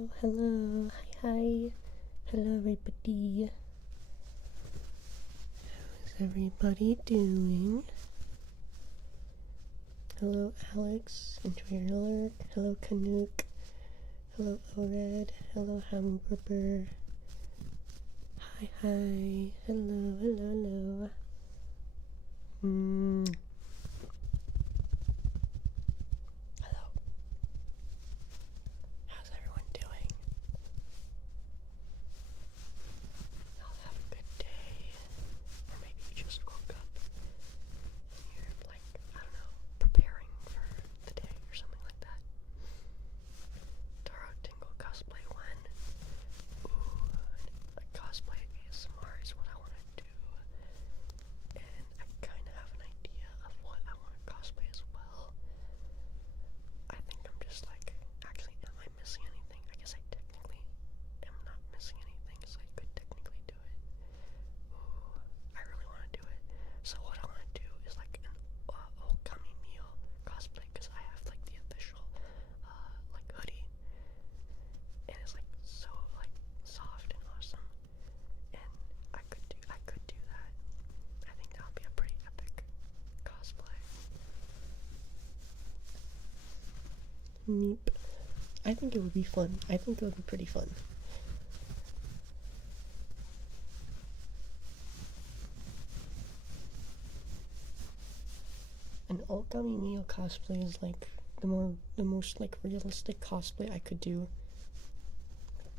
Hello. Hi. Hello, everybody. How's everybody doing? Hello, Alex. Enjoy your lurk. Hello, Canuck. Hello, Ored. Hello, Hamburger. Hi, hi. Hello, hello, hello. Hello. How's everyone doing? Y'all have a good day. Or maybe you just woke up and you're like, I don't know, preparing for the day or something like that. Tingle Cosplay 1. Ooh, a cosplay ASMR is what I want to do. And I kind of have an idea of what I want to cosplay as well. I think I'm just like, actually, am I missing anything? I guess I technically am not missing anything, so I could technically do it. Ooh, I really want to do it. So what I want to do is like an Okami meal cosplay, because I have like the official like hoodie, and it's like so like soft and awesome, and I could do that. I think that would be a pretty epic cosplay. Neep. I think it would be fun. I think it would be pretty fun. An Okami Mio cosplay is like the most like realistic cosplay I could do.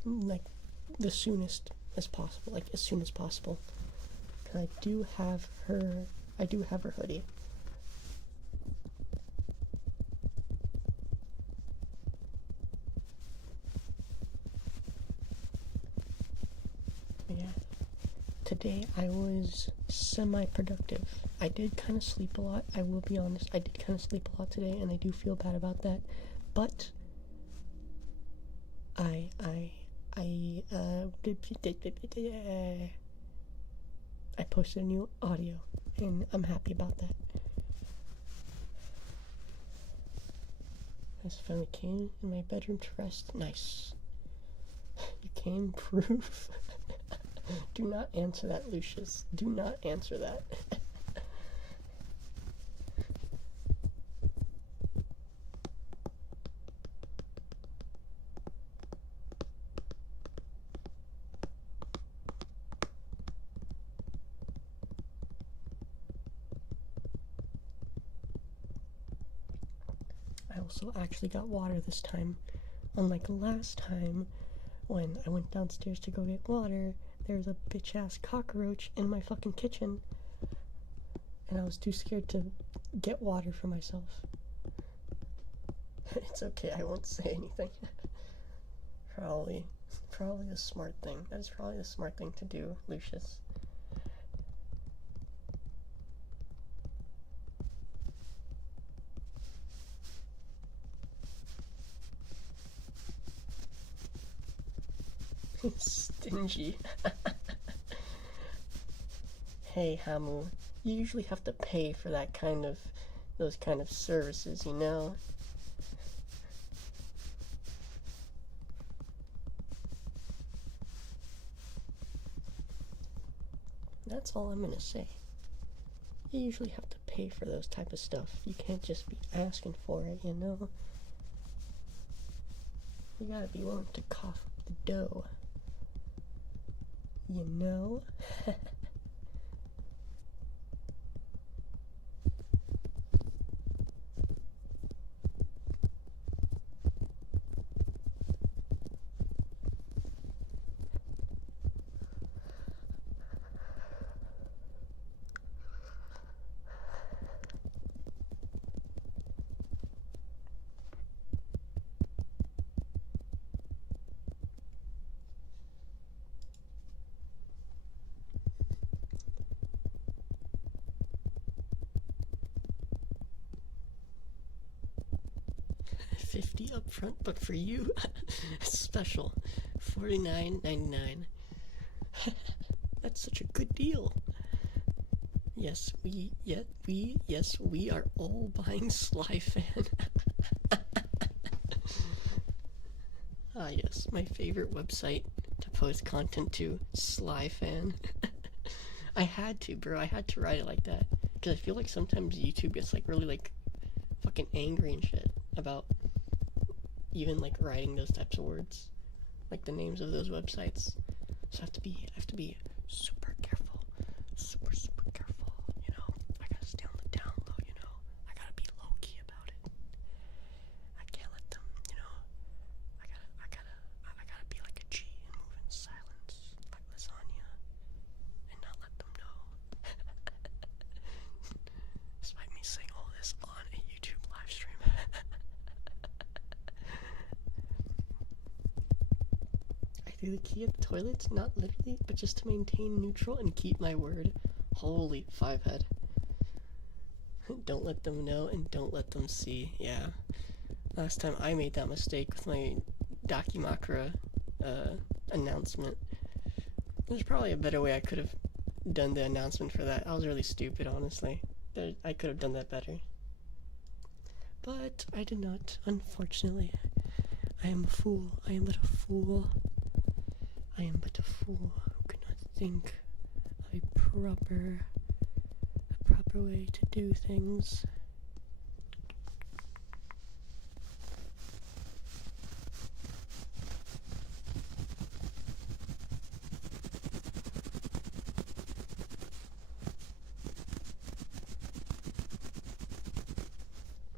Like the soonest as possible, like as soon as possible. 'Cause I do have her hoodie. Yeah. Today I was semi-productive. I did kind of sleep a lot. I will be honest. I did kind of sleep a lot today, and I do feel bad about that. But I posted a new audio, and I'm happy about that. I just finally came in my bedroom to rest. Nice. You came proof. Do not answer that, Lucius. Do not answer that. I also actually got water this time. Unlike last time, when I went downstairs to go get water, there was a bitch-ass cockroach in my fucking kitchen, and I was too scared to get water for myself. It's okay, I won't say anything. Probably a smart thing. That is probably a smart thing to do, Lucius. Stingy. Hey, Hamu, you usually have to pay for those kind of services, you know? That's all I'm gonna say. You usually have to pay for those type of stuff. You can't just be asking for it, you know? You gotta be willing to cough up the dough. You know? 50 up front, but for you, it's special. $49.99. That's such a good deal. Yes, we are all buying Sly Fan. Ah, yes, my favorite website to post content to, Slyfan. I had to, bro. I had to write it like that because I feel like sometimes YouTube gets like really like fucking angry and shit about even like writing those types of words, like the names of those websites. So I have to be super careful, super careful. You know, I gotta stay on the down low. You know, I gotta be low key about it. I can't let them. You know, I gotta be like a G and move in silence, like lasagna, and not let them know. Despite me saying all this on a YouTube live stream. I threw the key at the toilet, not literally, but just to maintain neutral and keep my word. Holy five head. Don't let them know and don't let them see. Yeah. Last time I made that mistake with my Dakimakura announcement. There's probably a better way I could have done the announcement for that. I was really stupid, honestly. I could have done that better. But I did not, unfortunately. I am a fool. I am but a fool. I am but a fool who could not think of a proper way to do things.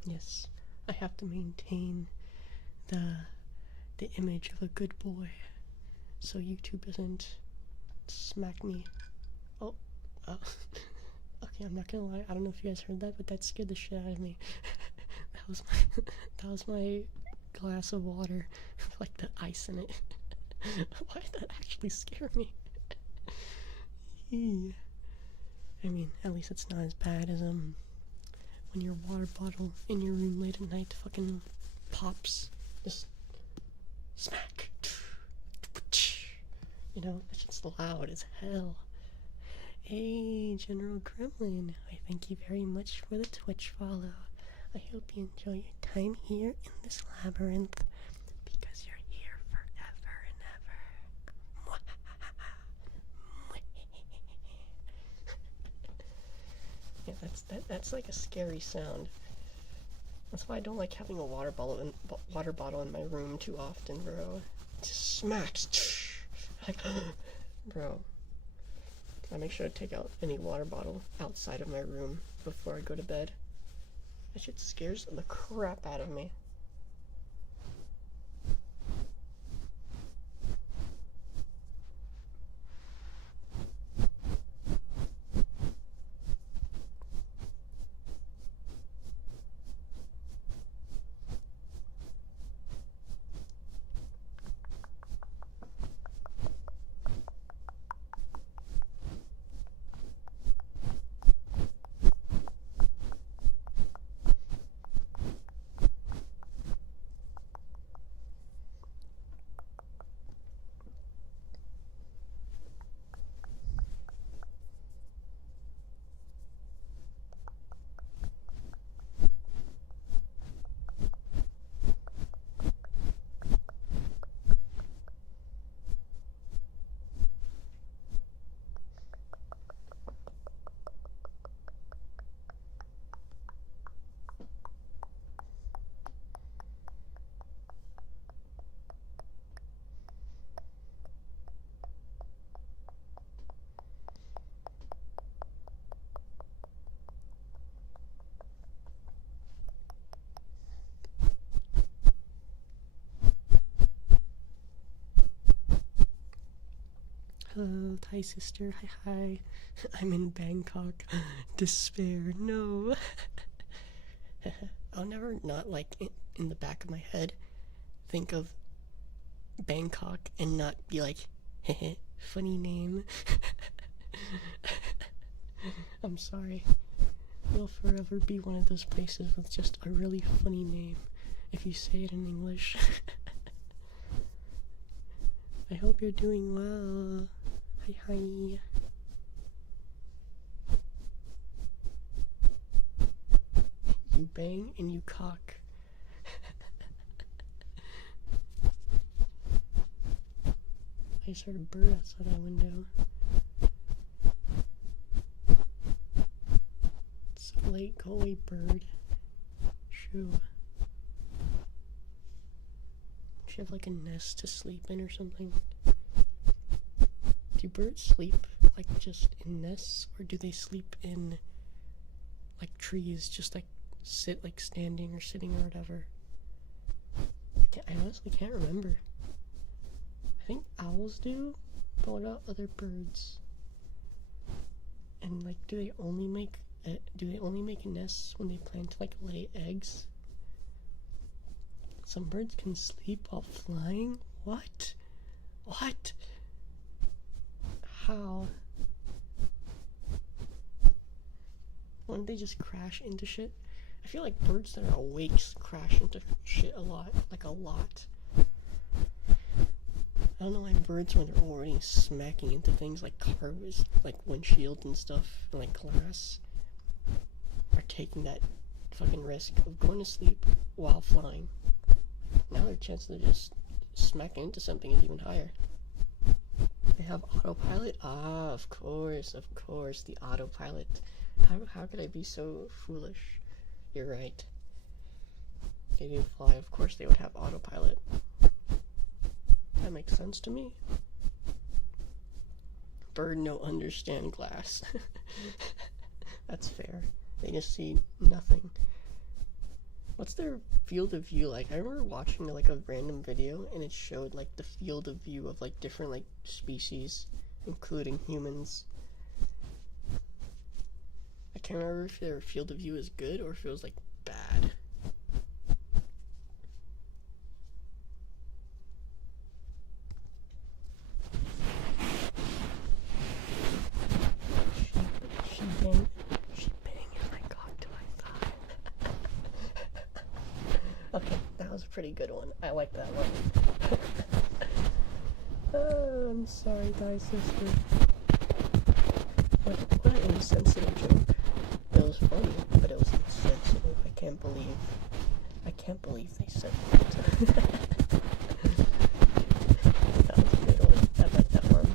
Yes, I have to maintain the image of a good boy, so YouTube doesn't smack me. Oh, okay, I'm not gonna lie. I don't know if you guys heard that, but that scared the shit out of me. that was my glass of water, with, like the ice in it. Why did that actually scare me? I mean, at least it's not as bad as when your water bottle in your room late at night fucking pops, just smack. You know, it's just loud as hell. Hey, General Gremlin, I thank you very much for the Twitch follow. I hope you enjoy your time here in this labyrinth, because you're here forever and ever. Yeah, that's like a scary sound. That's why I don't like having a water bottle in my room too often, bro. It just smacks. Like, bro. I make sure to take out any water bottle outside of my room before I go to bed. That shit scares the crap out of me. Hello, Thai sister. Hi. I'm in Bangkok. Despair. No. I'll never not like in the back of my head think of Bangkok and not be like, heh, funny name. I'm sorry. It'll forever be one of those places with just a really funny name if you say it in English. I hope you're doing well. Hi. You bang and you cock. I just heard a bird outside my window. It's so late, go away, bird. Shoo. Should have like a nest to sleep in or something. Do birds sleep like just in nests, or do they sleep in like trees, just like sit like standing or sitting or whatever? I honestly can't remember. I think owls do, but what about other birds? And like, do they only make nests when they plan to like lay eggs? Some birds can sleep while flying? What? What? How? Wouldn't they just crash into shit? I feel like birds that are awake crash into shit a lot. Like a lot. I don't know why birds, when they're already smacking into things like cars, like windshields and stuff, and like glass, are taking that fucking risk of going to sleep while flying. Now their chance of just smacking into something is even higher. They have autopilot? Ah, of course, the autopilot. How could I be so foolish? You're right. They do fly, of course they would have autopilot. That makes sense to me. Bird no understand glass. That's fair. They just see nothing. What's their field of view like? I remember watching like a random video and it showed like the field of view of like different like species, including humans. I can't remember if their field of view is good or if it was like bad. She banging my cock till I thought. Okay, that was a pretty good one. I like that one. Oh, I'm sorry, die sister. What an insensitive joke. It was funny, but it was insensitive. I can't believe they said that. That was a good one. I like that one.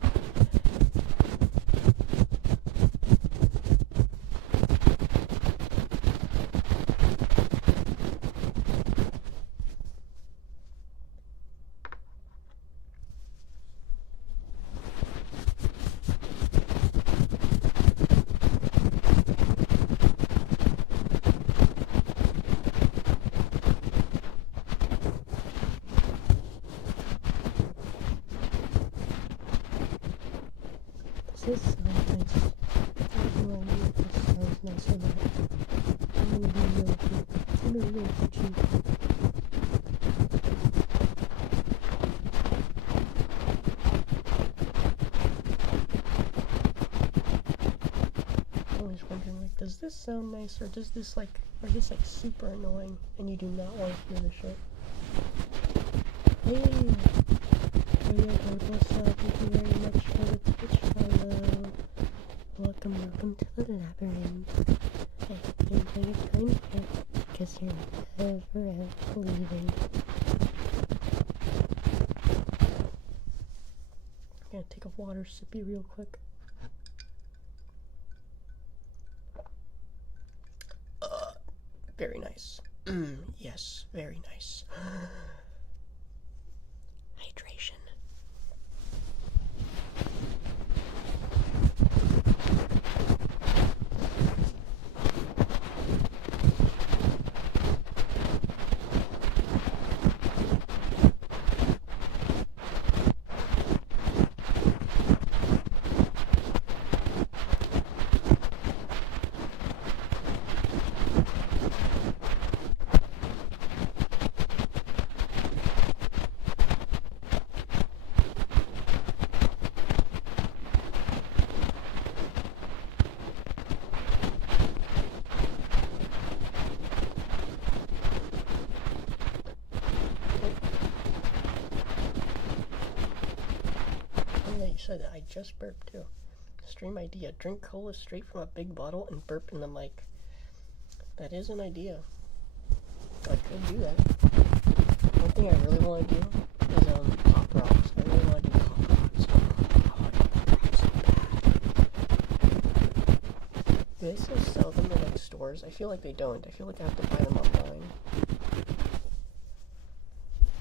This sounds nice. I have no idea if this sounds nice or not. I'm gonna be real cheap. I'm always wondering, like, does this sound nice, or does this like super annoying and you do not want to hear the shit? Hey! What's up? Thank you very much for the Twitch follow. Welcome to the labyrinth. I hope you're enjoying your time here, because you're never ever leaving. I'm gonna take a water sippy real quick. Very nice. Yes, very nice. Hydration. Said I just burped too. Stream idea: drink cola straight from a big bottle and burp in the mic. That is an idea. I could do that. One thing I really want to do is pop rocks. I really want to do pop rocks. they still sell them in like stores? I feel like they don't. I feel like I have to buy them online.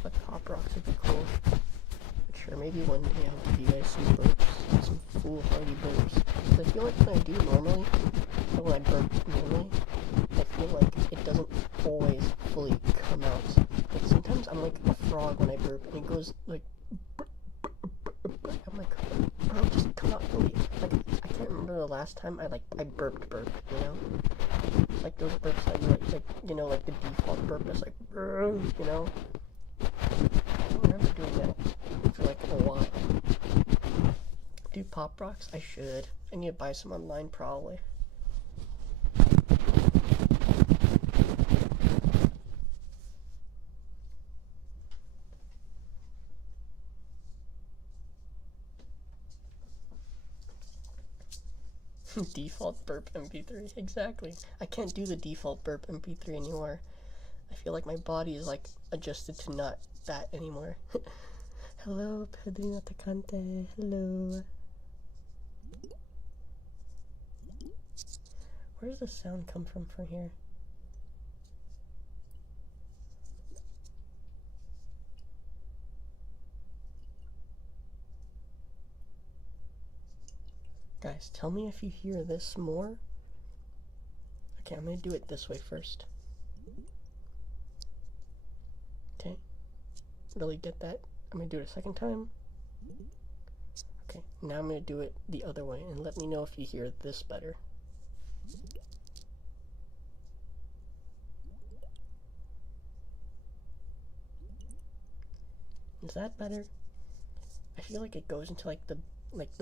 But Pop Rocks would be cool. But sure, maybe one day I'll give you guys some burps, some foolhardy burps. Because I feel like when I do normally, or when I burp normally, I feel like it doesn't always fully come out. Like sometimes I'm like a frog when I burp, and it goes like. I'm like, bro, just come out fully. Like, I can't remember the last time I burped, you know? Like those burps that like, you know, like the default burp is like, you know? I don't remember doing that for like a while. Do Pop Rocks? I should. I need to buy some online probably. Default burp MP3, exactly. I can't do the default burp MP3 anymore. I feel like my body is like adjusted to not that anymore. Hello, Pedrino Tacante. Hello. Where does the sound come from here? Guys, tell me if you hear this more. Okay, I'm gonna do it this way first. Okay, really get that? I'm gonna do it a second time. Okay, now I'm gonna do it the other way, and let me know if you hear this better. Is that better? I feel like it goes into like the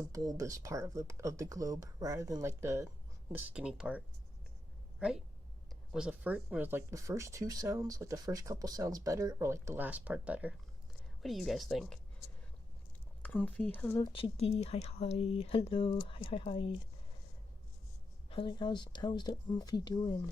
bulbous part of the globe rather than like the skinny part, right? Was the first two sounds, like the first couple sounds better, or like the last part better? What do you guys think? Oomphy, hello Chicky, hi, hello, hi. How's the Oomphy doing?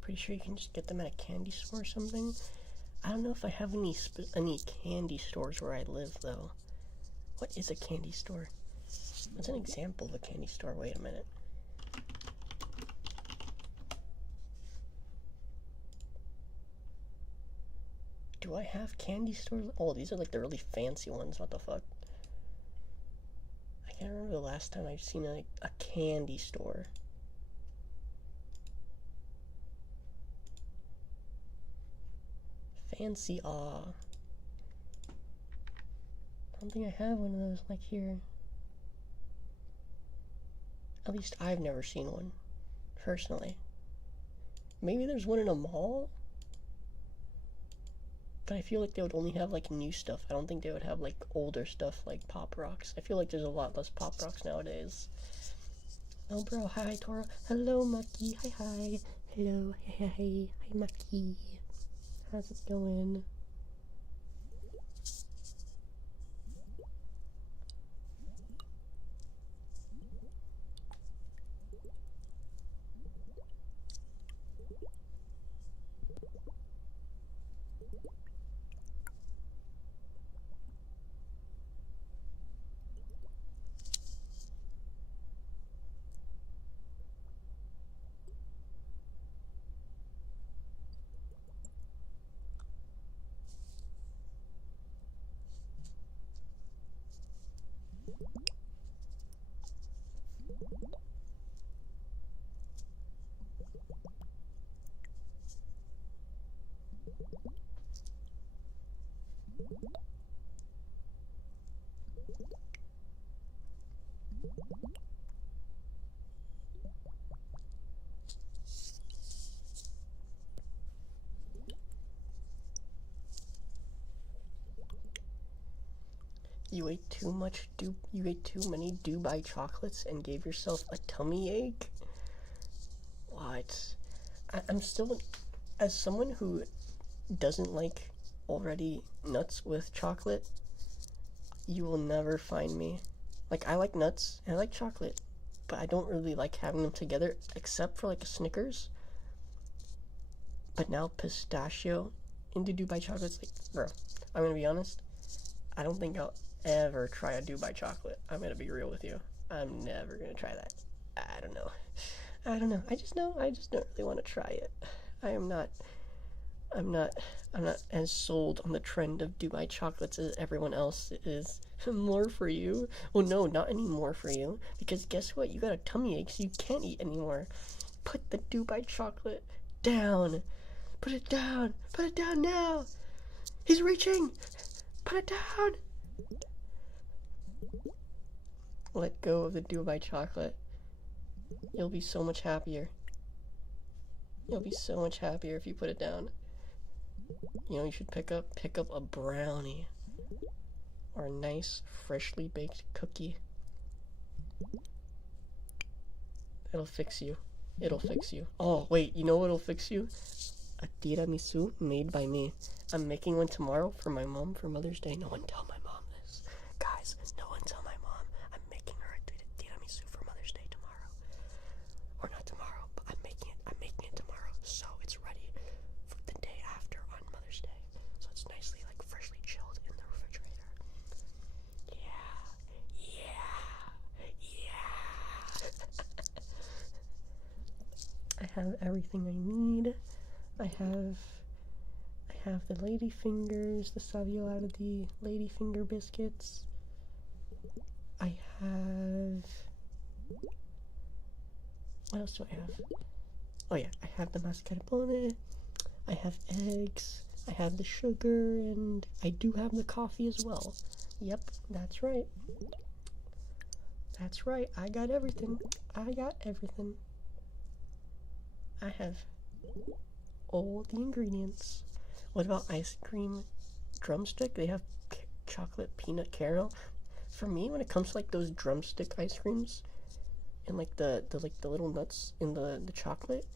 Pretty sure you can just get them at a candy store or something. I don't know if I have any candy stores where I live though. What is a candy store? What's an example of a candy store? Wait a minute. Do I have candy stores? Oh, these are like the really fancy ones. What the fuck? I can't remember the last time I've seen a candy store. Fancy aw. I don't think I have one of those like here. At least I've never seen one, personally. Maybe there's one in a mall? But I feel like they would only have like new stuff. I don't think they would have like older stuff like Pop Rocks. I feel like there's a lot less Pop Rocks nowadays. Oh bro, hi Toro. Hello Maki, hi. Hello, hi Maki. How's it going? You ate too much you ate too many Dubai chocolates and gave yourself a tummy ache? What? I'm still, as someone who doesn't like already nuts with chocolate, you will never find me. Like, I like nuts and I like chocolate, but I don't really like having them together except for like a Snickers. But now pistachio into Dubai chocolates, like, bro, I'm gonna be honest, I don't think I'll ever try a Dubai chocolate. I'm gonna be real with you. I'm never gonna try that. I don't know. I don't know. I just don't really want to try it. I am not I'm not I'm not as sold on the trend of Dubai chocolates as everyone else is. More for you? Well, no, not any more for you. Because guess what? You got a tummy ache, so you can't eat anymore. Put the Dubai chocolate down. Put it down. Put it down now. He's reaching. Put it down. Let go of the Dubai chocolate. You'll be so much happier. You'll be so much happier if you put it down. You know, you should pick up a brownie or a nice freshly baked cookie. It'll fix you. It'll fix you. Oh, wait, you know what'll fix you? A tiramisu made by me. I'm making one tomorrow for my mom for Mother's Day. No one tell my mom this. Guys, no one tell my mom. I'm making her a tiramisu for Mother's Day tomorrow. Or not tomorrow, but I'm making it tomorrow. So it's ready for the day after on Mother's Day. So it's nicely, like, freshly chilled in the refrigerator. Yeah. I have everything I need. I have the lady fingers, the Saviolati lady finger biscuits. I have, what else do I have? Oh yeah, I have the mascarpone. I have eggs. I have the sugar, and I do have the coffee as well. Yep, that's right. That's right. I got everything. I got everything. I have all the ingredients. What about ice cream drumstick? They have chocolate peanut caramel. For me, when it comes to like those drumstick ice creams and like the little nuts in the chocolate,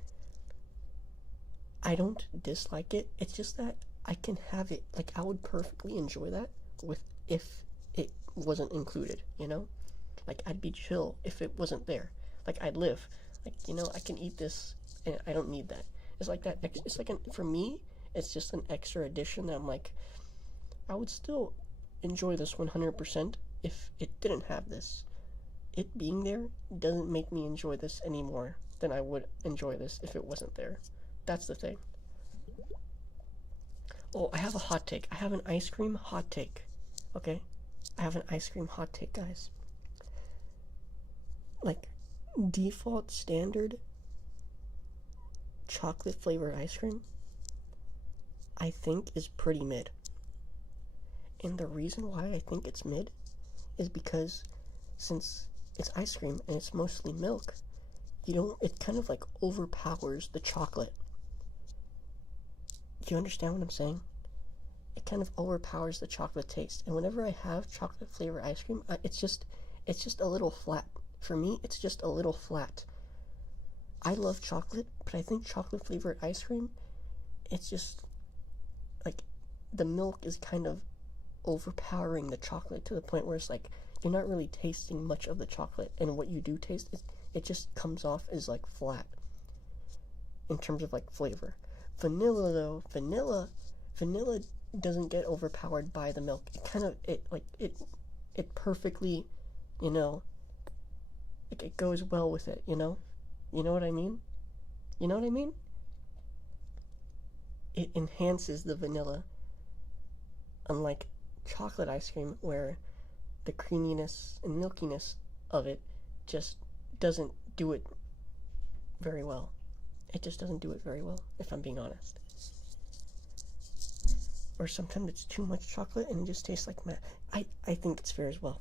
I don't dislike it. It's just that I can have it. Like, I would perfectly enjoy that with if it wasn't included, you know? Like, I'd be chill if it wasn't there. Like, I'd live. Like, you know, I can eat this and I don't need that. It's like that. It's like, for me, it's just an extra addition that I'm like, I would still enjoy this 100% if it didn't have this. It being there doesn't make me enjoy this any more than I would enjoy this if it wasn't there. That's the thing. Oh, I have a hot take. I have an ice cream hot take. Okay? I have an ice cream hot take, guys. Like, default standard chocolate flavored ice cream, I think, is pretty mid. And the reason why I think it's mid is because since it's ice cream and it's mostly milk, it kind of like overpowers the chocolate. Do you understand what I'm saying? It kind of overpowers the chocolate taste. And whenever I have chocolate flavored ice cream, it's just a little flat. For me, it's just a little flat. I love chocolate, but I think chocolate flavored ice cream, it's just like the milk is kind of overpowering the chocolate to the point where it's like you're not really tasting much of the chocolate, and what you do taste it just comes off as like flat in terms of like flavor. Vanilla though, vanilla doesn't get overpowered by the milk. It kind of it perfectly, you know, like it goes well with it, you know? You know what I mean? You know what I mean? It enhances the vanilla. Unlike chocolate ice cream, where the creaminess and milkiness of it just doesn't do it very well. It just doesn't do it very well, if I'm being honest. Or sometimes it's too much chocolate and it just tastes like meh. I think it's fair as well.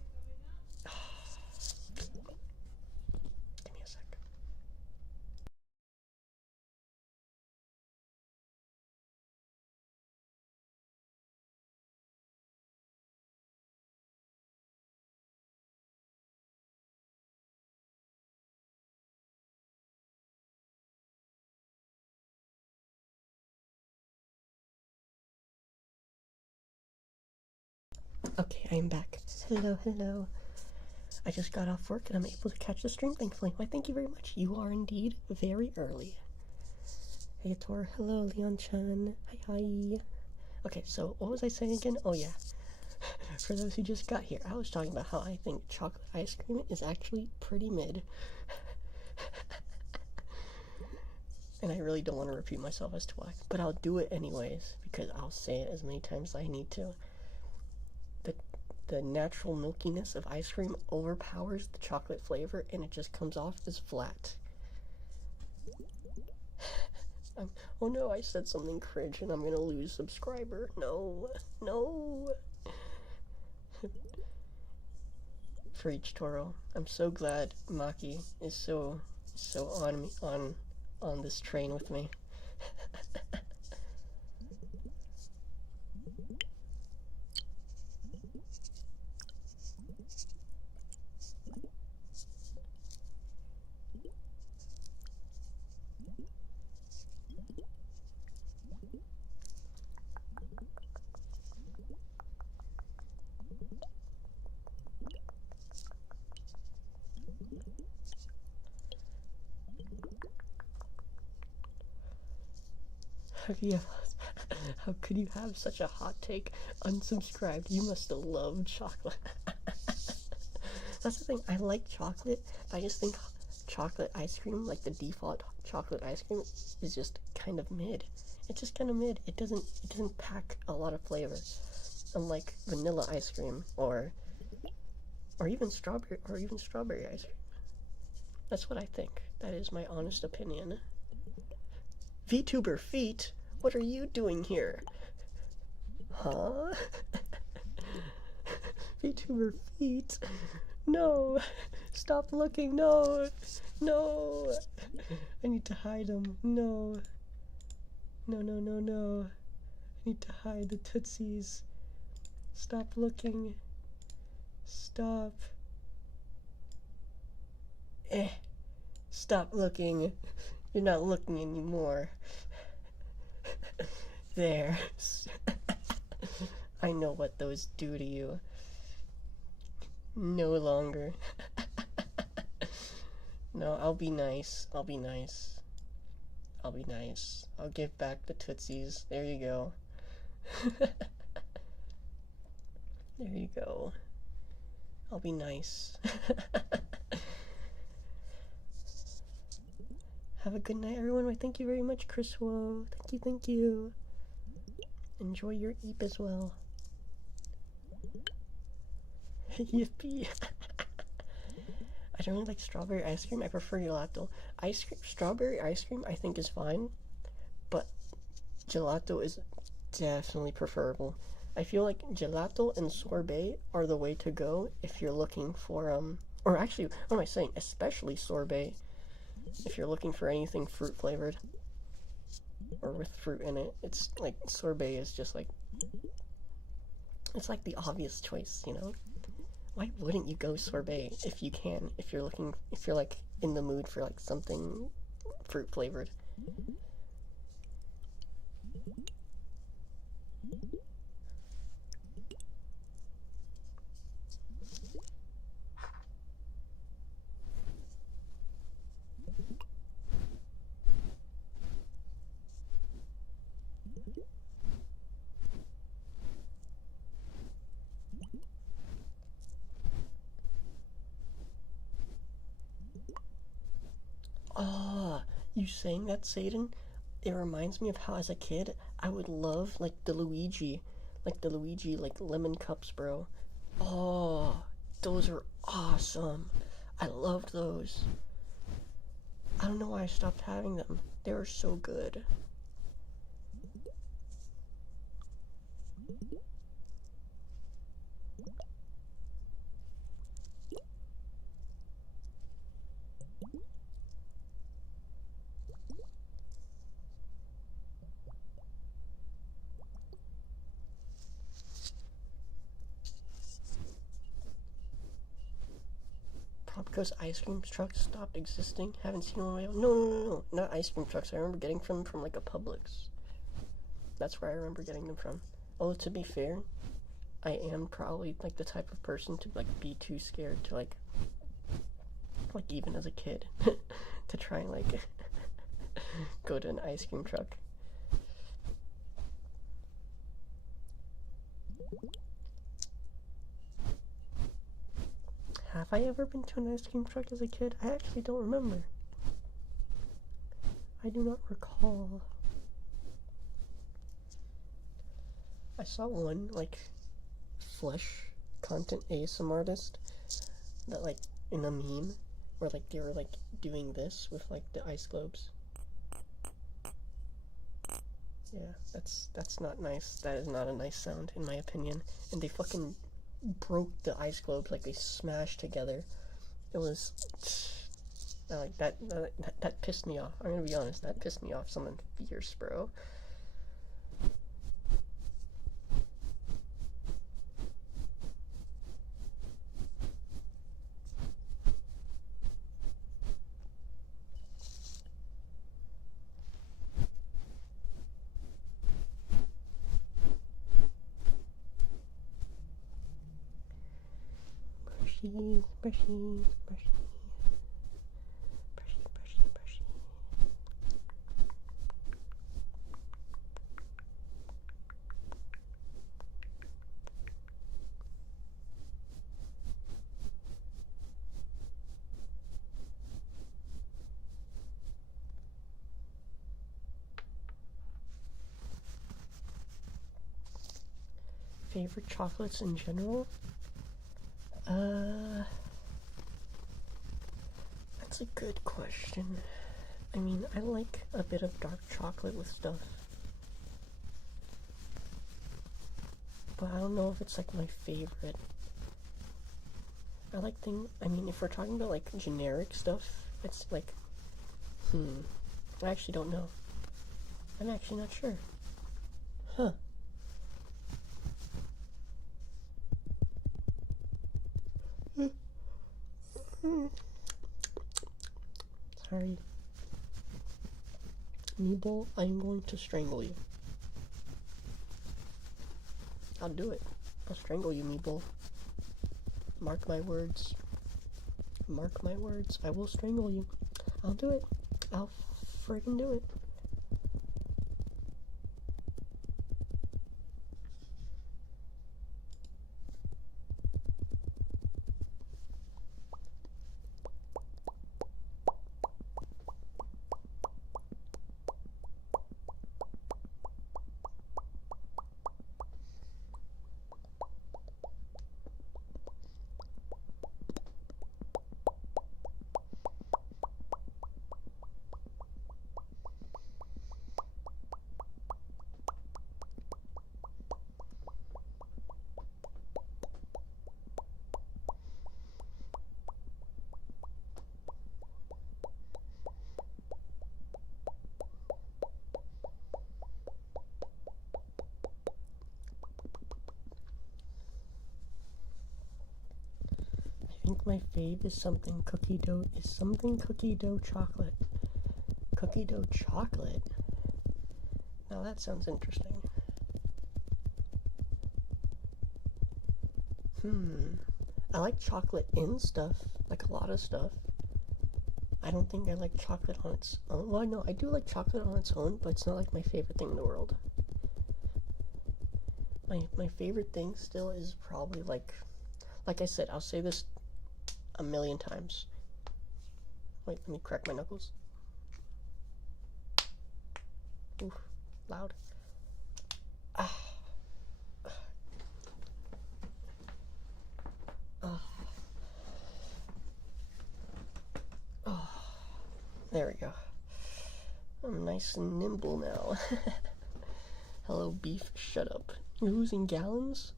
Okay, I am back. Hello, hello. I just got off work and I'm able to catch the stream, thankfully. Why, thank you very much. You are indeed very early. Hey, Tor. Hello, Leon-chan. Hi, hi. Okay, so what was I saying again? Oh, yeah. For those who just got here, I was talking about how I think chocolate ice cream is actually pretty mid. And I really don't want to repeat myself as to why, but I'll do it anyways because I'll say it as many times as I need to. The natural milkiness of ice cream overpowers the chocolate flavor and it just comes off as flat. Oh no, I said something cringe and I'm gonna lose subscriber. No, no. For each Toro. I'm so glad Maki is so on me on this train with me. How could you have such a hot take? Unsubscribed. You must have loved chocolate. That's the thing. I like chocolate. I just think chocolate ice cream, like the default chocolate ice cream, is just kind of mid. It's just kind of mid. It doesn't pack a lot of flavor, unlike vanilla ice cream or even strawberry ice cream. That's what I think. That is my honest opinion. VTuber Feet, what are you doing here? Huh? VTuber Feet? No! Stop looking, no! No! I need to hide them, no. No, no, no, no. I need to hide the tootsies. Stop looking. Stop. Stop looking. You're not looking anymore. There. I know what those do to you. No longer. No, I'll be nice. I'll be nice. I'll be nice. I'll give back the tootsies. There you go. There you go. I'll be nice. Have a good night, everyone. Why, thank you very much, Chris Woe. Thank you, thank you. Enjoy your eep as well. Yippee. I don't really like strawberry ice cream. I prefer gelato. Strawberry ice cream I think is fine, but gelato is definitely preferable. I feel like gelato and sorbet are the way to go if you're looking for, or actually, what am I saying? Especially sorbet. If you're looking for anything fruit flavored or with fruit in it, it's like sorbet is just like, it's like the obvious choice, you know? Why wouldn't you go sorbet if you can, if you're like in the mood for like something fruit flavored? Ah, you saying that, Satan? It reminds me of how as a kid I would love like the Luigi like lemon cups, bro. Oh, those are awesome. I loved those. I don't know why I stopped having them. They were so good. Probably because ice cream trucks stopped existing. Haven't seen one. No, not ice cream trucks. I remember getting them from like a Publix. That's where I remember getting them from. Although to be fair, I am probably like the type of person to like be too scared to like even as a kid to try and like go to an ice cream truck. Have I ever been to an ice cream truck as a kid? I actually don't remember. I do not recall. I saw one like flesh content ASMR artist that like in a meme where like they were like doing this with like the ice globes. Yeah, that's not nice. That is not a nice sound in my opinion. And they fucking broke the ice globes, like they smashed together. It was like that pissed me off. I'm gonna be honest, that pissed me off. Something fierce, bro. Brushy, brushy, brushy. Brushy, brushy, brushy. Favorite chocolates in general? That's a good question. I mean, I like a bit of dark chocolate with stuff. But I don't know if it's like my favorite. I like things, I mean, if we're talking about like generic stuff, it's like, I actually don't know. I'm actually not sure. Huh. Sorry. Meatball, I'm going to strangle you. I'll do it. I'll strangle you, Meatball. Mark my words. Mark my words. I will strangle you. I'll do it. I'll friggin' do it. I think my fave is something cookie dough chocolate. Cookie dough chocolate? Now that sounds interesting. I like chocolate in stuff, like a lot of stuff. I don't think I like chocolate on its own. Well, no, I do like chocolate on its own, but it's not like my favorite thing in the world. My favorite thing still is probably like I said, I'll say this a million times. Wait, let me crack my knuckles. Oof, loud. Ah. Oh, there we go. I'm nice and nimble now. Hello, beef, shut up. You're losing gallons?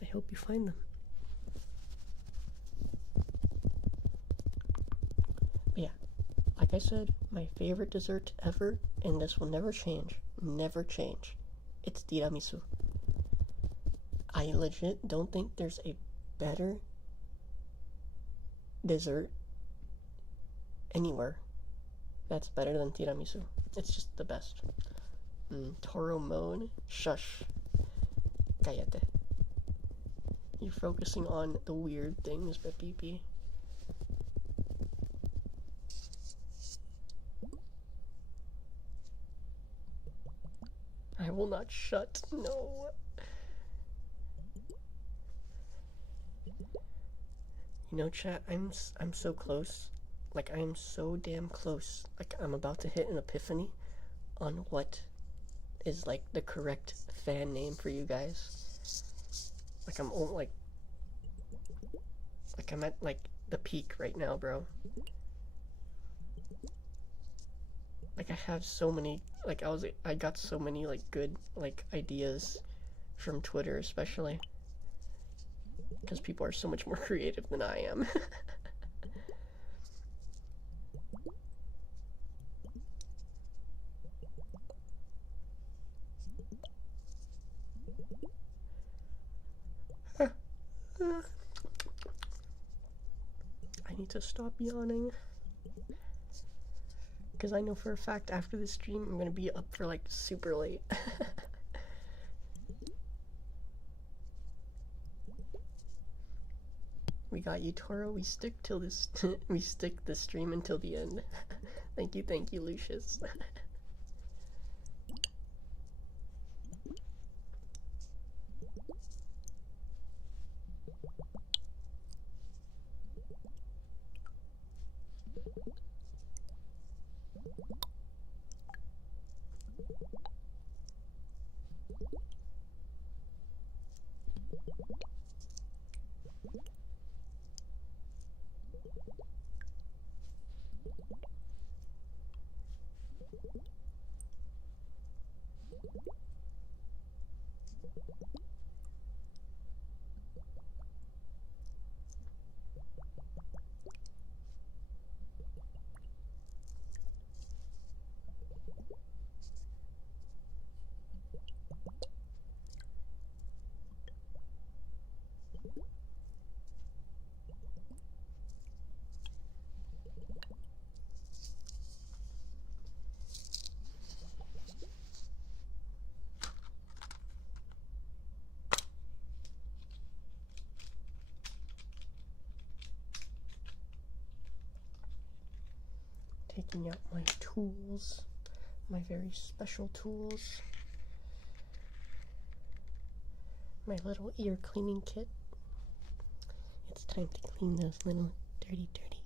I hope you find them. But yeah, like I said, my favorite dessert ever, and this will never change, it's tiramisu. I legit don't think there's a better dessert anywhere that's better than tiramisu. It's just the best. Toro Moan, shush. Cállate. You're focusing on the weird things, but PP. I will not shut. No. You know, chat, I'm so close. Like, I am so damn close. Like, I'm about to hit an epiphany on what is, like, the correct fan name for you guys. Like, I'm at, like, the peak right now, bro. Like, I have so many, like, I got so many, like, good, like, ideas from Twitter, especially. Because people are so much more creative than I am. I need to stop yawning. Because I know for a fact after this stream I'm gonna be up for like super late. We got you, Toro. We stick till this. We stick the stream until the end. Thank you, Lucius. Taking out my tools, my very special tools. My little ear cleaning kit. It's time to clean those little dirty ears.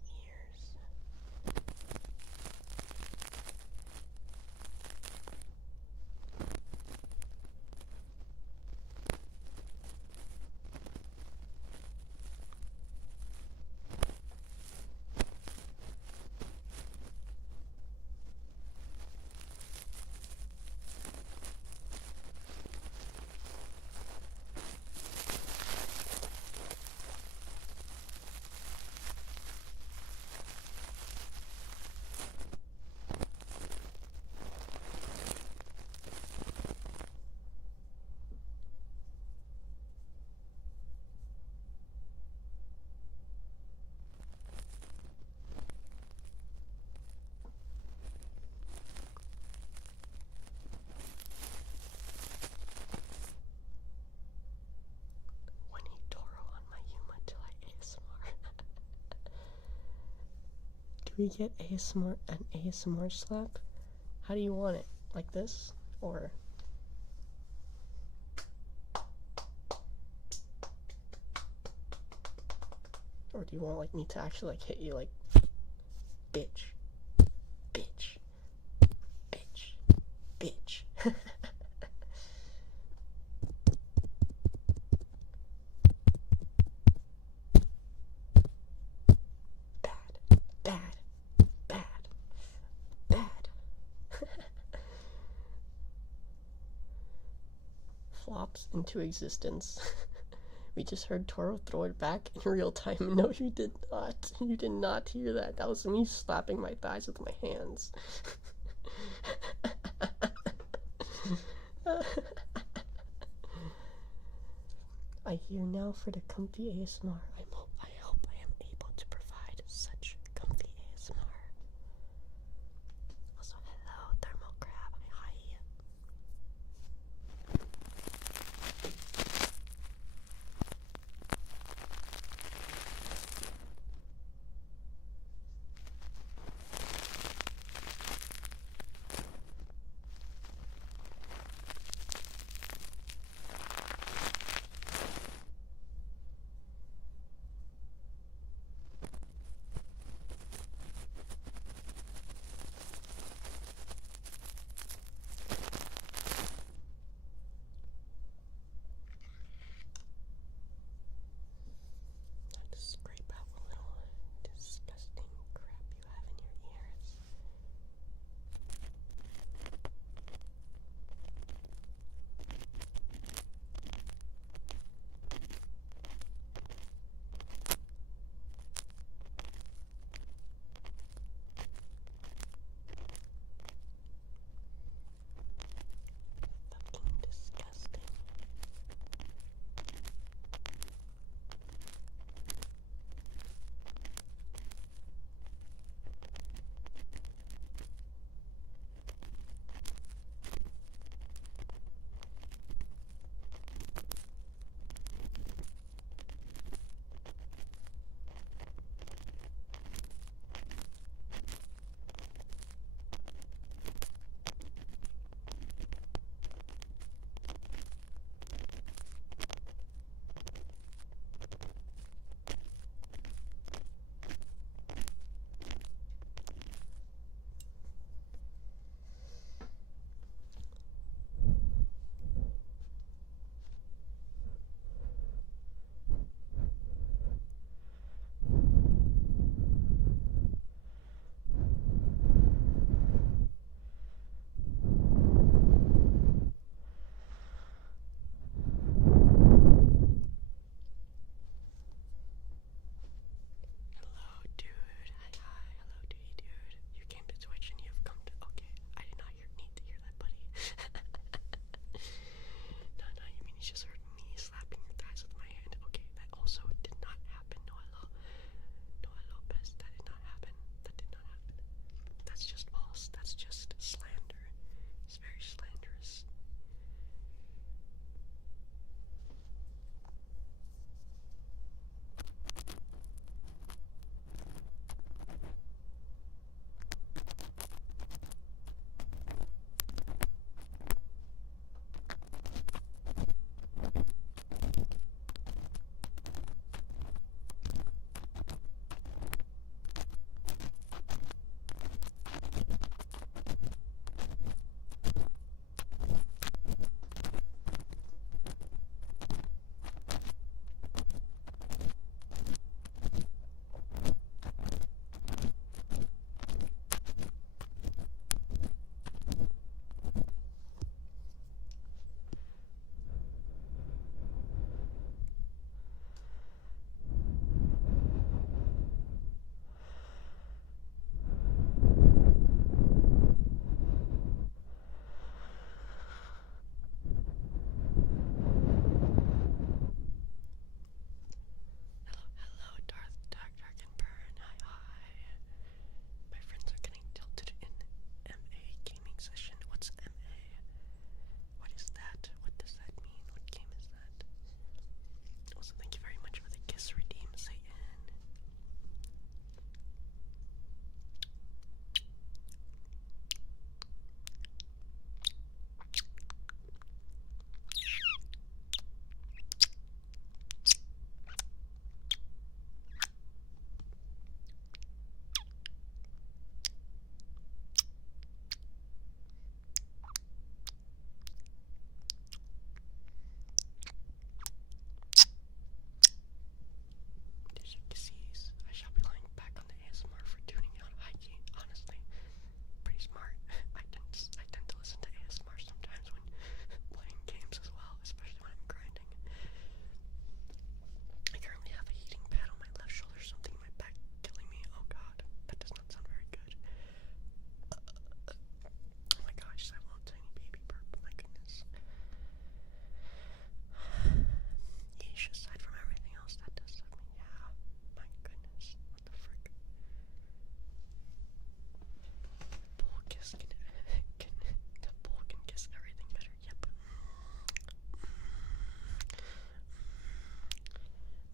Do we get an ASMR slap? How do you want it? Like this? Or do you want like me to actually like hit you like bitch, bitch, bitch, bitch? Flops into existence. We just heard Toro throw it back in real time. No, you did not. You did not hear that. That was me slapping my thighs with my hands. I hear now for the comfy ASMR. I hope I am able to provide such comfy ASMR. Also, hello, Thermal Crab. Hi.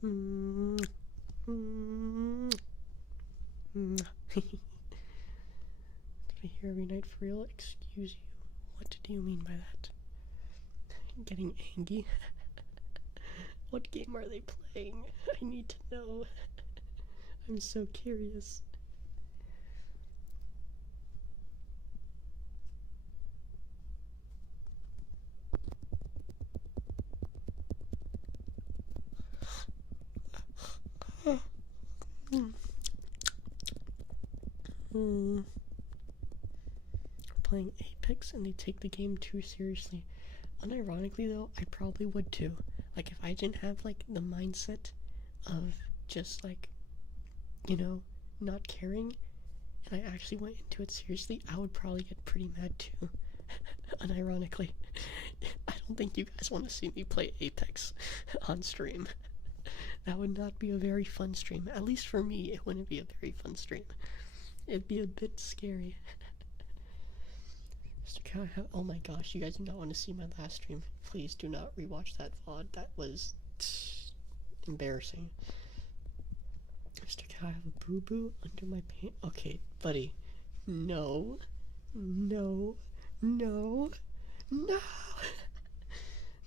Did I hear every night for real? Excuse you. What do you mean by that? Getting angry? What game are they playing? I need to know. I'm so curious. Playing Apex and they take the game too seriously. Unironically though, I probably would too. Like if I didn't have like the mindset of just like, you know, not caring, and I actually went into it seriously, I would probably get pretty mad too. Unironically. I don't think you guys want to see me play Apex on stream. That would not be a very fun stream. At least for me, it wouldn't be a very fun stream. It'd be a bit scary. Mr. Cow, oh my gosh, you guys do not want to see my last stream. Please do not rewatch that VOD. That was embarrassing. Mr. Cow, I have a boo-boo under my pants. Okay, buddy. No. No. No. No.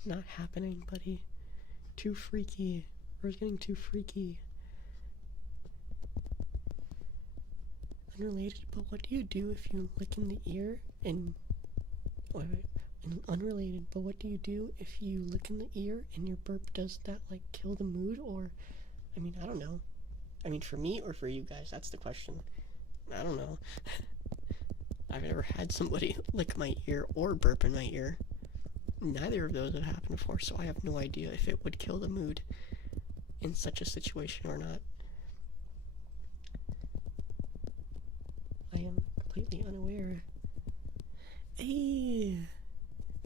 Not happening, buddy. Too freaky. We're getting too freaky. Unrelated, but what do you do if you lick in the ear and... Wait. Unrelated, but what do you do if you lick in the ear and your burp does that, like, kill the mood? Or, I mean, I don't know. I mean, for me or for you guys? That's the question. I don't know. I've never had somebody lick my ear or burp in my ear. Neither of those have happened before, so I have no idea if it would kill the mood in such a situation or not. I am completely unaware. Hey!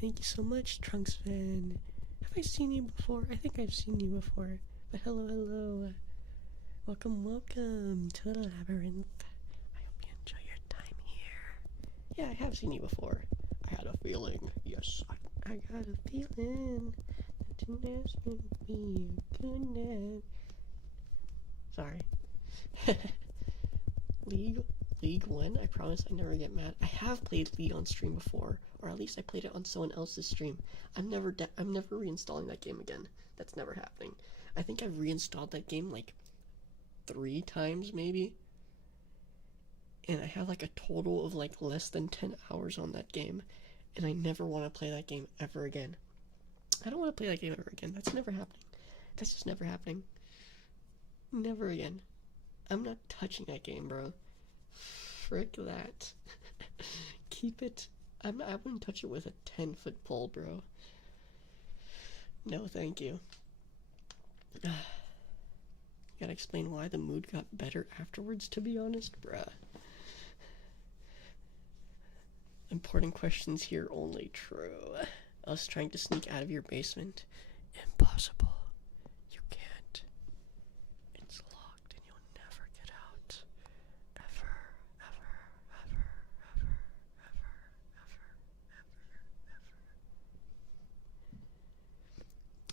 Thank you so much, Trunks fan. Have I seen you before? I think I've seen you before. But hello, hello. Welcome, welcome to the labyrinth. I hope you enjoy your time here. Yeah, I have seen you before. I had a feeling. Yes, I got a feeling that tonight's gonna be a good night. Sorry. League 1, I promise I never get mad. I have played League on stream before, or at least I played it on someone else's stream. I'm never reinstalling that game again. That's never happening. I think I've reinstalled that game like 3 times maybe. And I have like a total of like less than 10 hours on that game. And I never want to play that game ever again. I don't want to play that game ever again. That's never happening. That's just never happening. Never again. I'm not touching that game, bro. Frick that. Keep it. I wouldn't touch it with a 10-foot pole, bro. No, thank you. Gotta explain why the mood got better afterwards, to be honest, bruh. Important questions here only. True. Us trying to sneak out of your basement. Impossible. You can't. It's locked and you'll never get out. Ever, ever, ever, ever, ever, ever, ever,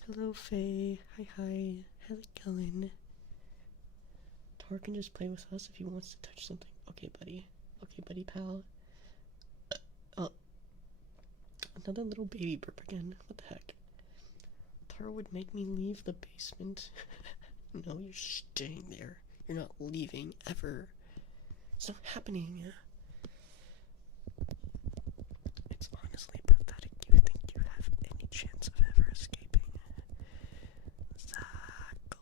ever. Hello, Faye. Hi. How's it going? Tor can just play with us if he wants to touch something. Okay, buddy. Okay, buddy, pal. Another little baby burp again. What the heck? Tara would make me leave the basement. No, you're staying there. You're not leaving, ever. It's not happening. It's honestly pathetic you think you have any chance of ever escaping. Sacco.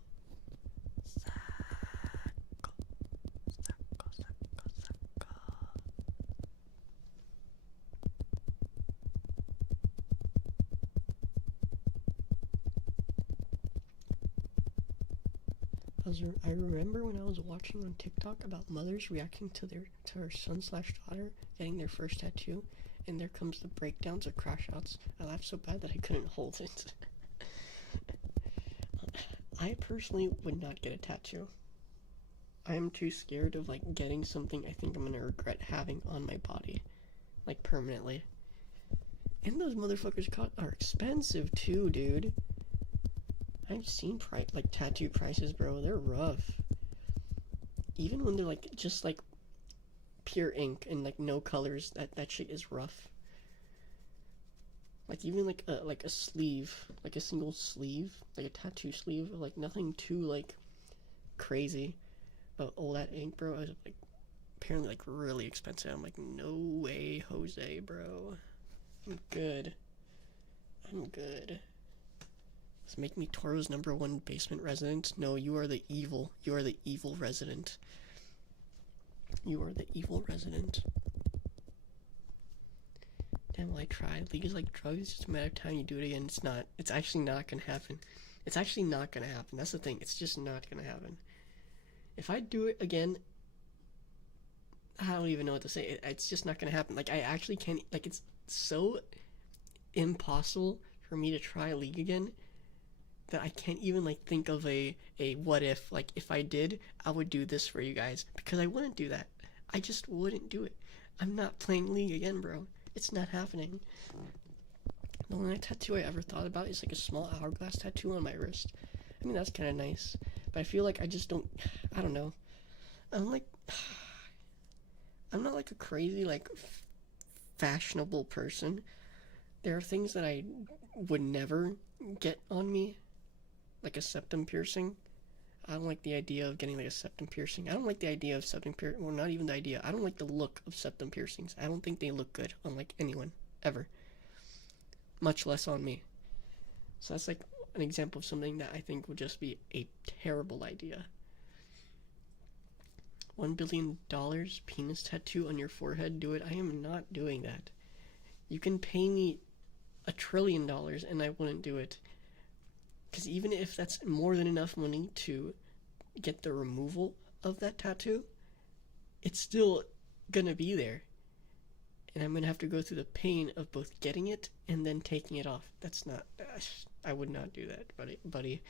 I remember when I was watching on TikTok about mothers reacting to her son/daughter getting their first tattoo, and there comes the breakdowns or crash outs. I laughed so bad that I couldn't hold it. I personally would not get a tattoo. I am too scared of like getting something I think I'm gonna regret having on my body, like permanently. And those motherfuckers are expensive too, dude. I've seen like tattoo prices, bro. They're rough. Even when they're like just like pure ink and like no colors, that shit is rough. Like even like a sleeve, like a single sleeve, like a tattoo sleeve, like nothing too like crazy. But all that ink, bro, is like apparently like really expensive. I'm like, no way, Jose, bro. I'm good. I'm good. Let's make me Toro's #1 basement resident. No, you are the evil. You are the evil resident. You are the evil resident. Damn, well, I tried. League is like drugs. It's just a matter of time you do it again. It's not. It's actually not gonna happen. It's actually not gonna happen. That's the thing. It's just not gonna happen. If I do it again, I don't even know what to say. It's just not gonna happen. Like, I actually can't. Like, it's so impossible for me to try League again that I can't even like think of a what if. Like, if I did, I would do this for you guys, because I wouldn't do that. I just wouldn't do it. I'm not playing League again, bro. It's not happening. The only tattoo I ever thought about is like a small hourglass tattoo on my wrist. I mean, that's kind of nice, but I feel like I just don't. I don't know. I'm like, I'm not like a crazy like fashionable person. There are things that I would never get on me, like a septum piercing. I don't like the idea of getting like a septum piercing. I don't like the idea of septum piercing. Well, not even the idea. I don't like the look of septum piercings. I don't think they look good on like anyone ever, much less on me. So that's like an example of something that I think would just be a terrible idea. $1 billion penis tattoo on your forehead. Do it. I am not doing that. You can pay me $1 trillion and I wouldn't do it. Because even if that's more than enough money to get the removal of that tattoo, it's still gonna be there. And I'm gonna have to go through the pain of both getting it and then taking it off. That's not. I would not do that, buddy.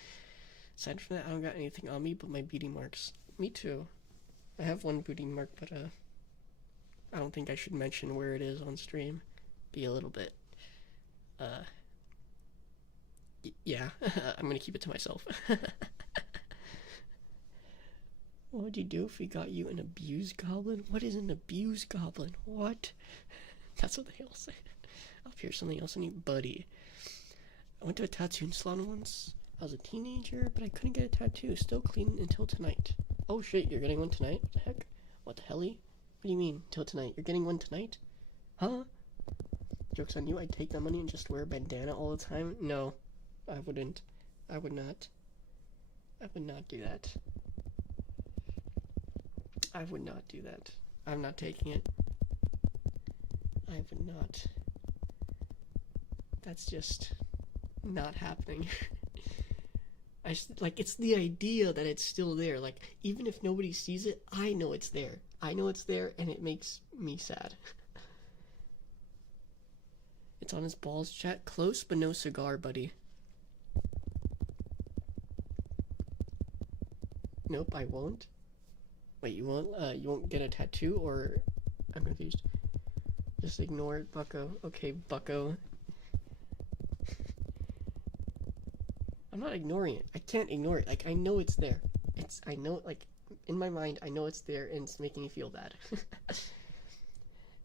Aside from that, I don't got anything on me but my beauty marks. Me too. I have one beauty mark, but I don't think I should mention where it is on stream. Be a little bit. Yeah, I'm gonna keep it to myself. What would you do if we got you an abused goblin? What is an abused goblin? What? That's what they all say. I'll pierce something else on you, buddy. I went to a tattoo salon once. I was a teenager, but I couldn't get a tattoo. Still clean until tonight. Oh shit, you're getting one tonight? What the heck? What the helly? What do you mean, till tonight? You're getting one tonight? Huh? Joke's on you, I'd take that money and just wear a bandana all the time? No. I wouldn't. I would not. I would not do that. I would not do that. I'm not taking it. I would not. That's just not happening. Like, it's the idea that it's still there. Like, even if nobody sees it, I know it's there. I know it's there, and it makes me sad. It's on his balls, chat. Close, but no cigar, buddy. Nope, I won't. Wait, you won't get a tattoo, or... I'm confused. Just ignore it, bucko. Okay, bucko. I'm not ignoring it. I can't ignore it. Like, I know it's there. I know, like, in my mind, I know it's there, and it's making me feel bad.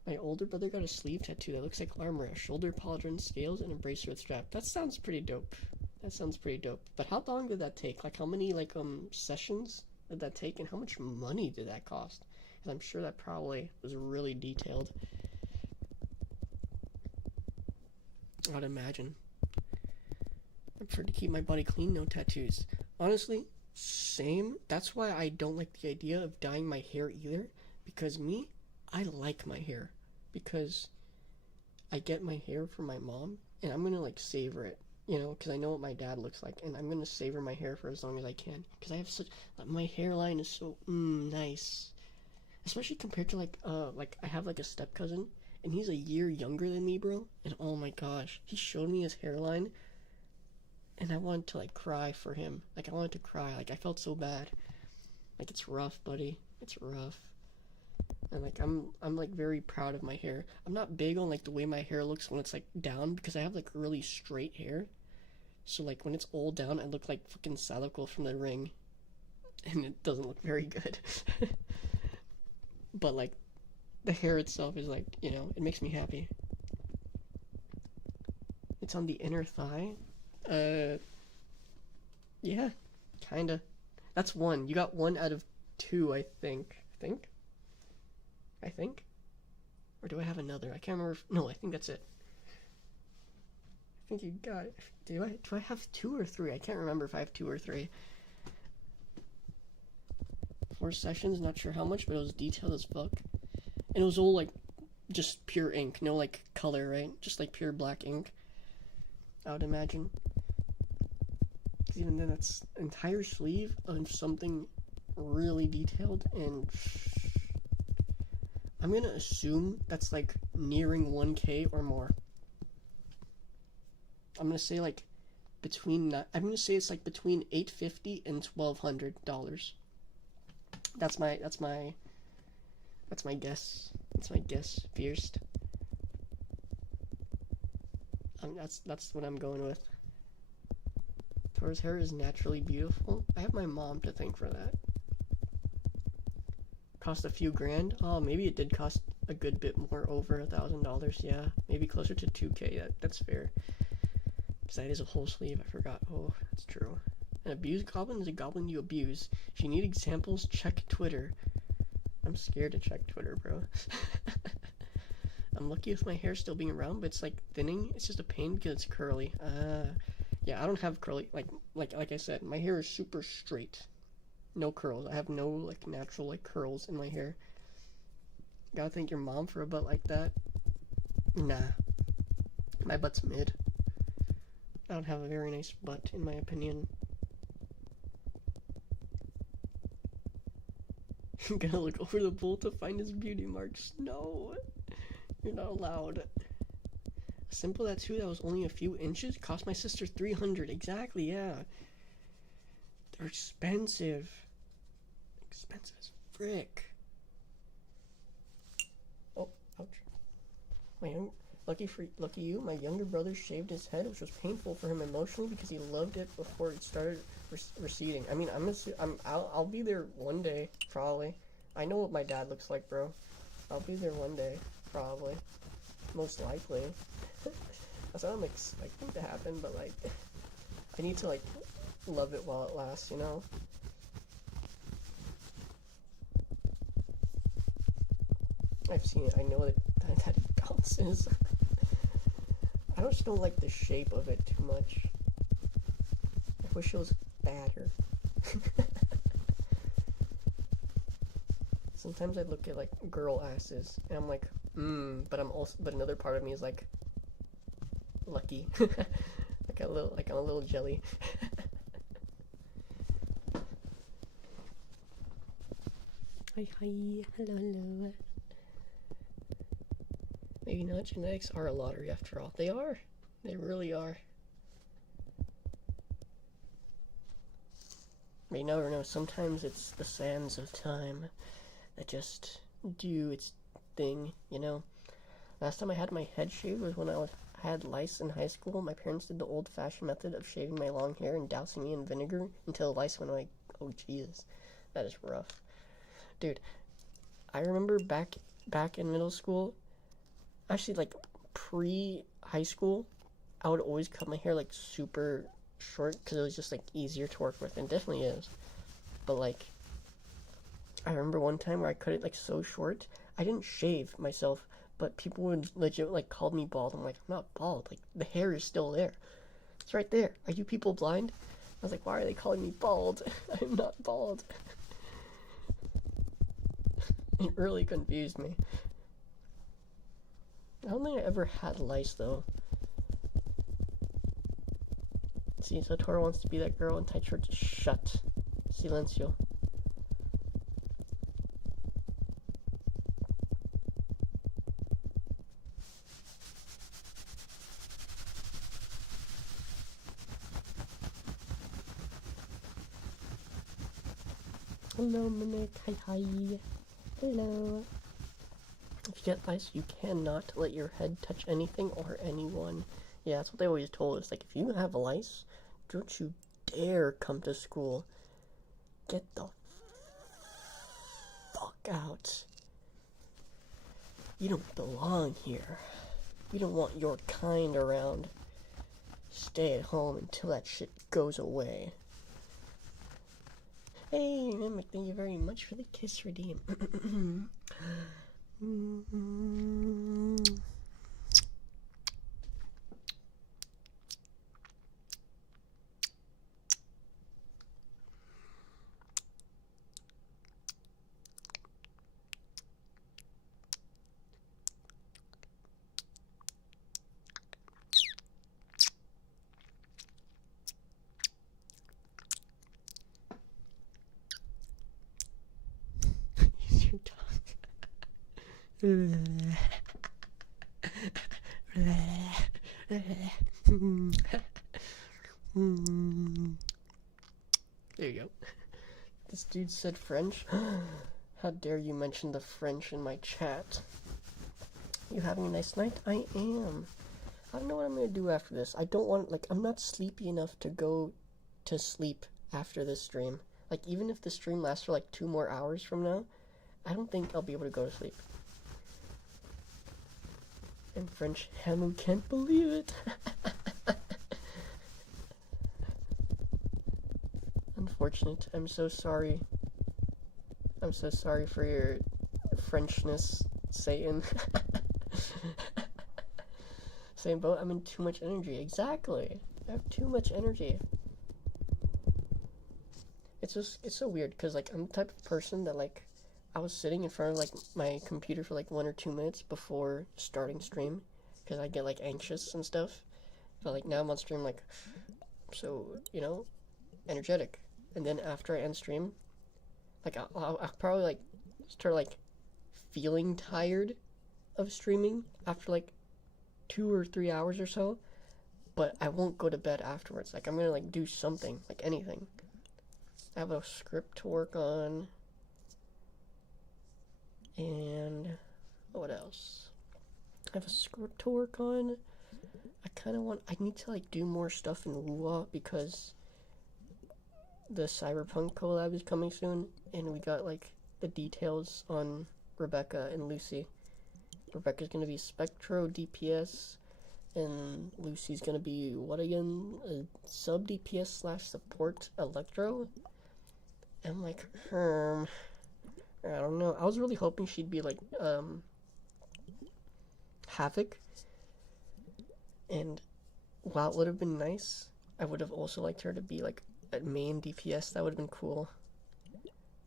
My older brother got a sleeve tattoo that looks like armor, a shoulder pauldron, scales, and a bracer with strap. That sounds pretty dope. That sounds pretty dope. But how long did that take? Like, how many, like, sessions did that take, and how much money did that cost? Because I'm sure that probably was really detailed. I'd imagine. I prefer to keep my body clean, no tattoos. Honestly, same. That's why I don't like the idea of dyeing my hair either. Because me, I like my hair. Because I get my hair from my mom, and I'm gonna, like, savor it. You know, because I know what my dad looks like, and I'm gonna savor my hair for as long as I can. Because I have such... my hairline is so, nice. Especially compared to, like, I have, like, a step-cousin, and he's a year younger than me, bro. And oh my gosh, he showed me his hairline, and I wanted to, like, cry for him. Like, I wanted to cry. Like, I felt so bad. Like, it's rough, buddy. It's rough. And, like, I'm like, very proud of my hair. I'm not big on, like, the way my hair looks when it's, like, down, because I have, like, really straight hair. So like when it's all down, I look like fucking Sadako from The Ring, and it doesn't look very good. But like the hair itself is like, you know, it makes me happy. It's on the inner thigh. Yeah, kinda. That's one. You got one out of two, I think. I think? Or do I have another? I can't remember. No, I think that's it. I think you got it. Do I have two or three? I can't remember if I have two or three. 4 sessions, not sure how much, but it was detailed as fuck. And it was all like just pure ink, no like color, right? Just like pure black ink, I would imagine. Because even then, that's entire sleeve of something really detailed, and I'm gonna assume that's like nearing 1K or more. I'm gonna say like I'm gonna say it's like between $850 and $1,200. That's my guess. That's my guess, Fierst. That's what I'm going with. Tora's hair is naturally beautiful. I have my mom to thank for that. Cost a few grand. Oh, maybe it did cost a good bit more, over $1,000. Yeah, maybe closer to 2K. That's fair. Because that is a whole sleeve. I forgot. Oh, that's true. An abused goblin is a goblin you abuse. If you need examples, check Twitter. I'm scared to check Twitter, bro. I'm lucky with my hair still being around, but it's like thinning. It's just a pain because it's curly. Yeah, I don't have curly. Like I said, my hair is super straight. No curls. I have no like natural like curls in my hair. Gotta thank your mom for a butt like that. Nah, my butt's mid. I don't have a very nice butt, in my opinion. I'm gonna look over the bowl to find his beauty marks. No, you're not allowed. A simple tattoo that was only a few inches cost my sister $300. Exactly, yeah. They're expensive. Expensive as frick. Oh, ouch. Lucky you, my younger brother shaved his head, which was painful for him emotionally because he loved it before it started receding. I mean, I'll be there one day, probably. I know what my dad looks like, bro. I'll be there one day, probably. Most likely. That's what I'm expecting to happen, but like, I need to like love it while it lasts, you know? I've seen it. I know that it bounces. I just don't like the shape of it too much. I wish it was fatter. Sometimes I look at like girl asses and I'm like, but another part of me is like, lucky. like I'm a little jelly. Hi, hello. Maybe not. Genetics are a lottery after all. They are. They really are. But you never know. Sometimes it's the sands of time that just do its thing, you know? Last time I had my head shaved was when I had lice in high school. My parents did the old-fashioned method of shaving my long hair and dousing me in vinegar until lice went away. Oh, Jesus. That is rough. Dude, I remember back in middle school, actually, like, pre-high school, I would always cut my hair, like, super short, because it was just, like, easier to work with, and it definitely is. But, like, I remember one time where I cut it, like, so short, I didn't shave myself, but people would legit, like, call me bald. I'm like, I'm not bald. Like, the hair is still there. It's right there. Are you people blind? I was like, why are they calling me bald? I'm not bald. It really confused me. I don't think I ever had lice, though. See, so Tora wants to be that girl in tight shorts. Shut. Silencio. Hello, Minik. Hi. Hello. If you get lice, you cannot let your head touch anything or anyone. Yeah, that's what they always told us. Like, if you have lice, don't you dare come to school. Get the fuck out. You don't belong here. You don't want your kind around. Stay at home until that shit goes away. Hey, Mimic, thank you very much for the kiss redeem. Use your tongue. There you go. This dude said French. How dare you mention the French in my chat? You having a nice night? I am. I don't know what I'm gonna do after this. I don't want, like, I'm not sleepy enough to go to sleep after this stream. Like, even if the stream lasts for like 2 more hours from now, I don't think I'll be able to go to sleep. And French Hamu can't believe it. Unfortunate. I'm so sorry. I'm so sorry for your Frenchness, Satan. Same boat. I'm in too much energy. Exactly. I have too much energy. It's so weird because, like, I'm the type of person that, like, I was sitting in front of, like, my computer for like 1 or 2 minutes before starting stream because I get, like, anxious and stuff. But, like, now I'm on stream, like, so, you know, energetic. And then after I end stream, like, I'll probably, like, start, like, feeling tired of streaming after, like, 2 or 3 hours or so. But I won't go to bed afterwards. Like, I'm gonna, like, do something, like, anything. I have a script to work on. And what else? I have a script to work on. I need to, like, do more stuff in Lua because the Cyberpunk collab is coming soon, and we got, like, the details on Rebecca and Lucy. Rebecca's gonna be Spectro DPS, and Lucy's gonna be, what again? A sub DPS / support Electro? I'm like, I don't know. I was really hoping she'd be like, Havoc. And while it would have been nice, I would have also liked her to be like a main DPS. That would have been cool.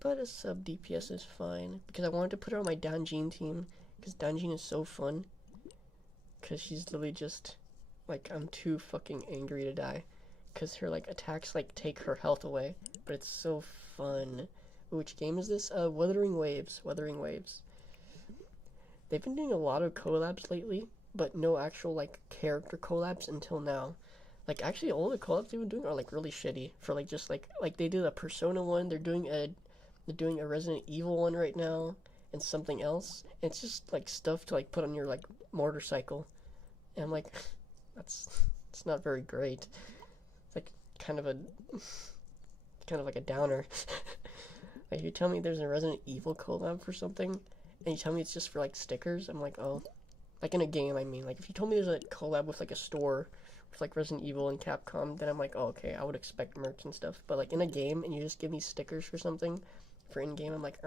But a sub DPS is fine. Because I wanted to put her on my Danjin team. Because Danjin is so fun. Because she's literally just, like, I'm too fucking angry to die. Because her, like, attacks, like, take her health away. But it's so fun. Which game is this? Wuthering Waves. Wuthering Waves. They've been doing a lot of collabs lately, but no actual, like, character collabs until now. Like, actually, all the collabs they've been doing are, like, really shitty. For, like, just, like they did a Persona one, they're doing a Resident Evil one right now, and something else. And it's just, like, stuff to, like, put on your, like, motorcycle. And I'm like, it's not very great. It's, like, kind of like a downer. Like, you tell me there's a Resident Evil collab for something, and you tell me it's just for, like, stickers, I'm like, oh. Like, in a game, I mean. Like, if you told me there's a collab with, like, a store with, like, Resident Evil and Capcom, then I'm like, oh, okay, I would expect merch and stuff. But, like, in a game, and you just give me stickers for something, for in-game, I'm like,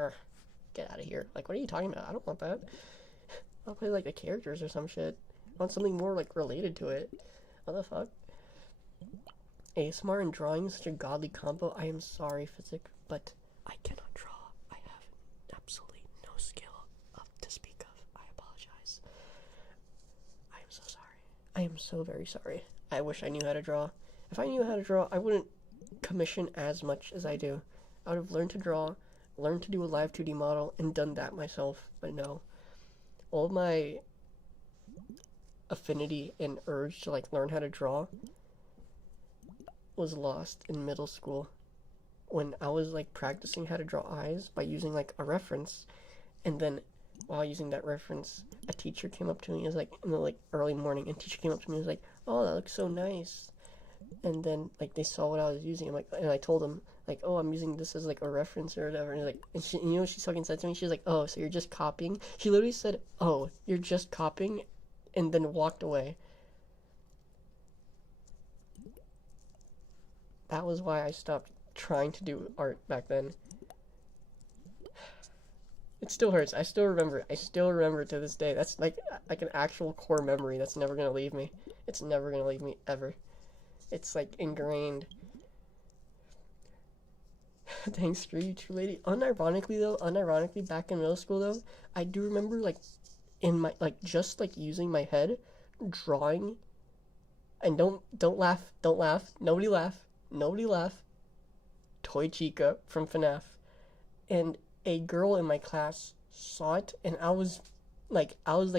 get out of here. Like, what are you talking about? I don't want that. I'll play, like, the characters or some shit. I want something more, like, related to it. What the fuck? ASMR and drawing is such a godly combo. I am sorry, Physic, but I cannot draw. I have absolutely no skill to speak of. I apologize. I am so sorry. I am so very sorry. I wish I knew how to draw. If I knew how to draw, I wouldn't commission as much as I do. I would have learned to draw, learned to do a live 2D model, and done that myself. But no. All of my affinity and urge to, like, learn how to draw was lost in middle school when I was, like, practicing how to draw eyes by using, like, a reference, and then while using that reference, a teacher came up to me. It was, like, in the, like, early morning, and teacher came up to me and was like, oh, that looks so nice. And then like they saw what I was using. I'm like, and I told them like, oh, I'm using this as like a reference or whatever. And like, and she, you know, she fucking said to me, she's like, oh, so you're just copying? She literally said, oh, you're just copying, and then walked away. That was why I stopped trying to do art back then. It still hurts. I still remember. I still remember to this day. That's like an actual core memory that's never gonna leave me. It's never gonna leave me ever. It's like ingrained. Thanks, screw you, true lady. Unironically, back in middle school though, I do remember like in my like just like using my head, drawing, and don't laugh, don't laugh, nobody laugh, nobody laugh. Toy Chica from FNAF, and a girl in my class saw it, and I was like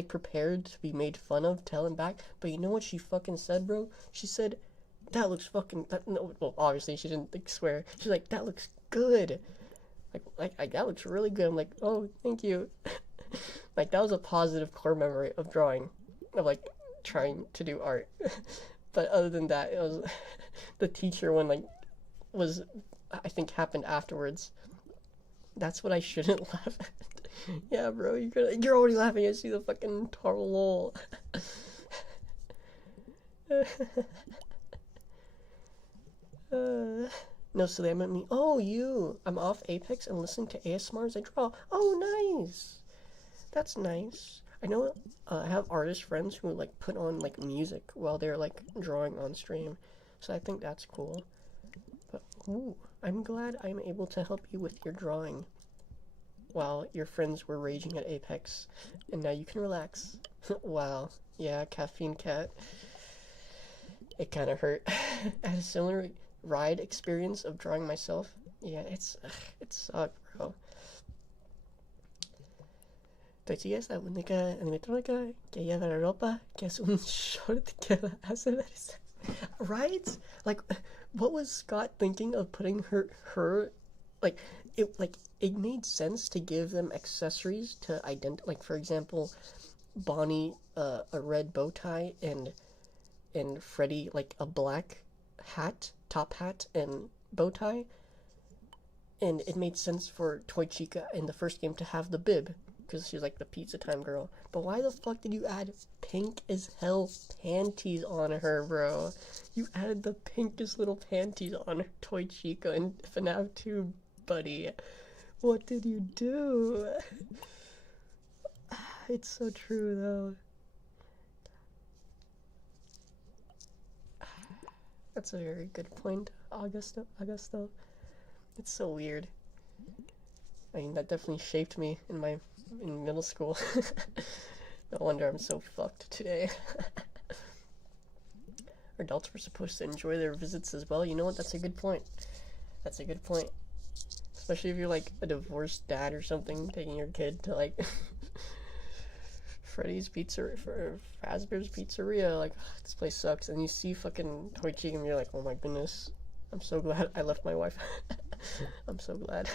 prepared to be made fun of, telling back. But you know what she fucking said, bro? She said, "That looks fucking." That, no, well, obviously she didn't like swear. She's like, "That looks good." Like that looks really good. I'm like, "Oh, thank you." Like that was a positive core memory of drawing, of like trying to do art. But other than that, it was the teacher one like was I think happened afterwards. That's what I shouldn't laugh at. Yeah, bro, you're already laughing. I see the fucking lol. No, so they meant me. Oh, you. I'm off Apex and listening to ASMR as I draw. Oh, nice. That's nice. I know I have artist friends who like put on like music while they're like drawing on stream. So I think that's cool. But ooh, I'm glad I'm able to help you with your drawing while your friends were raging at Apex. And now you can relax. Wow. Yeah, caffeine cat. It kind of hurt. I had a similar ride experience of drawing myself. Yeah, it sucked, bro. ¿Te sigues la única animatrónica que lleva la ropa que es un short que la hace verse? Right? Like, what was Scott thinking of putting her like it made sense to give them accessories to identify, like for example, Bonnie a red bow tie and Freddy like a black hat, top hat and bow tie, and it made sense for Toy Chica in the first game to have the bib because she's like the pizza time girl. But why the fuck did you add pink as hell panties on her, bro? You added the pinkest little panties on her, Toy Chica in FNAF 2, buddy. What did you do? It's so true, though. That's a very good point, Augusto. It's so weird. I mean, that definitely shaped me in middle school. No wonder I'm so fucked today. Adults were supposed to enjoy their visits as well. You know what? That's a good point. That's a good point. Especially if you're like a divorced dad or something, taking your kid to like Freddy's Pizza for Fazbear's Pizzeria. Like, this place sucks. And you see fucking Toy Chica and you're like, oh my goodness. I'm so glad I left my wife. I'm so glad.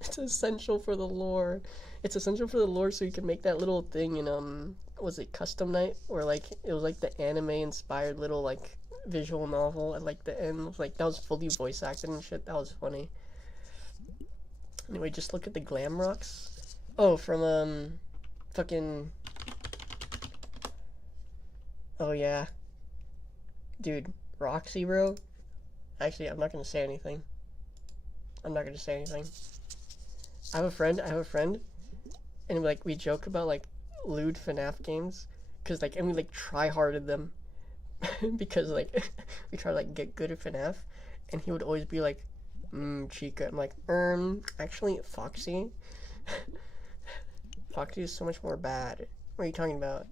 It's essential for the lore. It's essential for the lore so you can make that little thing in was it Custom Night, where like it was like the anime inspired little like visual novel at like the end. Like that was fully voice acted and shit. That was funny. Anyway, just look at the glam rocks. Oh, from fucking. Oh yeah, dude, Roxy, bro. Actually, I'm not gonna say anything. I have a friend, and like we joke about like lewd FNAF games, cause like and we like try harded them, because like we try to like get good at FNAF, and he would always be like, Chica. I'm like, actually Foxy. Foxy is so much more bad. What are you talking about?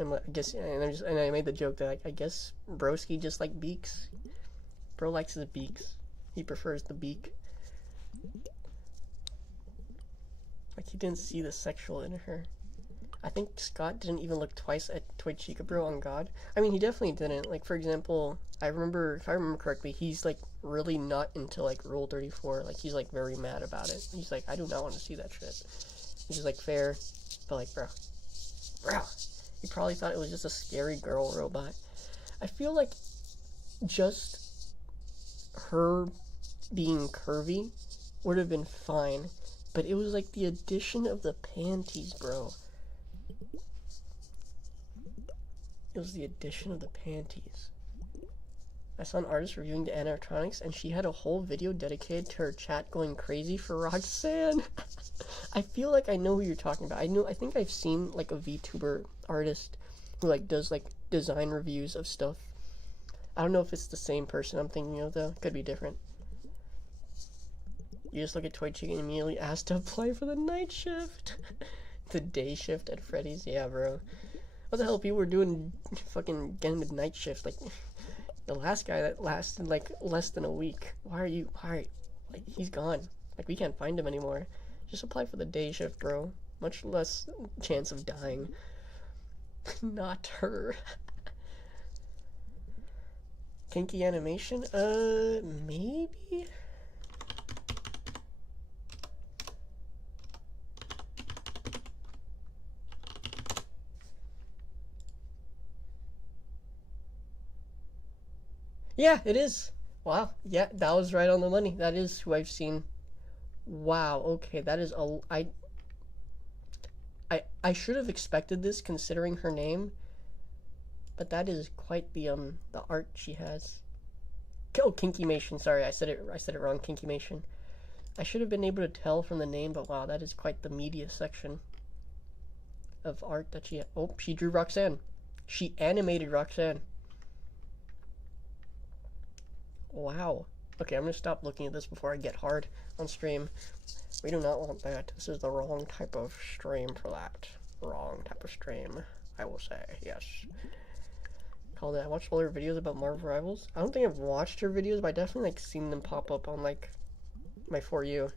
I guess, and I made the joke that like, I guess Broski just like beaks. Bro likes his beaks. He prefers the beak. Like he didn't see the sexual in her. I think Scott didn't even look twice at Toy Chica, bro, on God. I mean, he definitely didn't. Like, for example, if I remember correctly, he's like really not into like Rule 34. Like, he's like very mad about it. He's like, I do not want to see that shit. Which is like fair, but like, bro, You probably thought it was just a scary girl robot. I feel like just her being curvy would have been fine, but it was like the addition of the panties, bro. It was the addition of the panties. I saw an artist reviewing the animatronics, and she had a whole video dedicated to her chat going crazy for Roxanne. I feel like I know who you're talking about. I think I've seen like a VTuber artist who like does like design reviews of stuff. I don't know if it's the same person I'm thinking of though. Could be different. You just look at Toy Chicken and immediately ask to apply for the night shift. The day shift at Freddy's? Yeah, bro. What the hell people were doing fucking getting the night shift? Like, the last guy that lasted like less than a week. Why, like, he's gone. Like, we can't find him anymore. Just apply for the day shift, bro. Much less chance of dying. Not her. Kinky animation? Maybe? Yeah, it is. Wow. Yeah, that was right on the money. That is who I've seen. Wow. Okay, that is a... I should have expected this considering her name, but that is quite the art she has. Oh, Kinkymation. Sorry, I said it wrong. Kinkymation. I should have been able to tell from the name, but wow, that is quite the media section of art that she... Oh, she drew Roxanne. She animated Roxanne. Wow. Okay, I'm gonna stop looking at this before I get hard on stream. We do not want that. This is the wrong type of stream for that. Wrong type of stream, I will say. Yes. Called it. I watched all her videos about Marvel Rivals. I don't think I've watched her videos, but I definitely like seen them pop up on like my For You.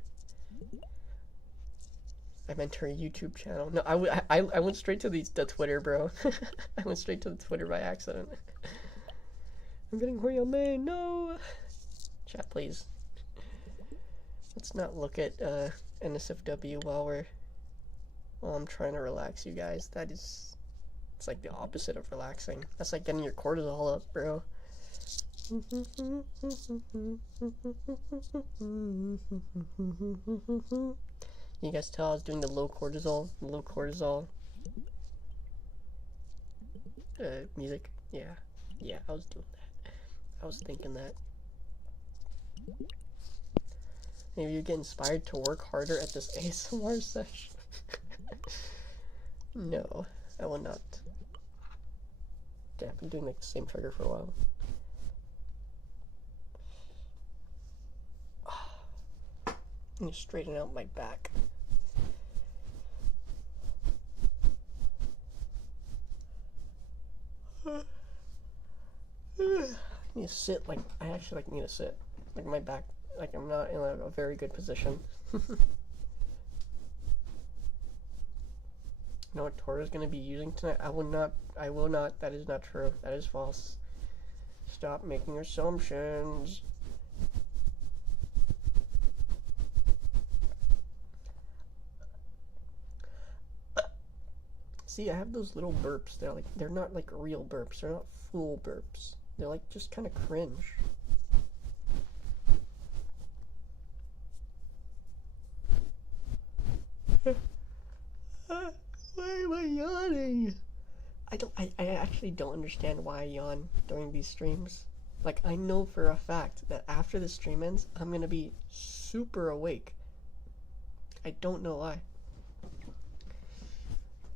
I meant her YouTube channel. No, I went straight to the Twitter, bro. I went straight to the Twitter by accident. I'm getting horny on May. No. Chat, please. Let's not look at NSFW while I'm trying to relax you guys. It's like the opposite of relaxing. That's like getting your cortisol up, bro. You guys tell I was doing the low cortisol music. Yeah, I was doing that. I was thinking that. Maybe you get inspired to work harder at this ASMR session. No, I will not. Yeah, I've been doing like the same trigger for a while. I'm gonna straighten out my back. I need to sit, like, I actually like need to sit. Like my back, like I'm not in a very good position. You know what Tora's gonna be using tonight? I will not, that is not true. That is false. Stop making assumptions. See, I have those little burps. They're not like real burps. They're not full burps. They're like just kind of cringe. Why am I yawning? I actually don't understand why I yawn during these streams. Like, I know for a fact that after the stream ends, I'm gonna be super awake. I don't know why.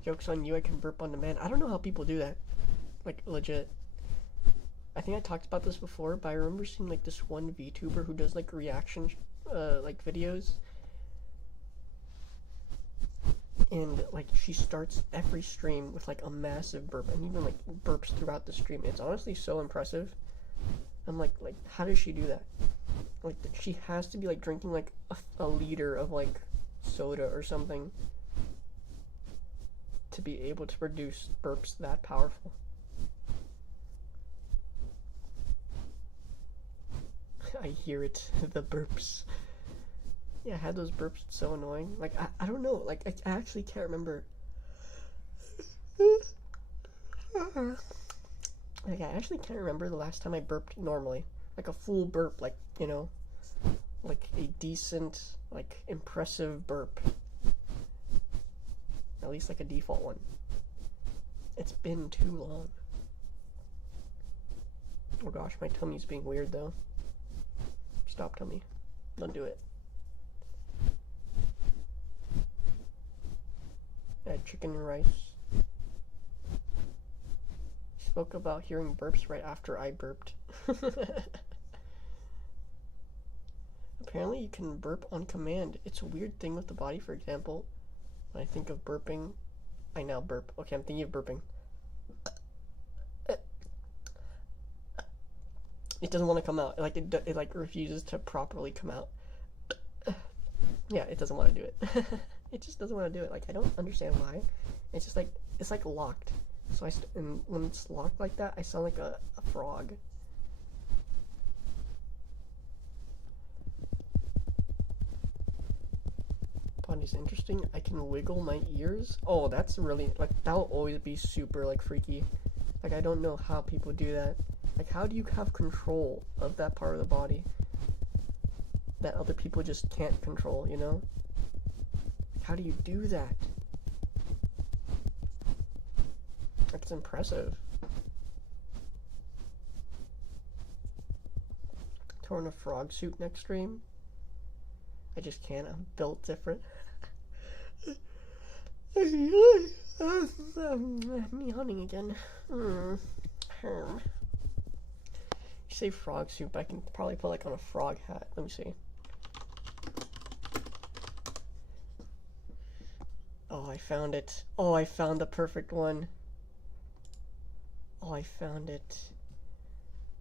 Joke's on you, I can burp on demand. I don't know how people do that. Like, legit. I think I talked about this before, but I remember seeing like this one VTuber who does like reaction like videos. And like she starts every stream with like a massive burp and even like burps throughout the stream. It's honestly so impressive. I'm like how does she do that? Like she has to be like drinking like a liter of like soda or something to be able to produce burps that powerful. I hear it, the burps. Yeah, I had those burps, it's so annoying. Like, I don't know, like, I actually can't remember. Like, I actually can't remember the last time I burped normally. Like a full burp, like, you know, like a decent, like, impressive burp. At least like a default one. It's been too long. Oh gosh, my tummy's being weird though. Stop, tummy. Don't do it. I had chicken and rice. Spoke about hearing burps right after I burped. Apparently you can burp on command. It's a weird thing with the body. For example, when I think of burping, I now burp. Okay, I'm thinking of burping. It doesn't want to come out. Like it like refuses to properly come out. Yeah, it doesn't want to do it. It just doesn't want to do it. Like, I don't understand why. It's just like, it's like locked. So and when it's locked like that, I sound like a frog. Body's interesting. I can wiggle my ears. Oh, that's really, like, that'll always be super, like, freaky. Like, I don't know how people do that. Like, how do you have control of that part of the body that other people just can't control, you know? How do you do that? That's impressive. Torn a frog suit next stream. I just can't. I'm built different. Me yawning again. You say frog soup, I can probably put like on a frog hat. Let me see. Oh, I found it. Oh, I found the perfect one. Oh, I found it.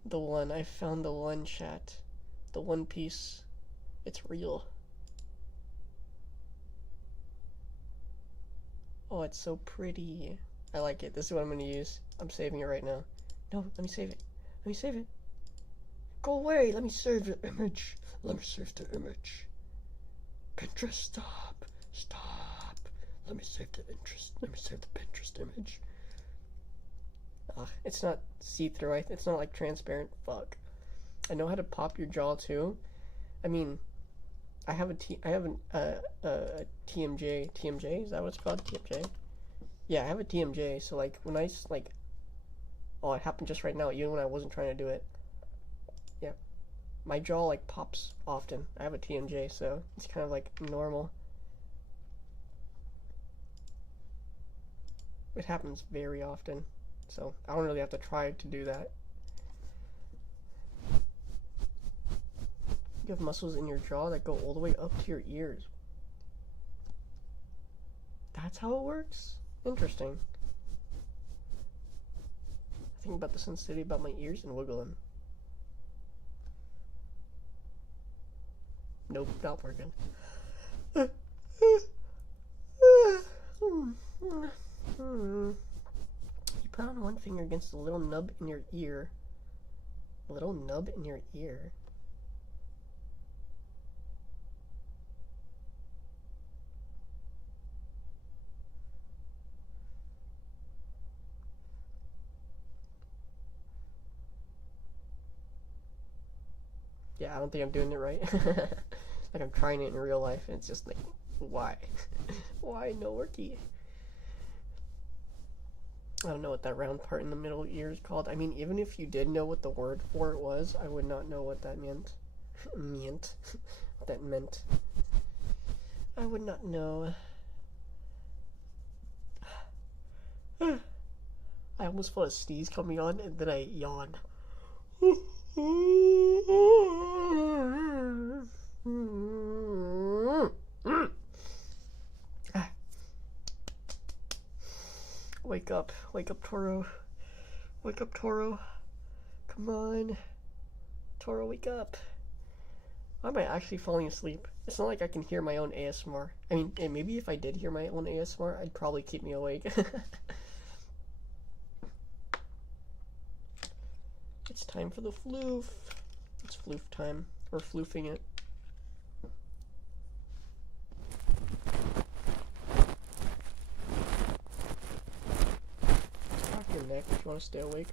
The one. I found the one, chat. The one piece. It's real. Oh, it's so pretty. I like it. This is what I'm going to use. I'm saving it right now. No, let me save it. Let me save it. Go away. Let me save the image. Let me save the image. Pinterest, stop. Stop. Let me save the interest. Let me save the Pinterest image. It's not see-through. It's not like transparent. Fuck. I know how to pop your jaw too. I mean, I have a TMJ. TMJ? Is that what it's called? TMJ? Yeah, I have a TMJ. So like when I like, oh, it happened just right now. Even when I wasn't trying to do it. Yeah, my jaw like pops often. I have a TMJ, so it's kind of like normal. It happens very often, so I don't really have to try to do that. You have muscles in your jaw that go all the way up to your ears. That's how it works? Interesting. I think about the sensitivity about my ears and wiggle them. Nope, not working. You put on one finger against the little nub in your ear. A little nub in your ear? Yeah, I don't think I'm doing it right. Like I'm trying it in real life and it's just like, why? Why no worky? I don't know what that round part in the middle ear is called. I mean, even if you did know what the word for it was, I would not know what that meant. What that meant. I would not know. I almost felt a sneeze coming on and then I yawned. Wake up, Toro. Wake up, Toro. Come on. Toro, wake up. Why am I actually falling asleep? It's not like I can hear my own ASMR. I mean, maybe if I did hear my own ASMR, I'd probably keep me awake. It's time for the floof. It's floof time. Or floofing it. Talking snack if you want to stay awake.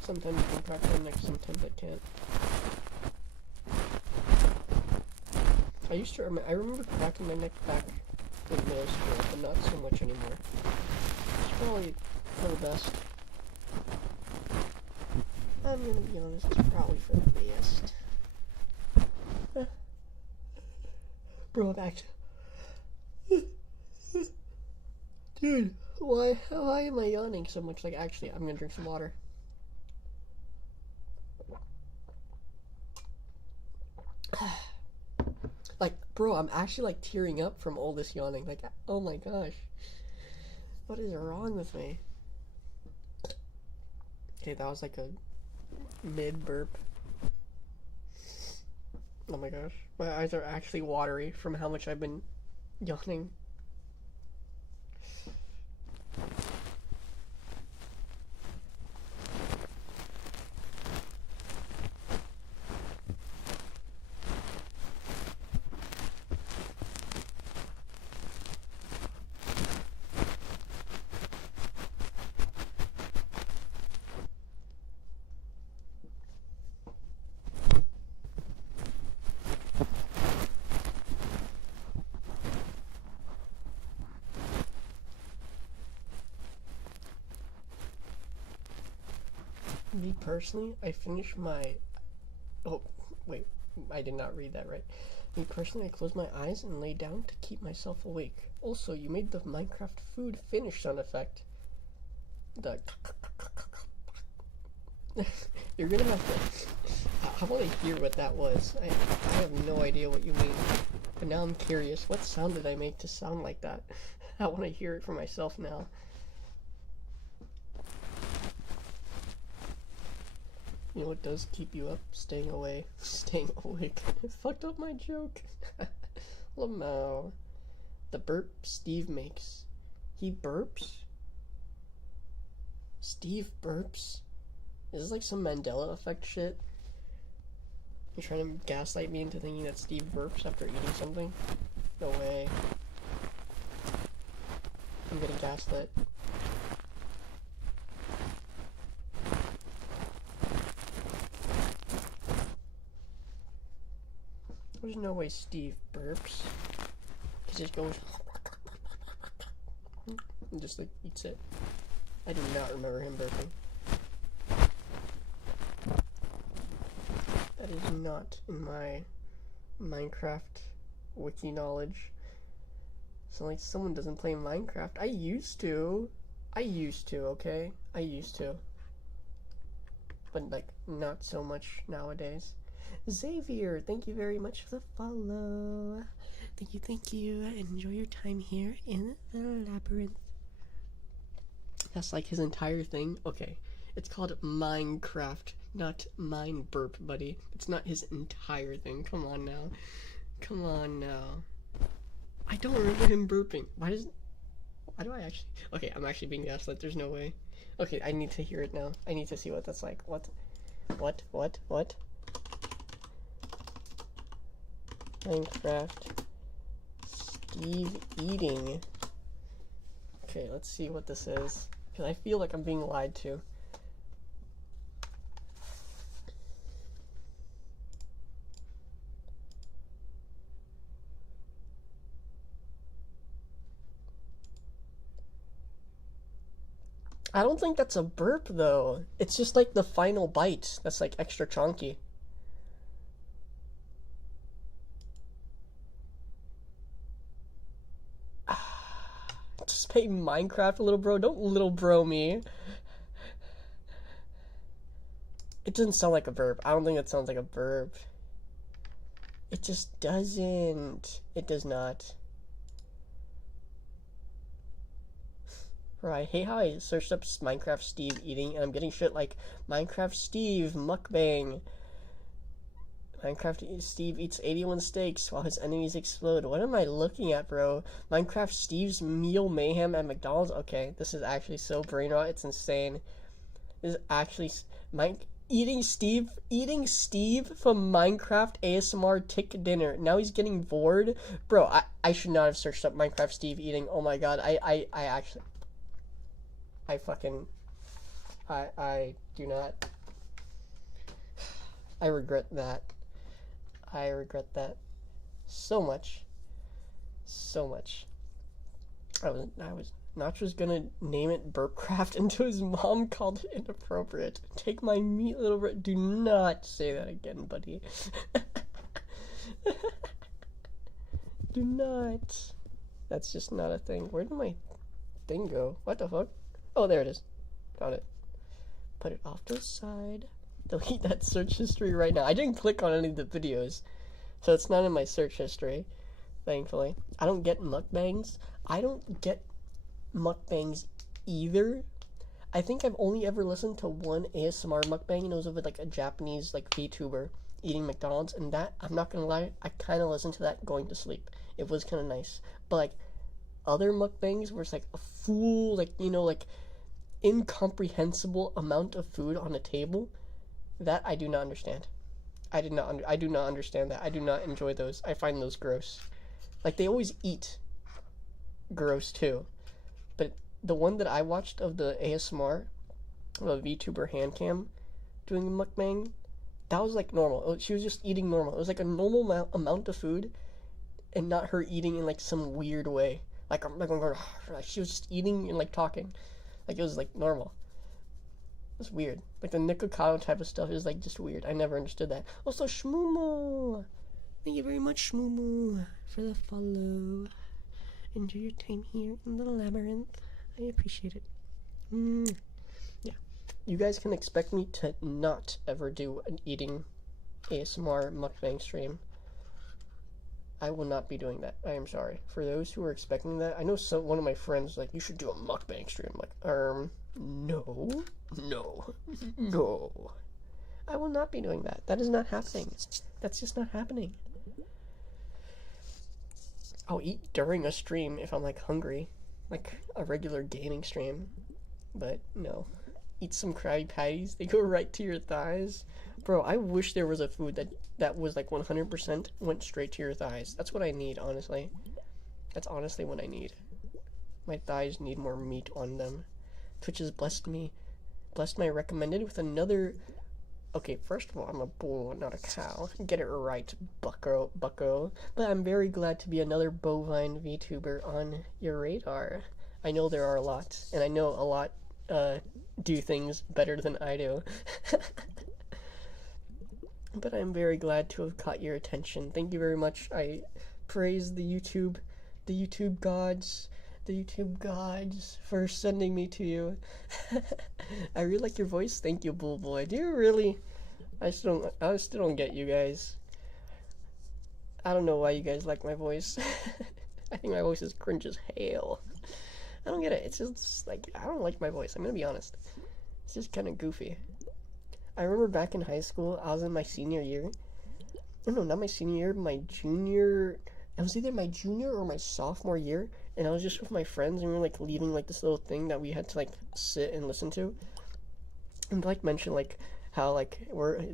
Sometimes I can crack my neck, sometimes I can't. I remember cracking my neck back in middle school, but not so much anymore. It's probably for the best. I'm gonna be honest, it's probably for the best. Bro, I'm actually... Dude, why am I yawning so much? Like, actually, I'm gonna drink some water. Like, bro, I'm actually, like, tearing up from all this yawning. Like, oh my gosh. What is wrong with me? Okay, that was like a mid-burp. Oh my gosh. My eyes are actually watery from how much I've been yawning. Me personally, I finished my... Oh, wait, I did not read that right. Me personally, I closed my eyes and lay down to keep myself awake. Also, you made the Minecraft food finish sound effect. The... You're gonna have to... I want to hear what that was. I have no idea what you mean. But now I'm curious. What sound did I make to sound like that? I want to hear it for myself now. You know what does keep you up? Staying awake. It fucked up my joke. Lamau. The burp Steve makes. He burps? Steve burps? Is this like some Mandela effect shit? You're trying to gaslight me into thinking that Steve burps after eating something? No way. I'm getting gaslit. There's no way Steve burps. He just goes and just like eats it. I do not remember him burping. That is not in my Minecraft wiki knowledge. So like someone doesn't play Minecraft. I used to, okay? I used to. But like not so much nowadays. Xavier, thank you very much for the follow. Thank you. Enjoy your time here in the labyrinth. That's like his entire thing. Okay, it's called Minecraft, not Mine Burp, buddy. It's not his entire thing. Come on now. Come on now. I don't remember him burping. Why do I actually... Okay, I'm actually being gaslit. There's no way. Okay, I need to hear it now. I need to see what that's like. What? Minecraft Steve eating. Okay, let's see what this is. Because I feel like I'm being lied to. I don't think that's a burp though. It's just like the final bite that's like extra chunky. Just play Minecraft, little bro. Don't little bro me. It doesn't sound like a burp. I don't think it sounds like a burp. It just doesn't. It does not. Bro, I hate how I searched up Minecraft Steve eating and I'm getting shit like Minecraft Steve mukbang. Minecraft Steve eats 81 steaks while his enemies explode. What am I looking at, bro? Minecraft Steve's meal mayhem at McDonald's? Okay, this is actually so brain rot. It's insane. This is actually... Eating Steve from Minecraft ASMR Tick Dinner. Now he's getting bored. Bro, I should not have searched up Minecraft Steve eating. Oh my god, I actually, I fucking, I do not, I regret that. I regret that so much. So much. Notch was gonna name it Burpcraft until his mom called it inappropriate. Take my meat, little bro. Do not say that again, buddy. Do not. That's just not a thing. Where did my thing go? What the fuck? Oh, there it is. Got it. Put it off to the side. Delete that search history right now. I didn't click on any of the videos, so it's not in my search history, thankfully. I don't get mukbangs. I don't get mukbangs either. I think I've only ever listened to one ASMR mukbang, and it was of like a Japanese like VTuber eating McDonald's, and that, I'm not gonna lie, I kind of listened to that going to sleep. It was kind of nice. But like other mukbangs where it's like a full, like, you know, like incomprehensible amount of food on a table, that I do not understand. I do not understand that. I do not enjoy those. I find those gross. Like, they always eat gross too. But the one that I watched of the ASMR, of a VTuber handcam doing a mukbang, that was like normal. She was just eating normal. It was like a normal amount of food, and not her eating in like some weird way. Like she was just eating and like talking. Like it was like normal. It was weird. Like the Nikocado type of stuff is like just weird. I never understood that. Also, Shmumo! Thank you very much, Shmumo, for the follow. Enjoy your time here in the labyrinth. I appreciate it. Yeah. You guys can expect me to not ever do an eating ASMR mukbang stream. I will not be doing that. I am sorry. For those who are expecting that, I know one of my friends like, you should do a mukbang stream. I'm like, no. I will not be doing that. That is not happening. That's just not happening. I'll eat during a stream if I'm like hungry, like a regular gaming stream, but no. Eat some Krabby Patties, they go right to your thighs. Bro, I wish there was a food that was like 100% went straight to your thighs. That's what I need, honestly. That's honestly what I need. My thighs need more meat on them. Twitch has blessed my recommended with another. Okay, first of all, I'm a bull, not a cow. Get it right, bucko. But I'm very glad to be another bovine VTuber on your radar. I know there are a lot, and I know a lot do things better than I do. But I'm very glad to have caught your attention. Thank you very much. I praise the YouTube gods for sending me to you. I really like your voice. Thank you, Bull Boi. Do you really? I still don't get you guys. I don't know why you guys like my voice. I think my voice is cringe as hell. I don't get it. It's just like, I don't like my voice. I'm gonna be honest. It's just kind of goofy. I remember back in high school, I was in my senior year. No, not my senior year, but my junior. It was either my junior or my sophomore year, and I was just with my friends, and we were like leaving like this little thing that we had to like sit and listen to. And like mention like how like we're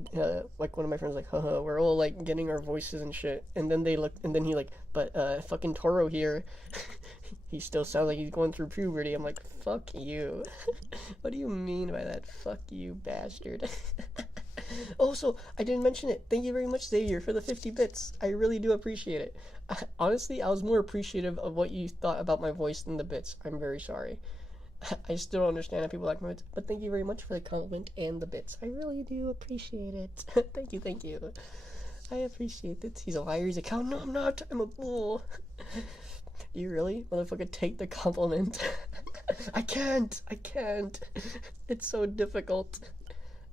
like one of my friends like, haha, we're all like getting our voices and shit. And then they looked, and then he like, but fucking Toro here, he still sounds like he's going through puberty. I'm like, fuck you. What do you mean by that? Fuck you, bastard. Also, I didn't mention it. Thank you very much, Xavier, for the 50 bits. I really do appreciate it. Honestly, I was more appreciative of what you thought about my voice than the bits. I'm very sorry. I still don't understand how people like my bits, but thank you very much for the compliment and the bits. I really do appreciate it. Thank you. I appreciate it. He's a liar, he's a cow. No, I'm not. I'm a bull. You really? Motherfucker, take the compliment. I can't. It's so difficult.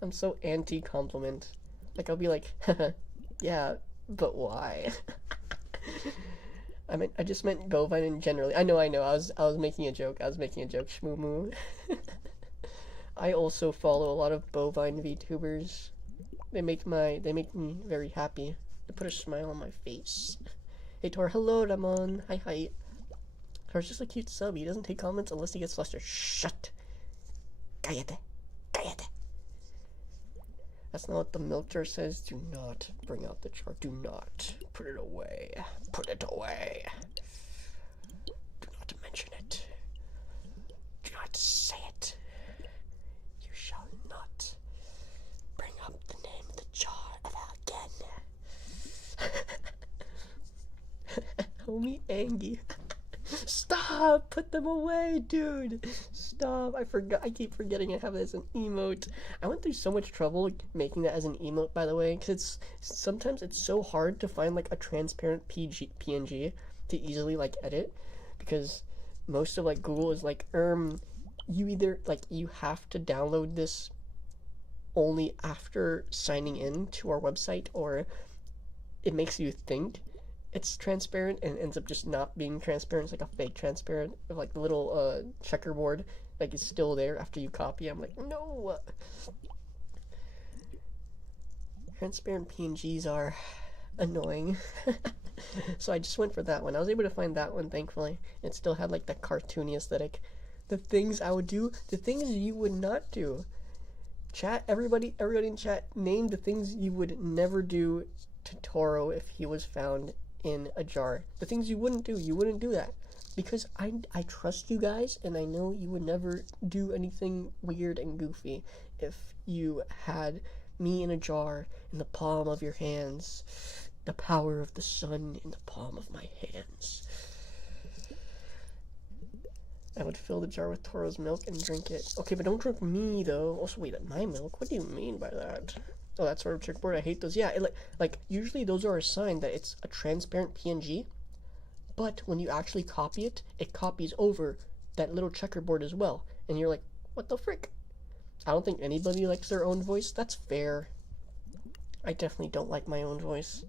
I'm so anti-compliment. Like, I'll be like, yeah, but why? I just meant bovine in generally. I know. I was making a joke. Shmoo. I also follow a lot of bovine VTubers. They make me very happy. They put a smile on my face. Hey Tor, hello Ramon. Hi. Tor's just a cute sub. He doesn't take comments unless he gets flustered. Shut. Cállate. That's not what the milk jar says. Do not bring out the jar. Do not put it away. Put it away. Do not mention it. Do not say it. You shall not bring up the name of the jar again. Homie Angie. Stop! Put them away, dude! Stop! I forgot. I keep forgetting I have it as an emote. I went through so much trouble making that as an emote, by the way, because sometimes it's so hard to find like a transparent PNG to easily like edit, because most of like Google is like, you either like you have to download this only after signing in to our website, or it makes you think it's transparent and ends up just not being transparent. It's like a fake transparent of like the little checkerboard like is still there after you copy. I'm like, no. Transparent PNGs are annoying. So I just went for that one. I was able to find that one, thankfully. It still had like that cartoony aesthetic. The things I would do, the things you would not do. Chat, everybody in chat, name the things you would never do to Toro if he was found in a jar. The things you wouldn't do that. Because I trust you guys, and I know you would never do anything weird and goofy if you had me in a jar in the palm of your hands. The power of the sun in the palm of my hands. I would fill the jar with Toro's milk and drink it. Okay, but don't drink me, though. Also, wait, my milk? What do you mean by that? Oh, that sort of checkerboard. I hate those. Yeah, like usually those are a sign that it's a transparent PNG, but when you actually copy it, it copies over that little checkerboard as well. And you're like, what the frick? I don't think anybody likes their own voice. That's fair. I definitely don't like my own voice.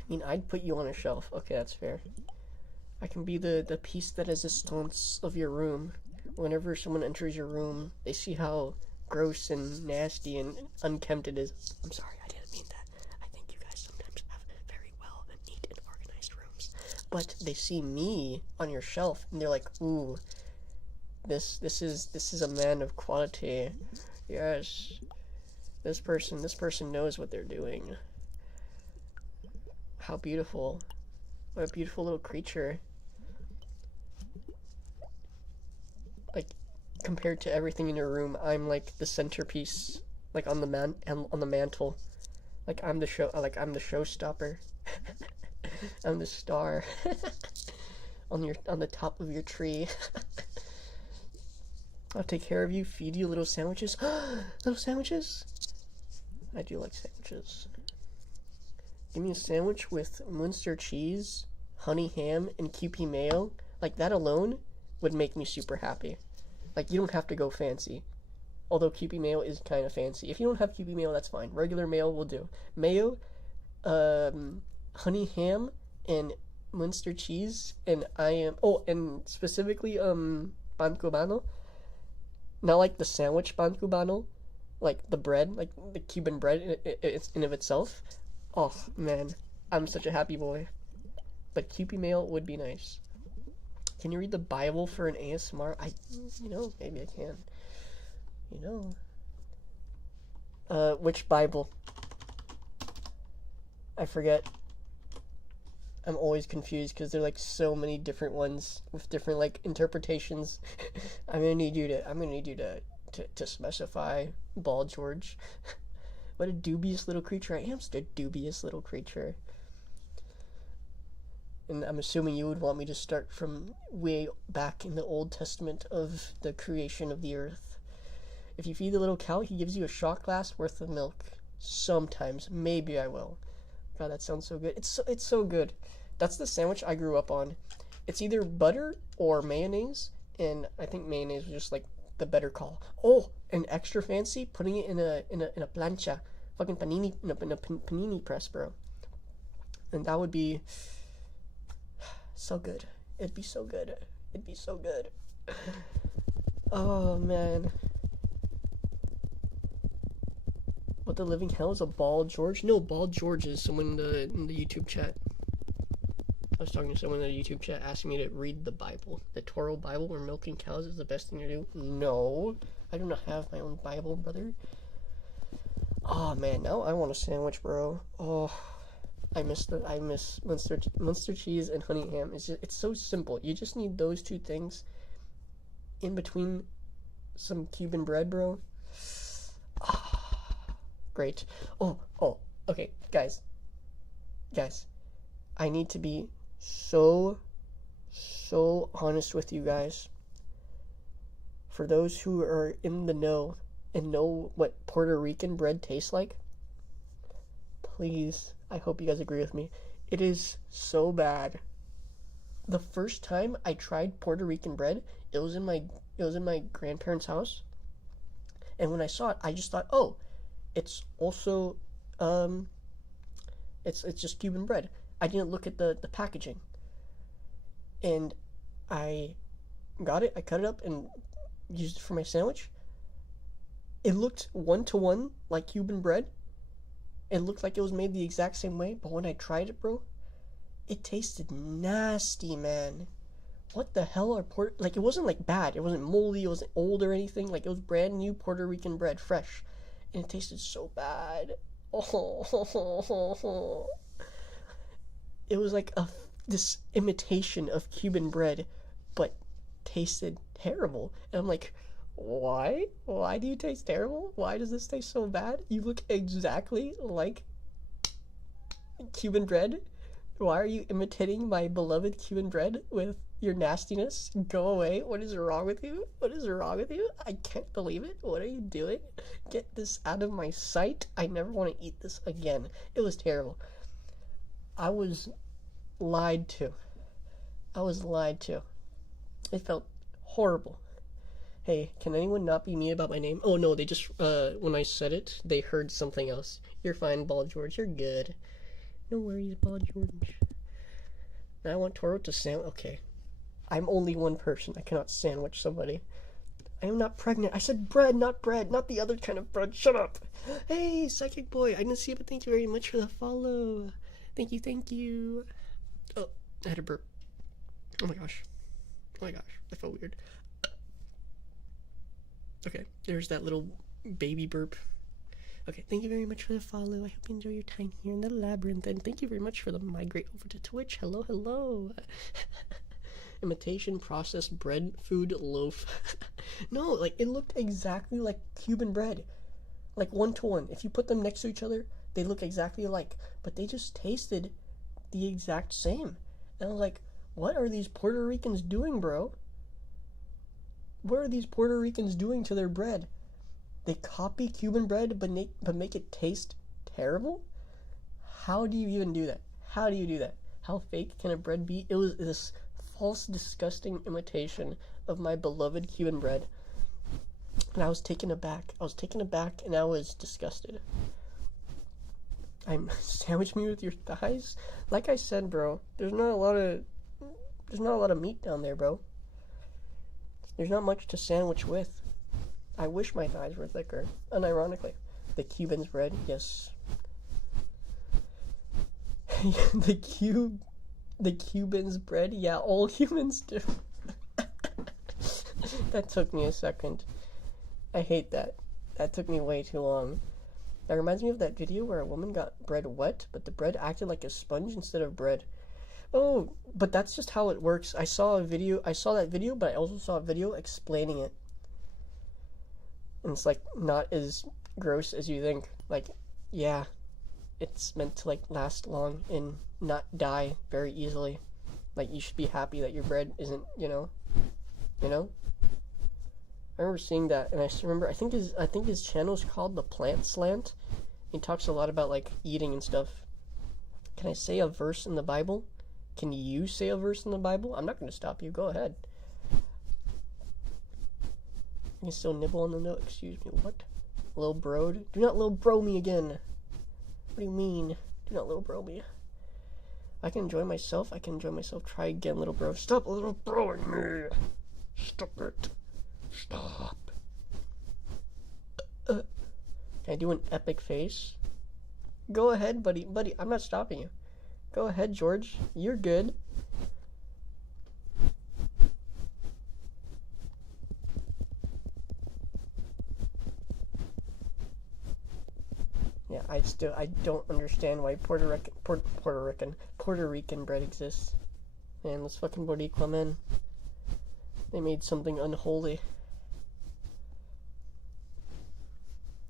I mean, I'd put you on a shelf. Okay, that's fair. I can be the piece that is resistance of your room. Whenever someone enters your room, they see how gross and nasty and unkempt it is. I'm sorry, I didn't mean that. I think you guys sometimes have very well neat and organized rooms. But they see me on your shelf and they're like, ooh, this is a man of quality. Yes. This person knows what they're doing. How beautiful. What a beautiful little creature. Like, compared to everything in your room, I'm like the centerpiece, like on the mantle. Like I'm the showstopper. I'm the star. on the top of your tree. I'll take care of you, feed you little sandwiches. Little sandwiches? I do like sandwiches. Give me a sandwich with Munster cheese, honey ham, and Kewpie mayo. Like, that alone would make me super happy. Like, you don't have to go fancy. Although Kewpie mayo is kind of fancy. If you don't have Kewpie mayo, that's fine. Regular mayo will do. Mayo, honey ham, and Munster cheese, and and specifically, pan cubano. Not like the sandwich pan cubano, like the bread, like the Cuban bread it's in of itself. Oh man, I'm such a happy boy. But Kewpie mayo would be nice. Can you read the Bible for an ASMR? Maybe I can. Which Bible? I forget. I'm always confused because there are like so many different ones with different like interpretations. I'm gonna need you to specify Ball George. What a dubious little creature. I am such a dubious little creature. And I'm assuming you would want me to start from way back in the Old Testament of the creation of the earth. If you feed the little cow, he gives you a shot glass worth of milk. Sometimes. Maybe I will. God, that sounds so good. It's so good. That's the sandwich I grew up on. It's either butter or mayonnaise, and I think mayonnaise was just like the better call. Oh, and extra fancy, putting it in a plancha, fucking panini in a panini press, bro. And that would be so good. It'd be so good. It'd be so good. Oh man. What the living hell is a Ball George? No, Ball George is someone in the YouTube chat. I was talking to someone in the YouTube chat asking me to read the Bible. The Torah Bible where milking cows is the best thing to do. No, I do not have my own Bible, brother. Oh man, now I want a sandwich, bro. Oh, I miss Munster cheese and honey ham. It's so simple. You just need those two things in between some Cuban bread, bro. Great. Oh, okay, guys. I need to be so honest with you guys. For those who are in the know and know what Puerto Rican bread tastes like, please, I hope you guys agree with me. It is so bad. The first time I tried Puerto Rican bread, it was in my grandparents' house, and when I saw it, I just thought, oh, it's also it's just Cuban bread. I didn't look at the packaging, and I got it. I cut it up and used it for my sandwich. It looked 1-to-1 like Cuban bread. It looked like it was made the exact same way, but when I tried it, bro, it tasted nasty, man. What the hell are like, it wasn't like bad. It wasn't moldy. It wasn't old or anything. Like, it was brand new Puerto Rican bread, fresh, and it tasted so bad. Oh, it was like this imitation of Cuban bread, but tasted terrible. And I'm like, why? Why do you taste terrible? Why does this taste so bad? You look exactly like Cuban bread. Why are you imitating my beloved Cuban bread with your nastiness? Go away. What is wrong with you? What is wrong with you? I can't believe it. What are you doing? Get this out of my sight. I never want to eat this again. It was terrible. I was lied to. It felt horrible. Hey, can anyone not be mean about my name? Oh no, they just, when I said it, they heard something else. You're fine, Ball George. You're good. No worries, Ball George. Now I want Toro to sandwich. Okay. I'm only one person. I cannot sandwich somebody. I am not pregnant. I said bread, not the other kind of bread. Shut up. Hey, Psychic Boy. I didn't see it, but thank you very much for the follow. Thank you. Oh, I had a burp. Oh my gosh. I felt weird. Okay, there's that little baby burp. Okay, thank you very much for the follow. I hope you enjoy your time here in the labyrinth, and thank you very much for the migrate over to Twitch. Hello. Imitation processed bread food loaf. No, like, it looked exactly like Cuban bread. Like 1-to-1. If you put them next to each other, they look exactly alike, but they just tasted the exact same. And I was like, what are these Puerto Ricans doing, bro? What are these Puerto Ricans doing to their bread? They copy Cuban bread, but make it taste terrible? How do you even do that? How fake can a bread be? It was this false, disgusting imitation of my beloved Cuban bread. And I was taken aback. And I was disgusted. Sandwich me with your thighs? Like I said, bro, there's not a lot of meat down there, bro. There's not much to sandwich with. I wish my thighs were thicker. Unironically. The Cuban's bread, yes. The Cuban's bread, yeah, all humans do. That took me a second. I hate that. That took me way too long. That reminds me of that video where a woman got bread wet, but the bread acted like a sponge instead of bread. Oh, but that's just how it works. I saw that video, but I also saw a video explaining it. And it's like not as gross as you think. Like, yeah, it's meant to like last long and not die very easily. Like, you should be happy that your bread isn't, you know. I remember seeing that, and I remember I think his channel is called The Plant Slant. He talks a lot about like eating and stuff. Can I say a verse in the Bible? Can you say a verse in the Bible? I'm not going to stop you. Go ahead. You can still nibble on the note. Excuse me, what? Lil broed? Do not lil bro me again. What do you mean? Do not lil bro me. I can enjoy myself. Try again, little bro. Stop little broing me. Stop it. Stop. Can I do an epic face? Go ahead, buddy. I'm not stopping you. Go ahead, George. You're good. I don't understand why Puerto Rican bread exists. Man, let's fucking Boricua, man. They made something unholy.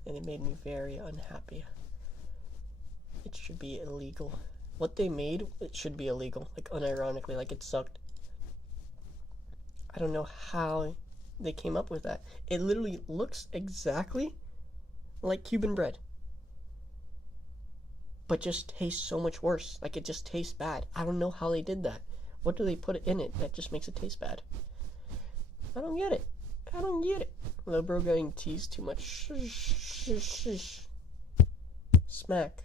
And it made me very unhappy. It should be illegal. What they made, it should be illegal. Like, unironically, like, it sucked. I don't know how they came up with that. It literally looks exactly like Cuban bread, but just tastes so much worse. Like, it just tastes bad. I don't know how they did that. What do they put in it that just makes it taste bad? I don't get it. I don't get it. Little bro getting teased too much. Smack.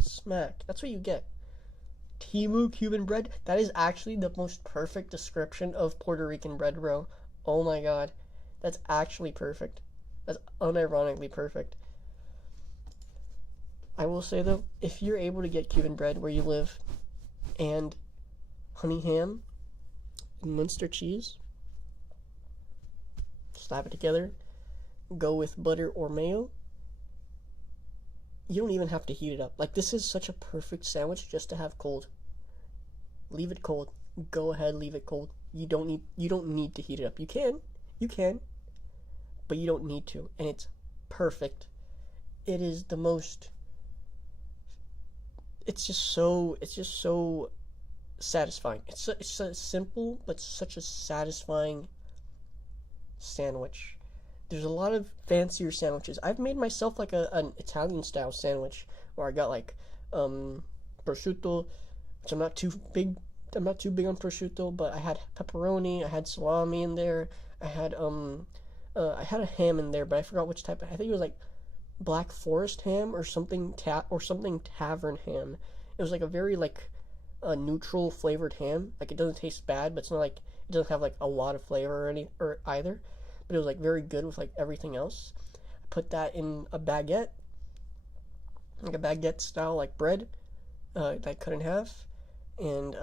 Smack. That's what you get. Timu Cuban bread? That is actually the most perfect description of Puerto Rican bread, bro. Oh my god. That's actually perfect. That's unironically perfect. I will say though, if you're able to get Cuban bread where you live, and honey ham, and Munster cheese, slap it together, go with butter or mayo, you don't even have to heat it up. Like, this is such a perfect sandwich just to have cold. Leave it cold. Go ahead, leave it cold. You don't need to heat it up. You can, but you don't need to, and it's perfect. It is the most. It's just so satisfying. It's so simple, but such a satisfying sandwich. There's a lot of fancier sandwiches. I've made myself like an Italian style sandwich where I got like prosciutto, which I'm not too big on prosciutto, but I had pepperoni, I had salami in there, I had a ham in there, but I forgot which type. I think it was like Black Forest ham or something tavern ham. It was like a very like neutral flavored ham. Like, it doesn't taste bad, but it's not like it doesn't have like a lot of flavor or either. But it was like very good with like everything else. I put that in a baguette, like a baguette style like bread that I cut in half, and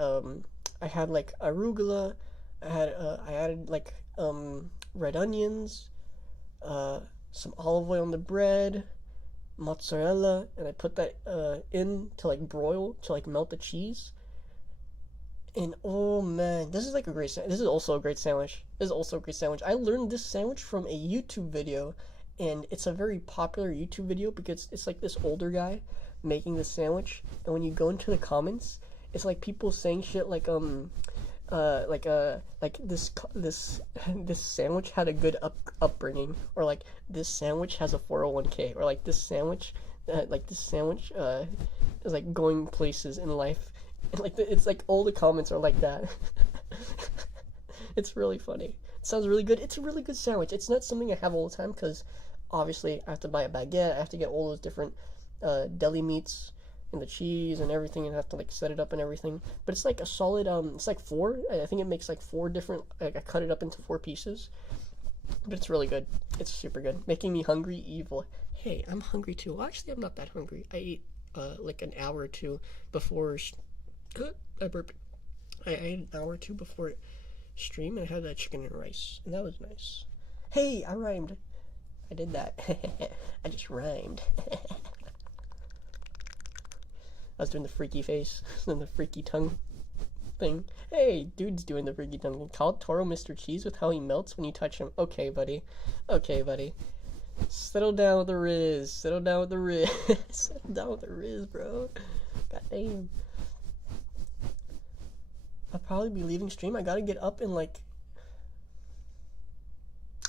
I had like arugula. I added like red onions, some olive oil on the bread, mozzarella, and I put that in to like broil to like melt the cheese. And oh man, this is like a great sandwich. This is also a great sandwich. I learned this sandwich from a YouTube video, and it's a very popular YouTube video because it's like this older guy making this sandwich, and when you go into the comments, it's like people saying shit like this sandwich had a good upbringing, or like this sandwich has a 401k, or like this sandwich is like going places in life. And like it's like all the comments are like that. It's really funny. It sounds really good. It's a really good sandwich. It's not something I have all the time because obviously I have to buy a baguette. I have to get all those different deli meats and the cheese and everything, and I have to like set it up and everything. But it's like a solid. It's like four. I think it makes like four different. Like, I cut it up into 4 pieces. But it's really good. It's super good. Making me hungry evil. Hey, I'm hungry too. Well, actually, I'm not that hungry. I ate like an hour or two before. I ate an hour or two before stream, and I had that chicken and rice, and that was nice. Hey, I rhymed. I did that. I just rhymed. I was doing the freaky face and the freaky tongue thing. Hey, dude's doing the freaky tongue. Call Toro Mr. Cheese with how he melts when you touch him. Okay, buddy. Settle down with the Riz. Settle down with the Riz, bro. God damn. I'll probably be leaving stream. I gotta get up and like...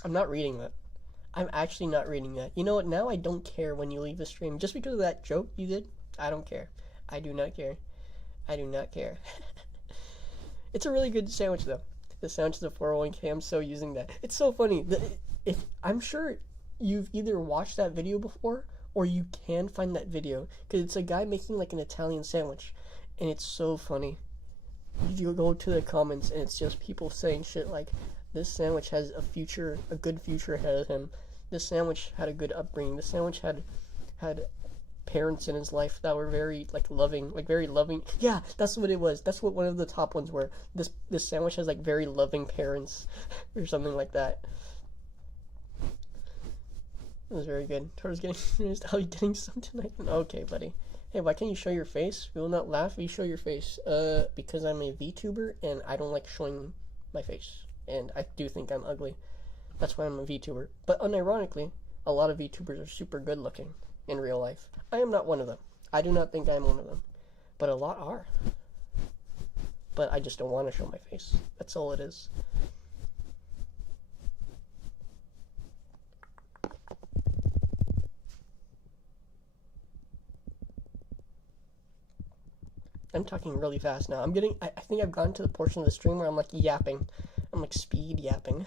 I'm not reading that. I'm actually not reading that. You know what? Now I don't care when you leave the stream. Just because of that joke you did, I don't care. I do not care. It's a really good sandwich though. The sandwich is a 401k. I'm so using that. It's so funny. I'm sure you've either watched that video before or you can find that video, because it's a guy making like an Italian sandwich, and it's so funny. You go to the comments and it's just people saying shit like, this sandwich has a good future ahead of him. This sandwich had a good upbringing. This sandwich had parents in his life that were very loving. Yeah, that's what it was. That's what one of the top ones were. This sandwich has like very loving parents or something like that. That was very good. Towards getting finished. I'll be getting some tonight. Okay, buddy. Hey, why can't you show your face? We will not laugh if you show your face. Because I'm a VTuber and I don't like showing my face. And I do think I'm ugly. That's why I'm a VTuber. But unironically, a lot of VTubers are super good looking in real life. I am not one of them. I do not think I'm one of them. But a lot are. But I just don't want to show my face. That's all it is. I'm talking really fast now. I think I've gotten to the portion of the stream where I'm like yapping. I'm like speed yapping.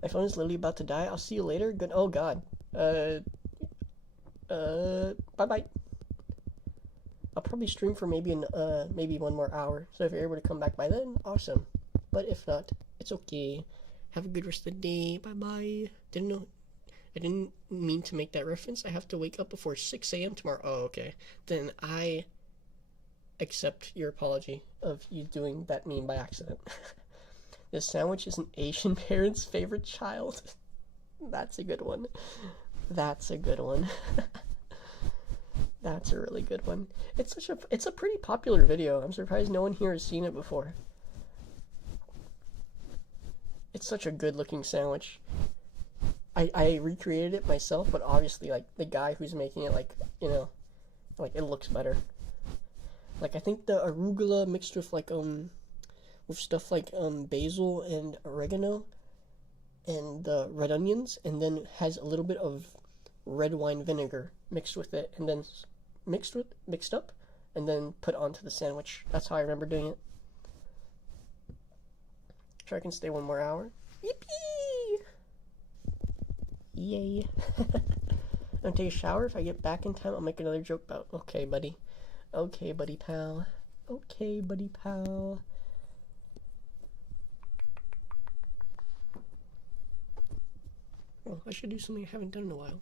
My phone is literally about to die. I'll see you later. Good. Oh god. Bye-bye. I'll probably stream for maybe maybe 1 more hour. So if you're able to come back by then, awesome. But if not, it's okay. Have a good rest of the day. Bye-bye. I didn't mean to make that reference. I have to wake up before 6 a.m. tomorrow. Oh, okay. Then I accept your apology of you doing that meme by accident. This sandwich is an Asian parent's favorite child. That's a good one. That's a good one. That's a really good one. It's a pretty popular video. I'm surprised no one here has seen it before. It's such a good looking sandwich. I recreated it myself, but obviously like the guy who's making it, like, you know, like it looks better. Like I think the arugula mixed with like with stuff like basil and oregano and the red onions, and then has a little bit of red wine vinegar mixed with it, and then mixed up and then put onto the sandwich. That's how I remember doing it. Sure, I can stay 1 more hour. Yippee! Yay. I'm gonna take a shower. If I get back in time, I'll make another joke about. Okay, buddy. Okay, buddy pal. Okay, buddy pal. Oh, I should do something I haven't done in a while.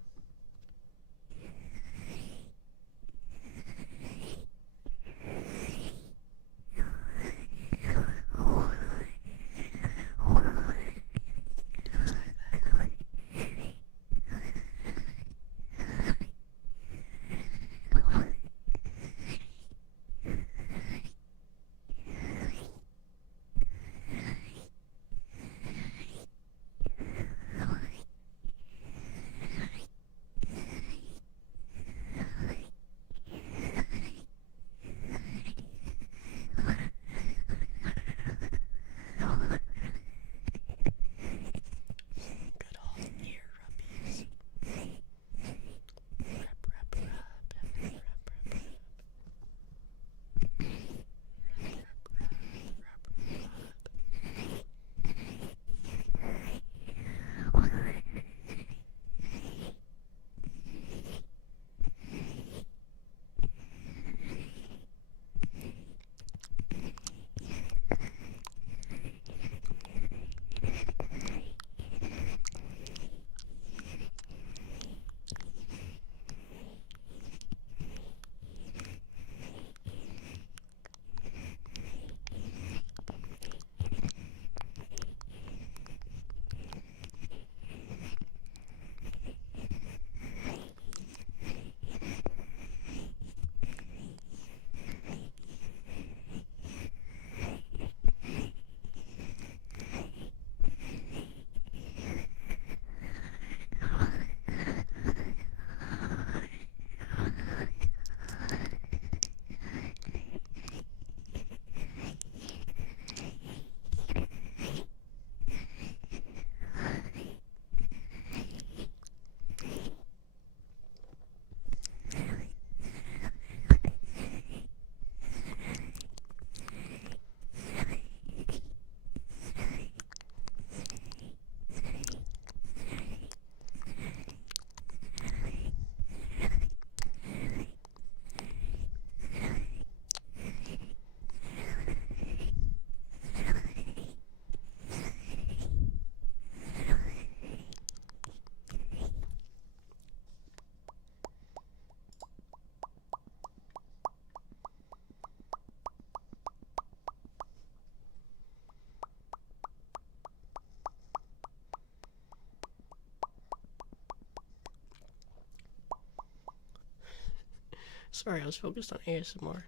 Sorry, I was focused on ASMR.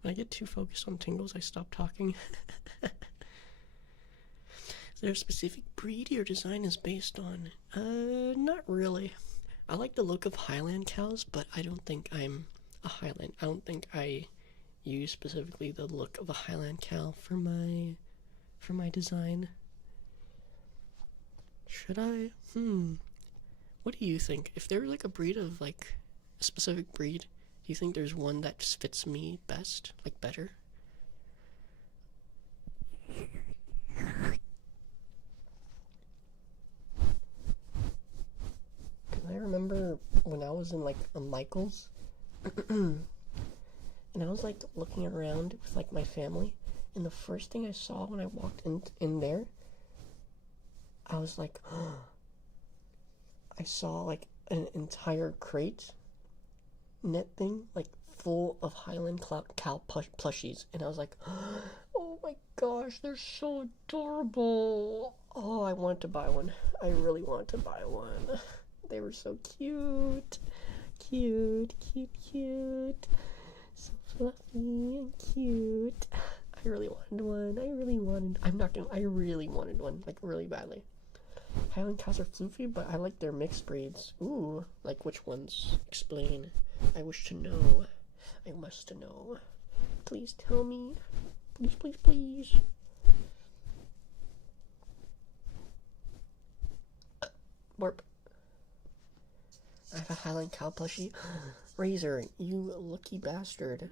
When I get too focused on tingles, I stop talking. Is there a specific breed your design is based on? Not really. I like the look of Highland cows, but I don't think I'm a Highland. I don't think I use specifically the look of a Highland cow for my design. Should I? What do you think? If there's like a breed of like a specific breed, do you think there's one that just fits me best, like better? I remember when I was in like a Michael's and I was like looking around with like my family, and the first thing I saw when I walked in there, I was like, I saw like an entire crate net thing like full of Highland cow plushies, and I was like, oh my gosh, they're so adorable. Oh, I wanted to buy one. I really wanted to buy one. They were so cute. Cute. So fluffy and cute. I really wanted one. I really wanted one, like really badly. Highland cows are floofy, but I like their mixed breeds. Ooh, like which ones? Explain. I wish to know. I must know. Please tell me. Please. Warp. I have a Highland cow plushie. Razor, you lucky bastard.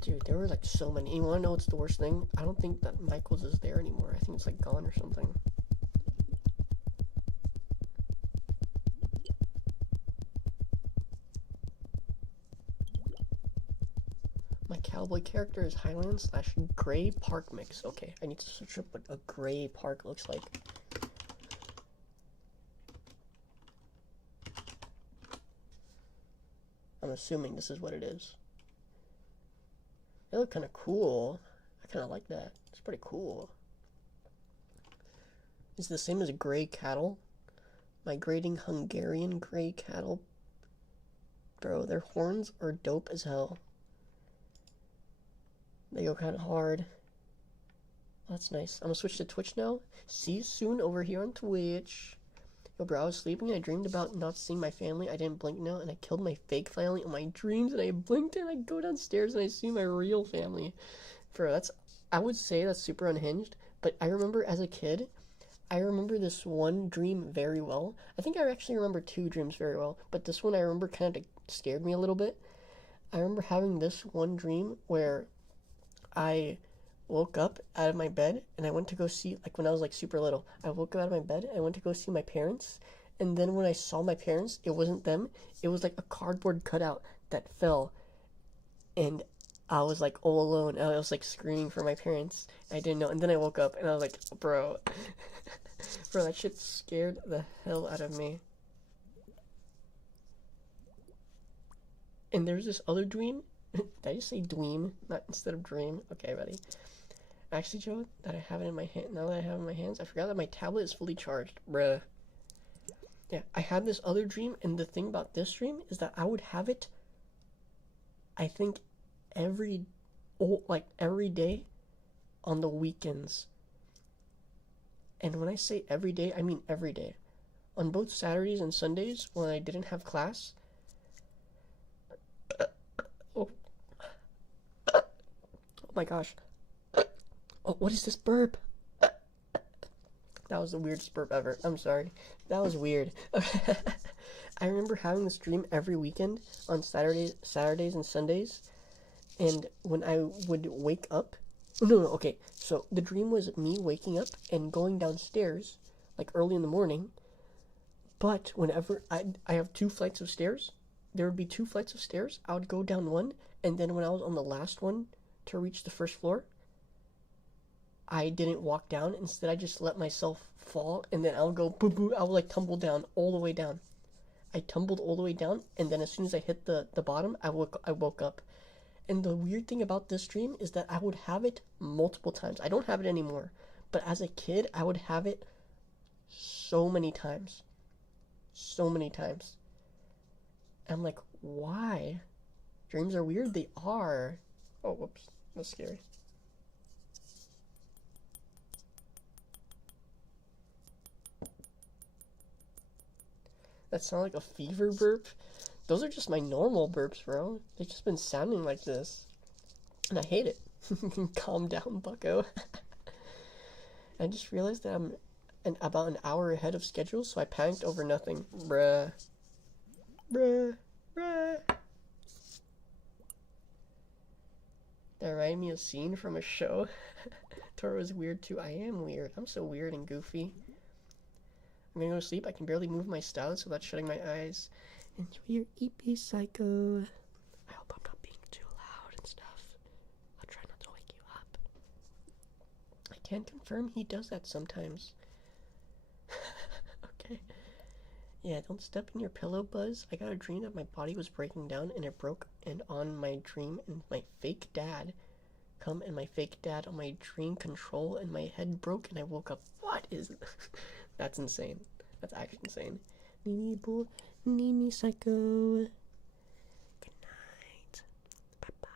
Dude, there were like so many. You wanna know what's the worst thing? I don't think that Michael's is there anymore. I think it's like gone or something. My cowboy character is Highland / Gray Park mix. Okay, I need to search up what a Gray Park looks like. I'm assuming this is what it is. They look kind of cool. I kind of like that. It's pretty cool. It's the same as gray cattle. Migrating Hungarian gray cattle. Bro, their horns are dope as hell. They go kind of hard. That's nice. I'm gonna switch to Twitch now. See you soon over here on Twitch. Yo, bro, I was sleeping and I dreamed about not seeing my family. I didn't blink now, and I killed my fake family in my dreams, and I blinked and I go downstairs and I see my real family. Bro, I would say that's super unhinged, but I remember as a kid, I remember this one dream very well. I think I actually remember two dreams very well, but this one I remember kind of scared me a little bit. I remember having this one dream where I woke up out of my bed and I went to go see, like when I was like super little, I woke up out of my bed and I went to go see my parents, and then when I saw my parents, it wasn't them, it was like a cardboard cutout that fell, and I was like all alone, and I was like screaming for my parents. I didn't know, and then I woke up and I was like, bro, bro, that shit scared the hell out of me. And there's this other dream. Did I just say dweem, not instead of dream? Okay, ready. Actually, Joe, that I have it in my hand. Now that I have it in my hands, I forgot that my tablet is fully charged, bruh. Yeah, I had this other dream, and the thing about this dream is that I would have it, I think, every day on the weekends. And when I say every day, I mean every day. On both Saturdays and Sundays, when I didn't have class, oh my gosh. Oh, what is this burp? That was the weirdest burp ever. I'm sorry. That was weird. I remember having this dream every weekend on Saturdays and Sundays. And when I would wake up... No, okay. So the dream was me waking up and going downstairs, like early in the morning. But whenever I have 2 flights of stairs, there would be 2 flights of stairs. I would go down one, and then when I was on the last one to reach the first floor, I didn't walk down. Instead, I just let myself fall, and then I'll go boo-boo. I will like tumble down all the way down. I tumbled all the way down, and then as soon as I hit the bottom, I woke up. And the weird thing about this dream is that I would have it multiple times. I don't have it anymore, but as a kid, I would have it so many times. So many times. And I'm like, why? Dreams are weird? They are. Oh, whoops. That's scary. That sound like a fever burp? Those are just my normal burps, bro. They've just been sounding like this. And I hate it. Calm down, bucko. I just realized that I'm about an hour ahead of schedule, so I panicked over nothing. Bruh. Bruh. Bruh. That reminded me of a scene from a show. Toro is weird too. I am weird. I'm so weird and goofy. I'm gonna go to sleep. I can barely move my stylus without shutting my eyes. Enjoy your EP, psycho. I hope I'm not being too loud and stuff. I'll try not to wake you up. I can confirm he does that sometimes. Okay. Yeah, don't step in your pillow, Buzz. I got a dream that my body was breaking down and it broke, and on my dream and my fake dad come, and my fake dad on my dream control, and my head broke and I woke up. What is That's insane. That's actually insane. Nini bull, Nini psycho. Good night. Bye bye.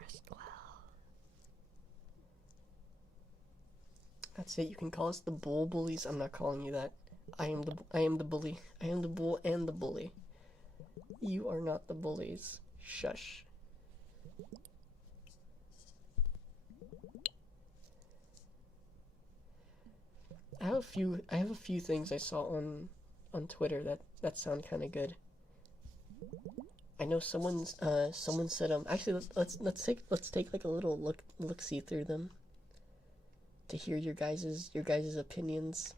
Rest well. That's it. You can call us the bull bullies. I'm not calling you that. I am the bully. I am the bull and the bully. You are not the bullies. Shush. I have a few things I saw on Twitter that sound kind of good. I know someone said actually let's take like a little look see through them to hear your guys's opinions.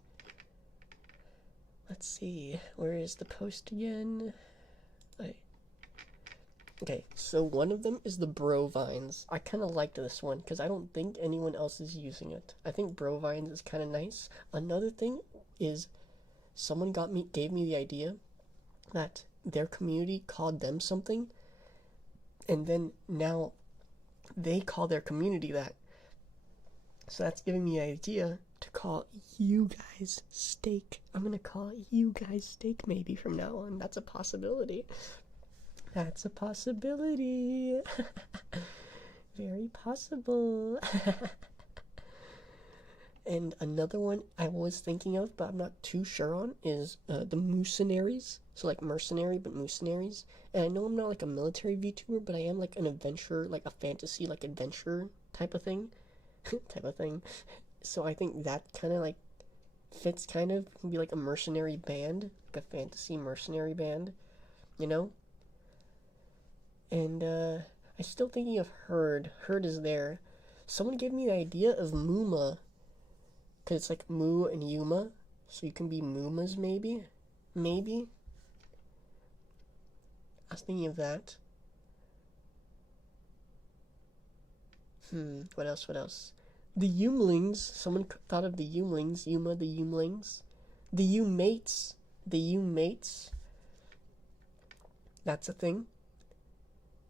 Let's see, where is the post again? Okay, so one of them is the bro vines. I kind of liked this one because I don't think anyone else is using it. I think bro vines is kind of nice. Another thing is someone gave me the idea that their community called them something, and then now they call their community that. So that's giving me an idea to call you guys steak. I'm gonna call you guys steak maybe from now on. That's a possibility. That's a possibility. Very possible. And another one I was thinking of, but I'm not too sure on, is the mercenaries. So like mercenary, but mercenaries. And I know I'm not like a military VTuber, but I am like an adventure, like a fantasy, like adventure type of thing. So I think that kind of like fits kind of, can be like a mercenary band, like a fantasy mercenary band, you know? And I'm still thinking of Herd. Herd is there. Someone gave me the idea of Muma, because it's like Moo and Yuma, so you can be Mumas maybe? Maybe? I was thinking of that. What else? The Youmlings. Someone thought of the Youmlings. Yuma, the Youmlings. The Youmates. That's a thing.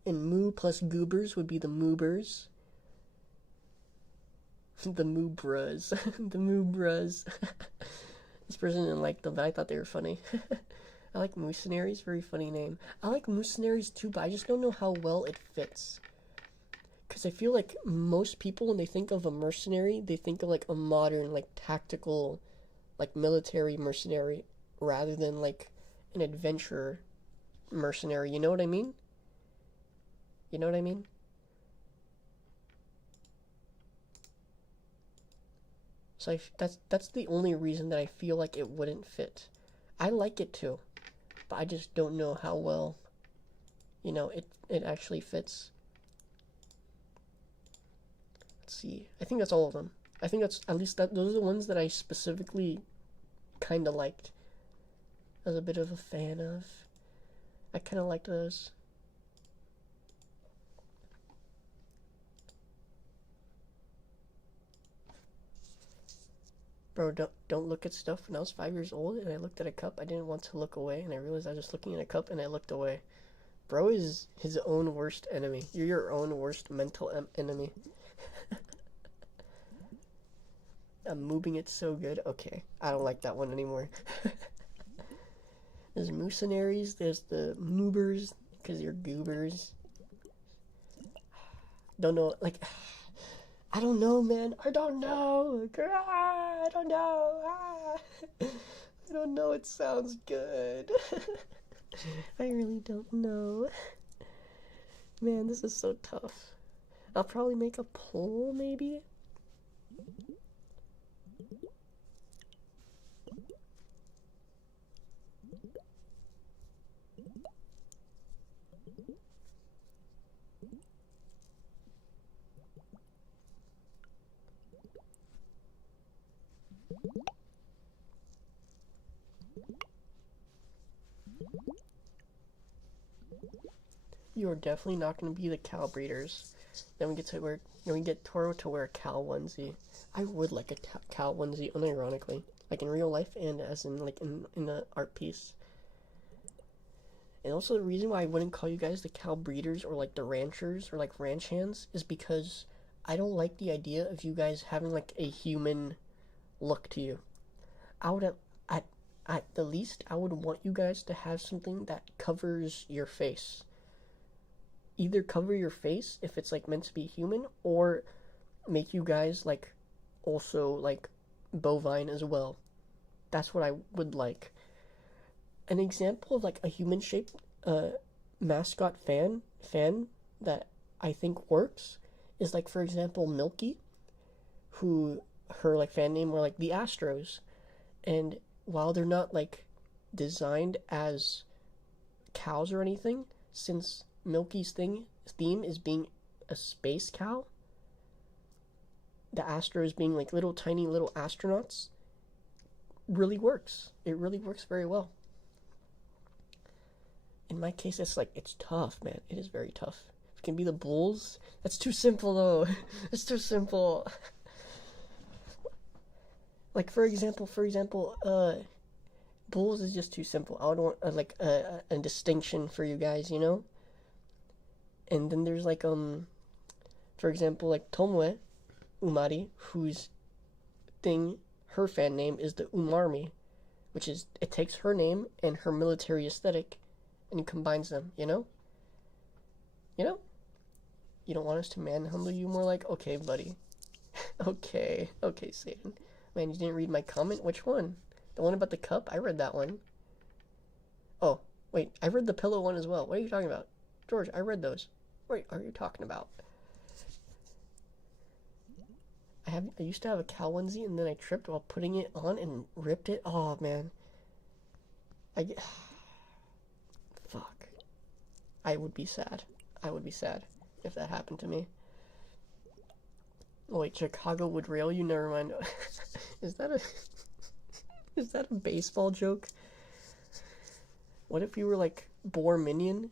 And Moo plus Goobers would be the Moobers. The Moobras. The Moobras. This person didn't like them, but I thought they were funny. I like Mercenaries, very funny name. I like Mercenaries too, but I just don't know how well it fits. Because I feel like most people, when they think of a mercenary, they think of like a modern, like tactical, like military mercenary, rather than like an adventure mercenary. You know what I mean? So that's the only reason that I feel like it wouldn't fit. I like it too, but I just don't know how well, it actually fits. Let's see. I think that's all of them. I think that's at least those are the ones that I specifically kind of liked. I was a bit of a fan of. I kind of liked those. Bro, don't look at stuff. When I was 5 years old and I looked at a cup, I didn't want to look away, and I realized I was just looking at a cup and I looked away. Bro is his own worst enemy. You're your own worst mental enemy. I'm moving it so good. Okay, I don't like that one anymore. There's mercenaries, there's the moobers, because you're goobers. Don't know, like, I don't know, man. I don't know. I don't know. I don't know. It sounds good. I really don't know. Man, this is so tough. I'll probably make a poll, maybe? You are definitely not going to be the cow breeders. Then we get Toro to wear a cow onesie. I would like a cow onesie, unironically, like in real life and as in like in the art piece. And also the reason why I wouldn't call you guys the cow breeders or like the ranchers or like ranch hands is because I don't like the idea of you guys having like a human look to you. I would at the least I would want you guys to have something that covers your face. Either cover your face if it's like meant to be human, or make you guys like also like bovine as well. That's what I would like. An example of like a human shaped mascot fan that I think works is like, for example, Milky, who her like fan name were like the Astros, and while they're not like designed as cows or anything, since Milky's theme is being a space cow, the Astros being like little tiny little astronauts, really works. It really works very well. In my case, it's tough, man. It is very tough. It can be the Bulls. That's too simple, though. It's too simple. Like, for example, Bulls is just too simple. I would want a distinction for you guys, you know? And then there's like, for example, like Tomoe Umari, whose her fan name is the Umarmi, which is, it takes her name and her military aesthetic and combines them, you know? You know? You don't want us to manhandle you more, like, okay, buddy. Okay, Satan. Man, you didn't read my comment? Which one? The one about the cup? I read that one. Oh, wait, I read the pillow one as well. What are you talking about? George, I read those. What are you talking about? I used to have a cow onesie, and then I tripped while putting it on and ripped it. Oh, man. Fuck. I would be sad. I would be sad if that happened to me. Oh, wait, Chicago would rail you? Never mind. Is that a baseball joke? What if you were like boar minion?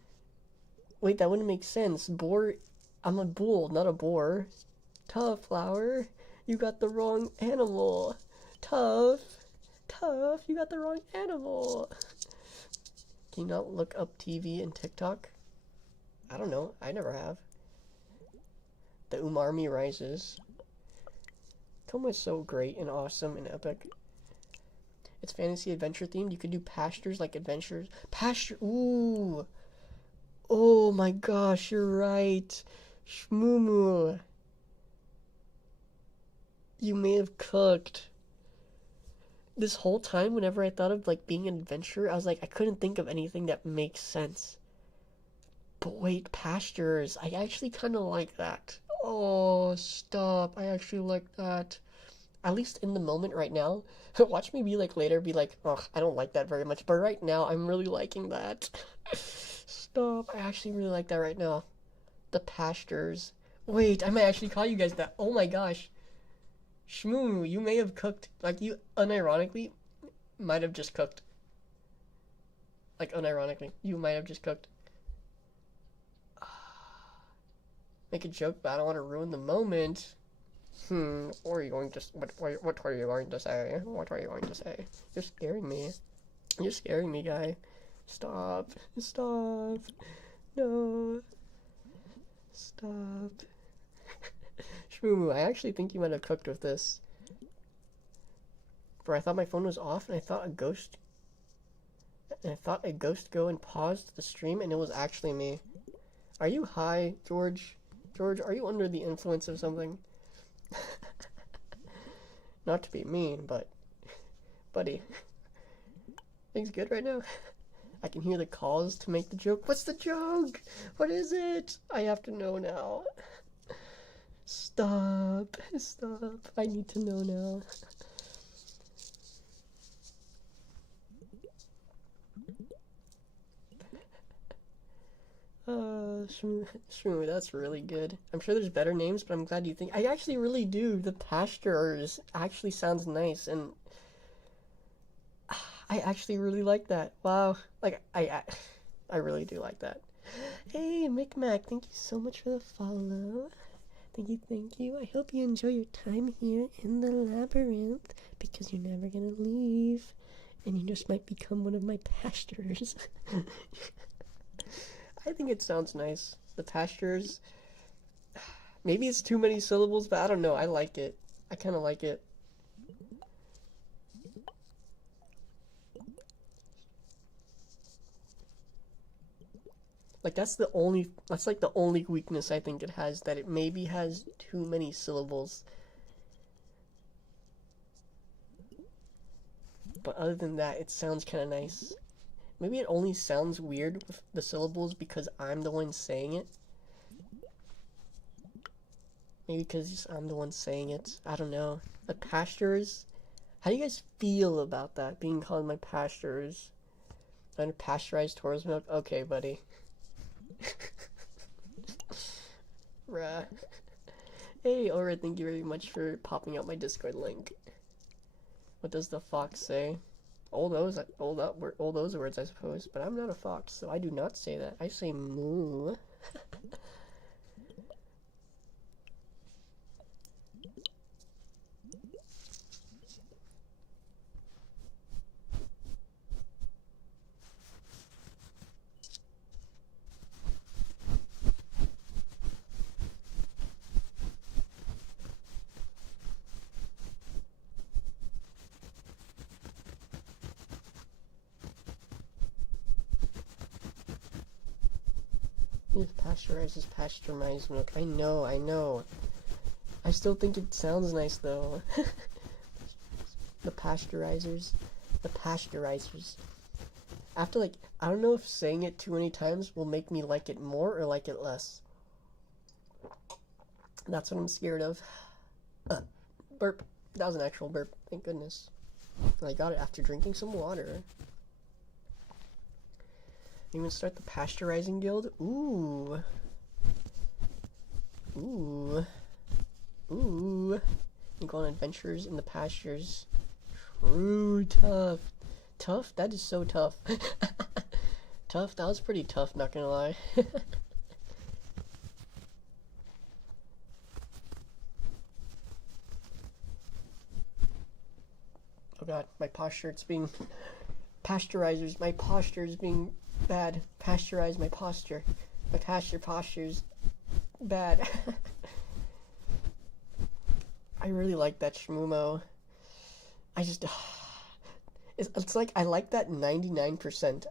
Wait, that wouldn't make sense. Boar, I'm a bull, not a boar. Tough, Flower. You got the wrong animal. Tough, you got the wrong animal. Can you not look up TV and TikTok? I don't know. I never have. The Umarmi Rises. Tomoe's so great and awesome and epic. It's fantasy adventure themed. You could do pastures like adventures. Pasture. Ooh. Oh my gosh, you're right. Shmumu. You may have cooked. This whole time, whenever I thought of like being an adventurer, I was like, I couldn't think of anything that makes sense. But wait, pastures. I actually kind of like that. Oh, stop. I actually like that. At least in the moment right now. Watch me be like later, be like, oh, I don't like that very much. But right now, I'm really liking that. Stop. I actually really like that right now. The pastures. Wait, I might actually call you guys that. Oh my gosh. Shmoo, you may have cooked. Like, you unironically might have just cooked. Like, unironically, you might have just cooked. Make a joke, but I don't want to ruin the moment. What are you going to, what are you going to say? What are you going to say? You're scaring me. You're scaring me, guy. Stop. Stop. No. Stop. Shmoo, I actually think you might have cooked with this. For I thought my phone was off and I thought a ghost go and paused the stream and it was actually me. Are you high, George? George, are you under the influence of something? Not to be mean, but buddy, things good right now? I can hear the calls to make the joke. What's the joke? What is it? I have to know now. Stop. Stop. I need to know now. Shmoo, that's really good. I'm sure there's better names, but I'm glad you think. I actually really do. The Pastures actually sounds nice, and I actually really like that. Wow. Like, I really do like that. Hey, Micmac, thank you so much for the follow. Thank you, thank you. I hope you enjoy your time here in the labyrinth, because you're never gonna leave, and you just might become one of my pastures. I think it sounds nice. The pastures. Maybe it's too many syllables, but I don't know. I like it. I kind of like it. Like that's like the only weakness I think it has, that it maybe has too many syllables. But other than that, it sounds kind of nice. Maybe it only sounds weird with the syllables because I'm the one saying it. Maybe because I'm the one saying it. I don't know. The pastures. How do you guys feel about that? Being called my pastures. Unpasteurized horse milk? Okay, buddy. Bruh. Hey, Aura, thank you very much for popping out my Discord link. What does the fox say? All those words, I suppose. But I'm not a fox, so I do not say that. I say moo. It pasteurizes pasteurized milk. I know. I still think it sounds nice though. The pasteurizers. After like, I don't know if saying it too many times will make me like it more or like it less. That's what I'm scared of. Burp. That was an actual burp. Thank goodness. I got it after drinking some water. Even start the pasteurizing guild? Ooh. And go on adventures in the pastures. True tough. Tough? That is so tough. Tough? That was pretty tough, not gonna lie. Oh god, my posture, it's being... Pasteurizers, my posture is being bad. Pasteurize my posture. My posture's bad. I really like that Shmumo. I just... It's like, I like that 99%.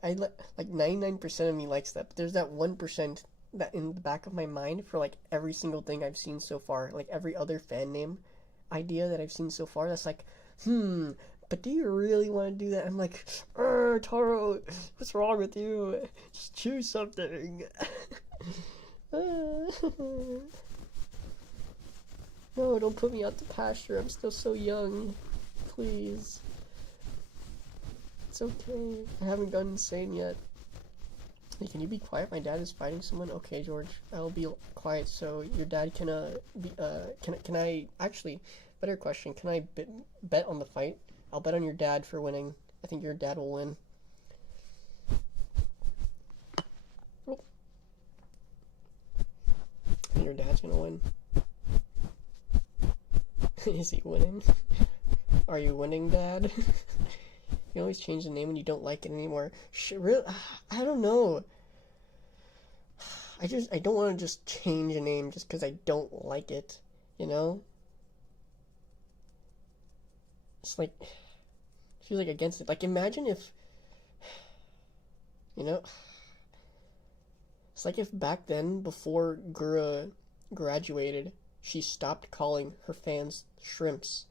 Like 99% of me likes that, but there's that 1% that in the back of my mind for like every single thing I've seen so far, like every other fan name idea that I've seen so far, that's like, but do you really want to do that? I'm like, Taro, what's wrong with you? Just choose something. No, don't put me out to pasture. I'm still so young. Please. It's okay. I haven't gone insane yet. Hey, can you be quiet? My dad is fighting someone. Okay, George. I'll be quiet so your dad can, can I, actually, better question, can I bet on the fight? I'll bet on your dad for winning. I think your dad will win. think your dad's gonna win? Is he winning? Are you winning, Dad? You always change the name when you don't like it anymore. Really? I don't know. I don't want to just change a name just because I don't like it, you know? It's like, it feels like against it. Like, imagine if, you know, it's like if back then, before Gura graduated, she stopped calling her fans shrimps,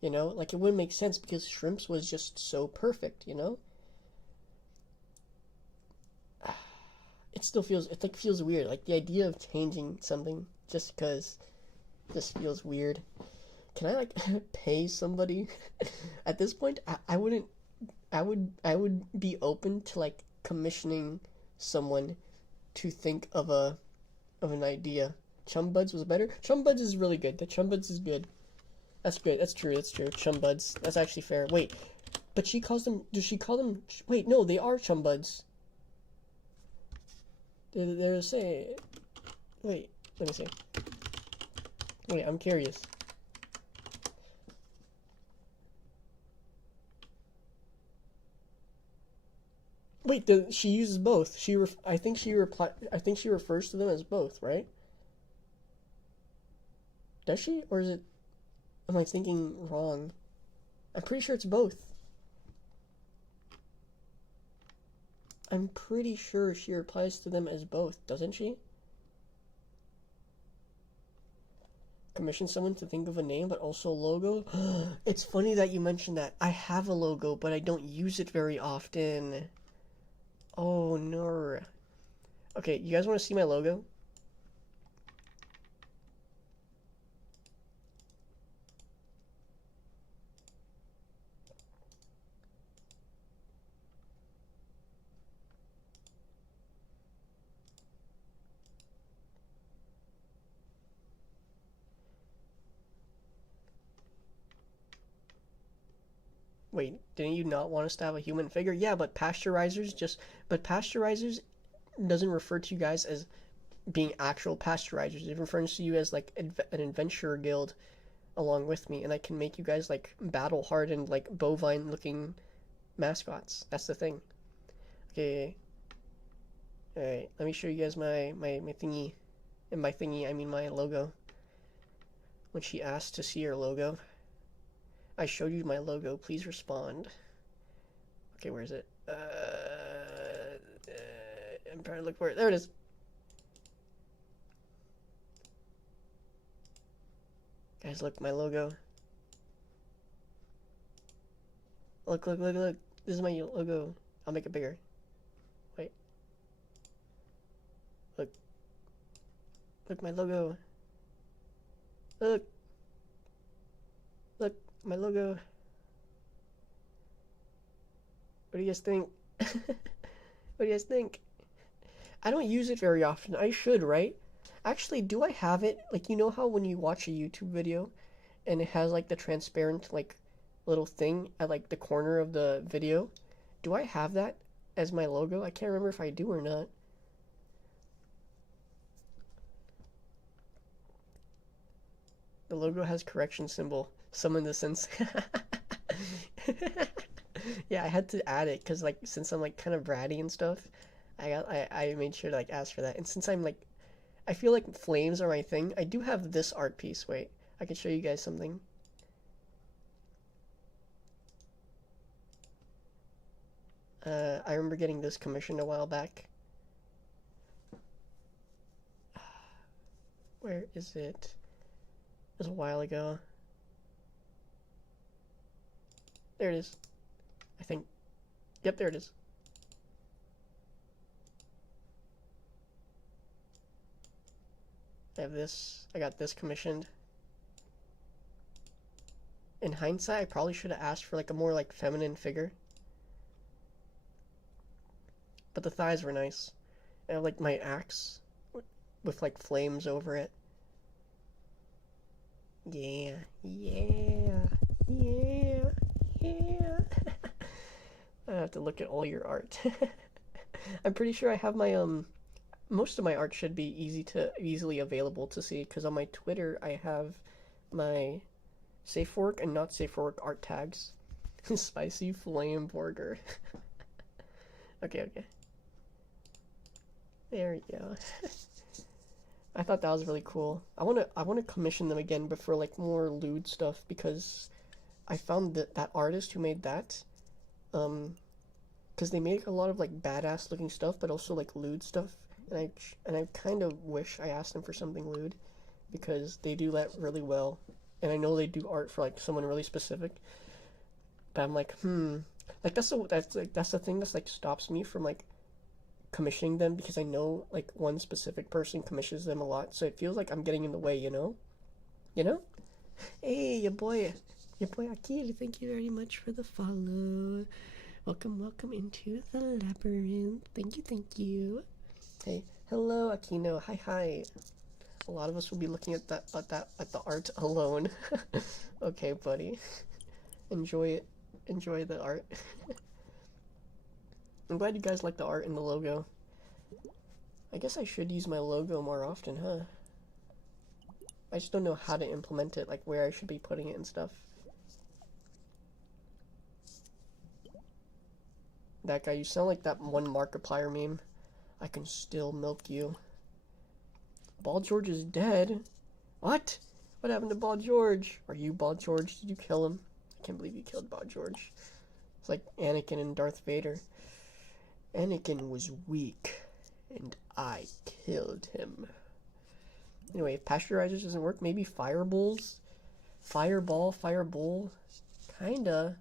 you know? Like, it wouldn't make sense because shrimps was just so perfect, you know? It still feels, it like feels weird. Like, the idea of changing something just because just feels weird. Can I, like, pay somebody? At this point, I wouldn't, I would be open to, like, commissioning someone to think of an idea. Chum Buds was better? Chum Buds is really good. The Chum Buds is good. That's good. That's true. That's true. Chum Buds. That's actually fair. Wait, but she calls them, does she call them, wait, no, they are Chum Buds. They're saying, wait, let me see. Wait, I'm curious. Wait, she uses both. I think she refers to them as both, right? Does she? Or is it, am I thinking wrong? I'm pretty sure it's both. I'm pretty sure she replies to them as both, doesn't she? Commission someone to think of a name, but also a logo? It's funny that you mentioned that. I have a logo, but I don't use it very often. Oh, no. Okay, you guys want to see my logo? Wait, didn't you not want us to have a human figure? Yeah, but pasteurizers doesn't refer to you guys as being actual pasteurizers. It refers to you as like an adventurer guild along with me, and I can make you guys like battle hardened, like bovine looking mascots. That's the thing. Okay. Alright, let me show you guys my thingy. And by thingy, I mean my logo. When she asked to see her logo, I showed you my logo. Please respond. Okay, where is it? I'm trying to look for it. There it is. Guys, look, my logo. Look, look, look, look. This is my logo. I'll make it bigger. Wait. Look. Look, my logo. Look. Look, my logo. What do you guys think? What do you guys think? I don't use it very often. I should, right? Actually, do I have it? Like, you know how when you watch a YouTube video and it has like the transparent like little thing at like the corner of the video? Do I have that as my logo? I can't remember if I do or not. The logo has correction symbol. Summon the sense. Yeah, I had to add it because like since I'm like kind of bratty and stuff, I made sure to like ask for that. And since I'm like, I feel like flames are my thing. I do have this art piece. Wait, I can show you guys something. I remember getting this commissioned a while back. Where is it? It was a while ago. There it is. I think. Yep, there it is. I have this. I got this commissioned. In hindsight, I probably should have asked for like a more like feminine figure. But the thighs were nice. And I like my axe with like flames over it. Yeah, yeah, yeah, yeah. I have to look at all your art. I'm pretty sure I have my most of my art should be easily available to see because on my Twitter I have my safe for work and not safe for work art tags. Spicy flame burger. Okay, okay. There you go. I thought that was really cool. I wanna commission them again, but for like more lewd stuff because I found that artist who made that, because they make a lot of like badass looking stuff, but also like lewd stuff, and I kind of wish I asked them for something lewd, because they do that really well, and I know they do art for like someone really specific, but I'm like, like that's the thing that's like stops me from like commissioning them because I know like one specific person commissions them a lot, so it feels like I'm getting in the way, you know? You know? Hey, your boy Akira, thank you very much for the follow. Welcome, welcome into the labyrinth. Thank you, thank you. Hey, hello Akino. Hi, hi. A lot of us will be looking at the art alone. Okay, buddy. Enjoy it. Enjoy the art. I'm glad you guys like the art and the logo. I guess I should use my logo more often, huh? I just don't know how to implement it, like where I should be putting it and stuff. That guy, you sound like that one Markiplier meme. I can still milk you. Ball George is dead? What? What happened to Ball George? Are you Ball George? Did you kill him? I can't believe you killed Ball George. It's like Anakin and Darth Vader. Anakin was weak, and I killed him. Anyway, if pasteurizers doesn't work, maybe fireballs? Fireball, firebowl? Kinda.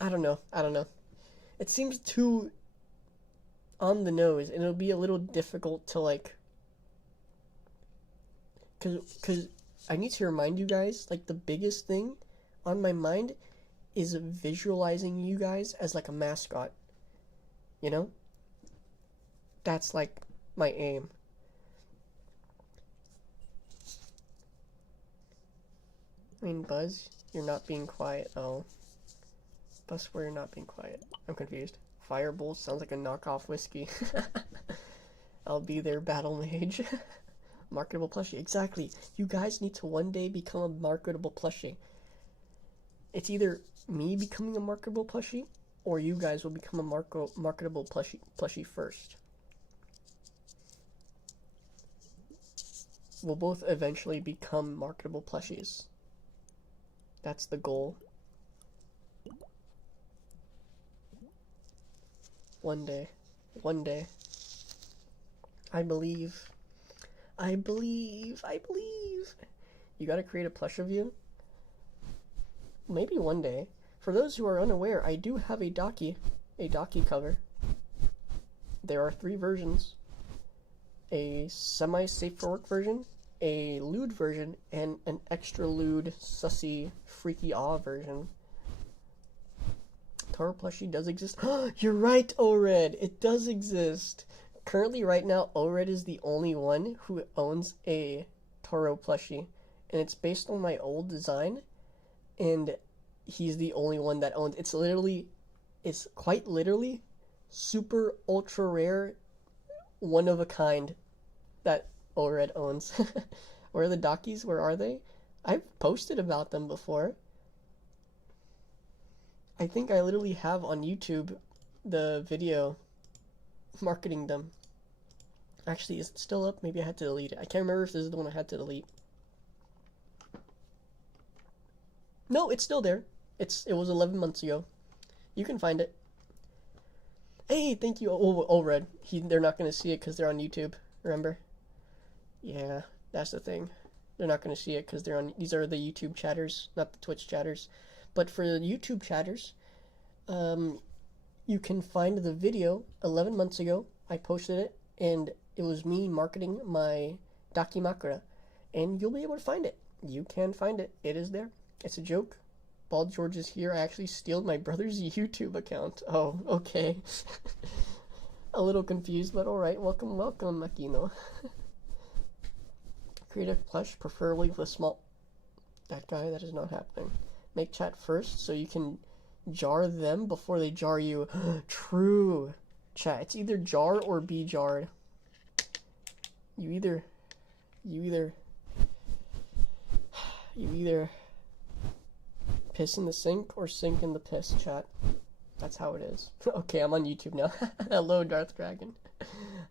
I don't know. I don't know. It seems too on the nose, and it'll be a little difficult to like. Cause I need to remind you guys, like the biggest thing on my mind is visualizing you guys as like a mascot. You know? That's like my aim. I mean, Buzz, you're not being quiet. Oh. Buzz, where you're not being quiet. I'm confused. Fireball sounds like a knockoff whiskey. I'll be their battle mage. Marketable plushie. Exactly. You guys need to one day become a marketable plushie. It's either me becoming a marketable plushie, or you guys will become a marketable plushie first. We'll both eventually become marketable plushies. That's the goal. One day. One day. I believe. I believe. I believe. You gotta create a plush of you? Maybe one day. For those who are unaware, I do have a Docky cover. There are 3 versions. A semi-safe for work version, a lewd version, and an extra lewd, sussy, freaky awe version. Toro plushie does exist. You're right, Ored! It does exist! Currently, right now, Ored is the only one who owns a Toro plushie. And it's based on my old design. And he's the only one that owns. It's quite literally super ultra rare, one of a kind that Ored owns. Where are the Dockies? Where are they? I've posted about them before. I think I literally have on YouTube the video marketing them. Actually, is it still up? Maybe I had to delete it. I can't remember if this is the one I had to delete. No, it's still there. It was 11 months ago. You can find it. Hey, thank you, Red. They're not going to see it because they're on YouTube. Remember? Yeah, that's the thing. They're not going to see it because they're on. These are the YouTube chatters, not the Twitch chatters. But for the YouTube chatters, you can find the video 11 months ago. I posted it, and it was me marketing my Dakimakura. And you'll be able to find it. You can find it. It is there. It's a joke. Bald George is here. I actually stealed my brother's YouTube account. Oh, okay. A little confused, but alright. Welcome, welcome, Makino. Create a plush, preferably with a small... That guy, that is not happening. Make chat first so you can jar them before they jar you. True. Chat, it's either jar or be jarred. You either piss in the sink or sink in the piss, chat. That's how it is. Okay, I'm on YouTube now. Hello, Darth Dragon.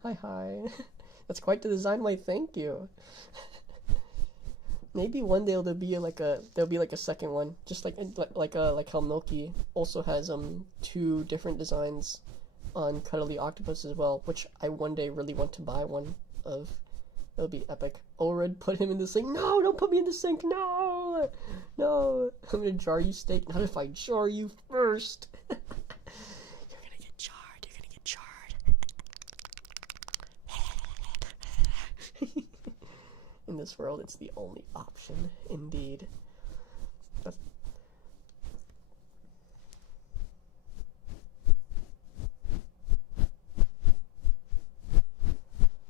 Hi. That's quite the design, why thank you. Maybe one day there'll be like a second one, just like how Milky also has 2 different designs on Cuddly Octopus as well, which I one day really want to buy one of. It'll be epic. Ulred, put him in the sink. No, don't put me in the sink. No. I'm gonna jar you, steak. Not if I jar you first. You're gonna get jarred. In this world, it's the only option, indeed.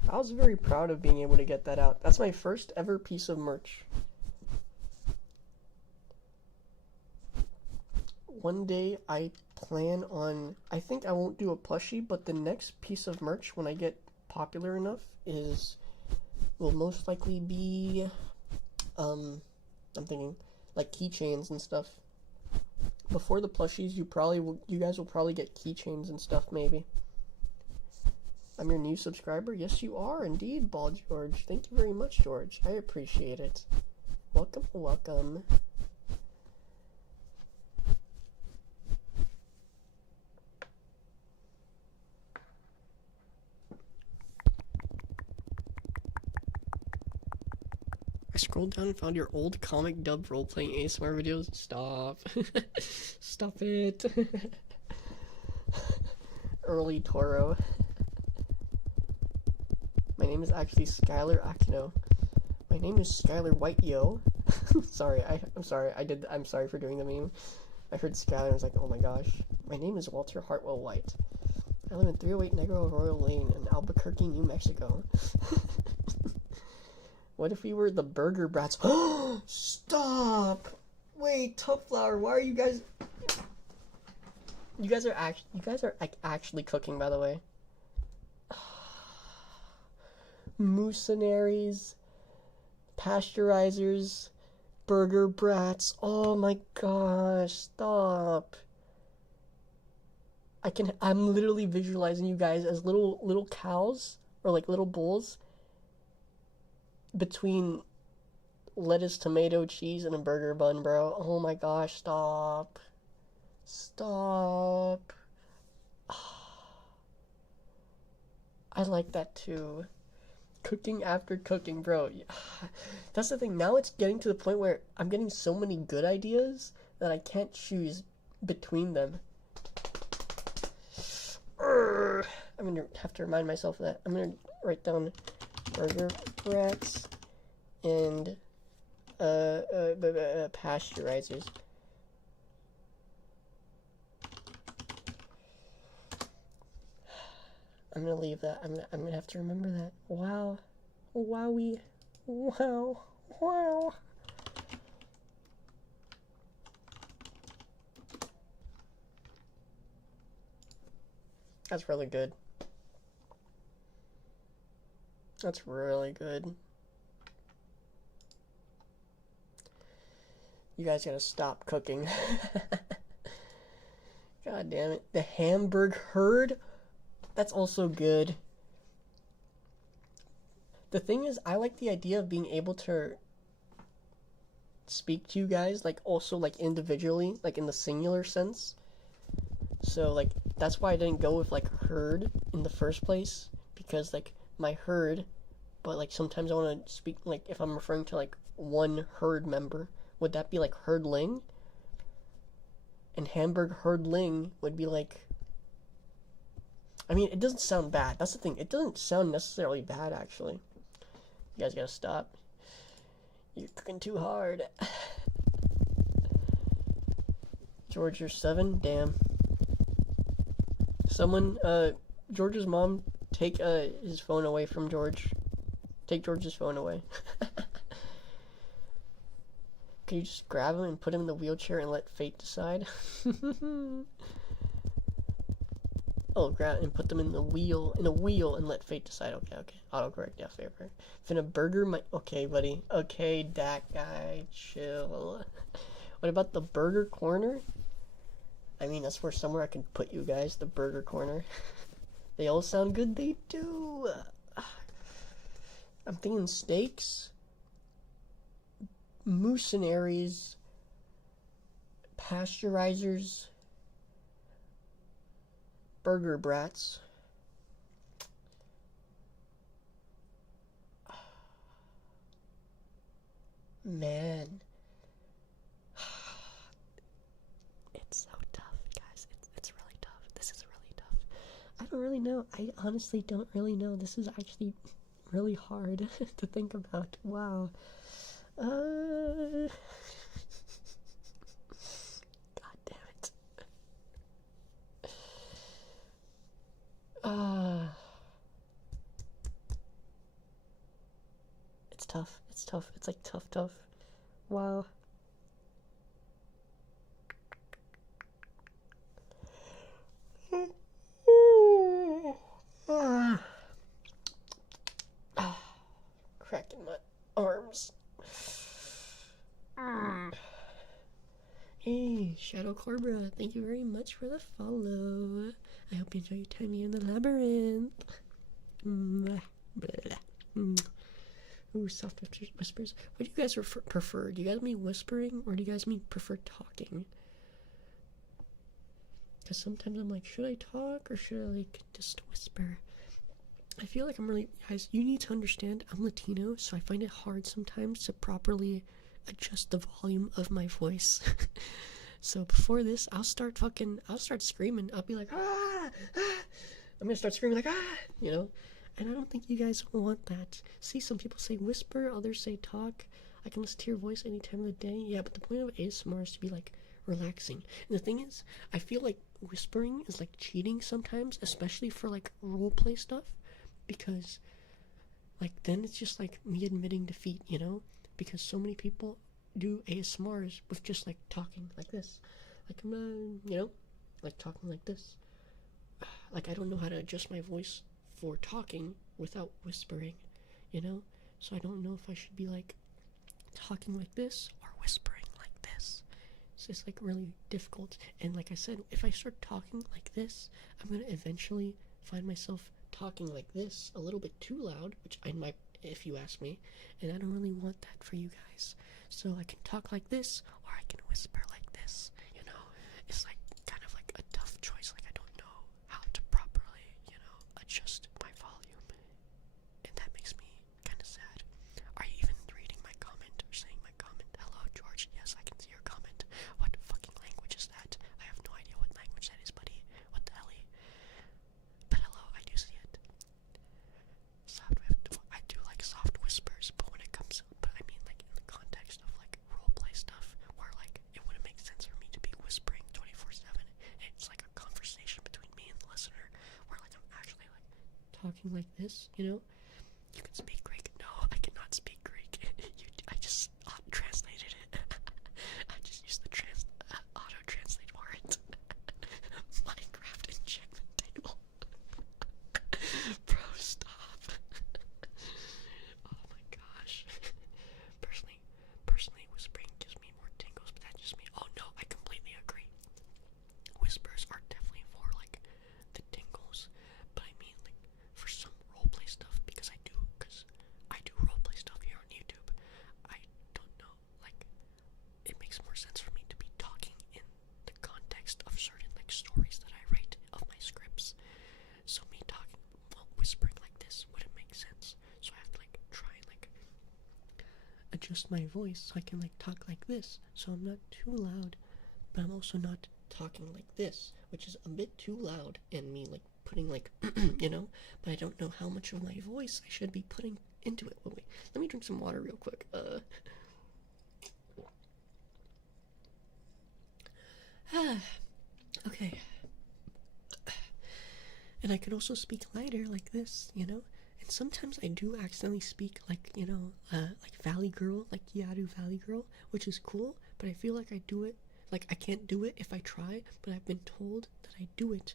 I was very proud of being able to get that out. That's my first ever piece of merch. One day I plan on, I think I won't do a plushie, but the next piece of merch when I get popular enough will most likely be, I'm thinking, like keychains and stuff. Before the plushies, you guys will probably get keychains and stuff, maybe. I'm your new subscriber? Yes, you are indeed, Ball George. Thank you very much, George. I appreciate it. Welcome. I scrolled down and found your old comic dub role-playing ASMR videos. Stop. Stop it. Early Toro. My name is actually Skylar Aquino. My name is Skylar White, yo. Sorry, I'm sorry for doing the meme. I heard Skylar and I was like, oh my gosh. My name is Walter Hartwell White. I live in 308 Negro Arroyo Lane in Albuquerque, New Mexico. What if we were the Burger Brats? Stop! Wait, Tough Flower, why are you guys... You guys are actually cooking, by the way. Mercenaries, pasteurizers, burger brats. Oh my gosh, stop. I'm literally visualizing you guys as little cows or like little bulls between lettuce, tomato, cheese, and a burger bun, bro. Oh my gosh, stop. I like that too. Cooking after cooking, bro. That's the thing. Now it's getting to the point where I'm getting so many good ideas that I can't choose between them. I'm gonna have to remind myself of that. I'm gonna write down burger brats and pasteurizers. I'm gonna leave that. I'm gonna have to remember that. Wow. Wowie. Wow. That's really good. That's really good. You guys gotta stop cooking. God damn it. The Hamburg Herd? That's also good. The thing is, I like the idea of being able to speak to you guys, like, also, like, individually, like, in the singular sense. So, like, that's why I didn't go with, like, herd in the first place, because, like, my herd, but, like, sometimes I want to speak, like, if I'm referring to, like, one herd member, would that be, like, herdling? And Hamburg herdling would be, like, I mean, it doesn't sound bad. That's the thing. It doesn't sound necessarily bad, actually. You guys gotta stop. You're cooking too hard. George, you're 7? Damn. Someone, George's mom, take, his phone away from George. Take George's phone away. Can you just grab him and put him in the wheelchair and let fate decide? Oh, grab and put them in a wheel and let fate decide. Okay, okay. Autocorrect, yeah, fair. Finna burger my. Okay, buddy. Okay, that guy, chill. What about the burger corner? I mean, that's where somewhere I can put you guys. The burger corner. They all sound good. They do. I'm thinking steaks, mercenaries, pasteurizers, burger brats. Man, it's so tough, guys. It's really tough. This is really tough. I don't really know. I honestly don't really know. This is actually really hard to think about. Wow. God damn it. It's tough. It's tough. It's like tough. Wow. Cracking my arms. Hey, Shadow Cobra, thank you very much for the follow. I hope you enjoy your time here in the labyrinth. Ooh, soft whispers. What do you guys prefer? Do you guys mean whispering or do you guys mean prefer talking? Because sometimes I'm like, should I talk or should I like just whisper? I feel like I'm really, guys, you need to understand I'm Latino, so I find it hard sometimes to properly adjust the volume of my voice. So before this, I'll start screaming. I'll be like, ah! I'm gonna start screaming like, ah! You know? And I don't think you guys want that. See, some people say whisper, others say talk. I can listen to your voice any time of the day. Yeah, but the point of ASMR is to be like relaxing. And the thing is, I feel like whispering is like cheating sometimes, especially for like roleplay stuff. Because like then it's just like me admitting defeat, you know? Because so many people do ASMRs with just like talking like this. Like I'm you know? Like talking like this. Like I don't know how to adjust my voice for talking without whispering, you know? So I don't know if I should be like talking like this or whispering like this. So it's like really difficult. And like I said, if I start talking like this, I'm gonna eventually find myself talking like this a little bit too loud, which I might, if you ask me, and I don't really want that for you guys. So I can talk like this or I can whisper like this, you know? It's like kind of like a tough choice. Like I don't know how to properly, you know, adjust my volume, and that makes me kind of sad. Are you even reading my comment or saying my comment? Hello, George. Yes, I can see your comment. What fucking language is that? I have no idea what language that is, buddy. What the hell? But hello, I do see it. I do like soft whispers, but when it comes, but I mean like in the context of like roleplay stuff, where like it wouldn't make sense for me to be whispering 24/7. It's like a conversation between me and the listener, where like I'm actually like talking like this, you know? You can speak Greek. No, I cannot speak Greek. I just translated it. I just used the auto-translate for it. Minecraft enchantment table. Bro, stop. Oh my gosh. Personally, whispering gives me more tingles, but that's just me. Oh no, I completely agree. Whispers are definitely for like the tingles, but I mean like for some roleplay stuff, because I do roleplay stuff here on YouTube. I don't know, like it makes more sense for me to be talking in the context of certain like stories that I write of my scripts. So me talking, whispering like this wouldn't make sense. So I have to like try and like adjust my voice so I can like talk like this. So I'm not too loud, but I'm also not talking like this, which is a bit too loud, and me like putting like you know, but I don't know how much of my voice I should be putting into it. Wait, let me drink some water real quick. Okay. And I could also speak lighter like this, you know? And sometimes I do accidentally speak like, you know, like Valley Girl, like Yadu Valley Girl, which is cool, but I feel like I do it, like I can't do it if I try, but I've been told that I do it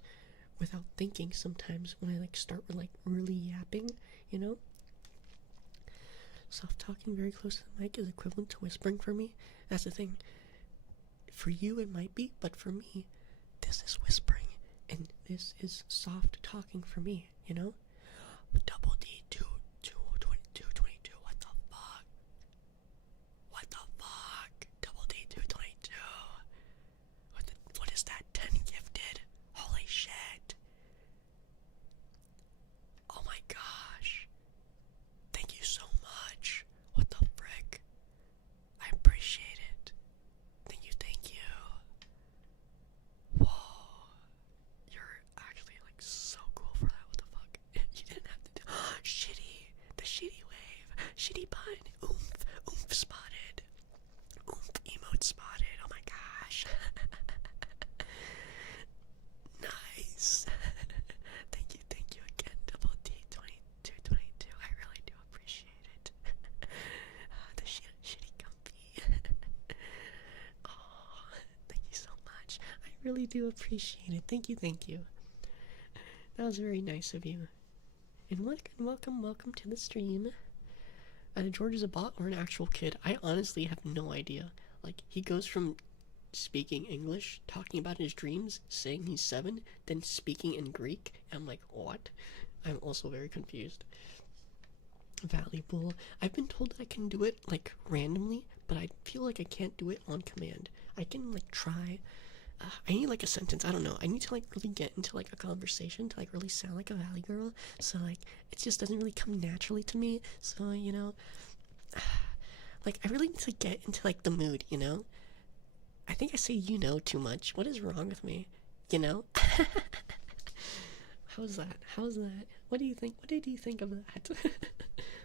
without thinking sometimes when I like start with like really yapping, you know? Soft talking very close to the mic is equivalent to whispering for me. That's the thing. For you it might be, but for me, this is whispering, and this is soft talking for me, you know? Double D 2222. What the fuck? What the fuck? Double D 222. What is that? 10 gifted. Holy shit. Oh my gosh. Thank you so much. What the frick? I appreciate it. Thank you, thank you. Whoa. You're actually like so cool for that. What the fuck? You didn't have to do shitty. The shitty wave. Shitty pun. Oomph. Oomph spotted. Oomph emote spotted. Oh my gosh. Nice. Thank you again, Double D 2222. I really do appreciate it. The shitty comfy. Oh, thank you so much. I really do appreciate it. Thank you. That was very nice of you. And welcome to the stream. George is a bot or an actual kid? I honestly have no idea. Like, he goes from speaking English, talking about his dreams, saying he's 7, then speaking in Greek. I'm like, what? I'm also very confused. Valuable. I've been told I can do it, like, randomly, but I feel like I can't do it on command. I can, like, try. I need, like, a sentence. I don't know. I need to, like, really get into, like, a conversation to, like, really sound like a Valley Girl. So, like, it just doesn't really come naturally to me. So, you know, like, I really need to get into, like, the mood, you know? I think I say you know too much. What is wrong with me? You know? How's that? What do you think? What did you think of that?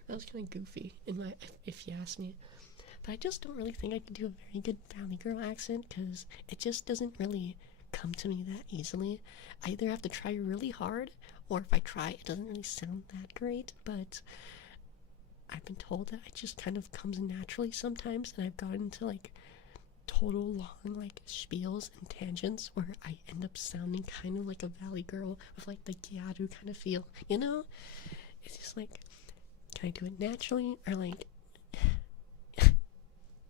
That was kind of goofy, if you ask me. But I just don't really think I can do a very good Valley Girl accent, because it just doesn't really come to me that easily. I either have to try really hard, or if I try, it doesn't really sound that great, but I've been told that it just kind of comes naturally sometimes, and I've gotten into, like, total long, like, spiels and tangents where I end up sounding kind of like a Valley Girl with, like, the Gyadu kind of feel, you know? It's just like, can I do it naturally, or, like,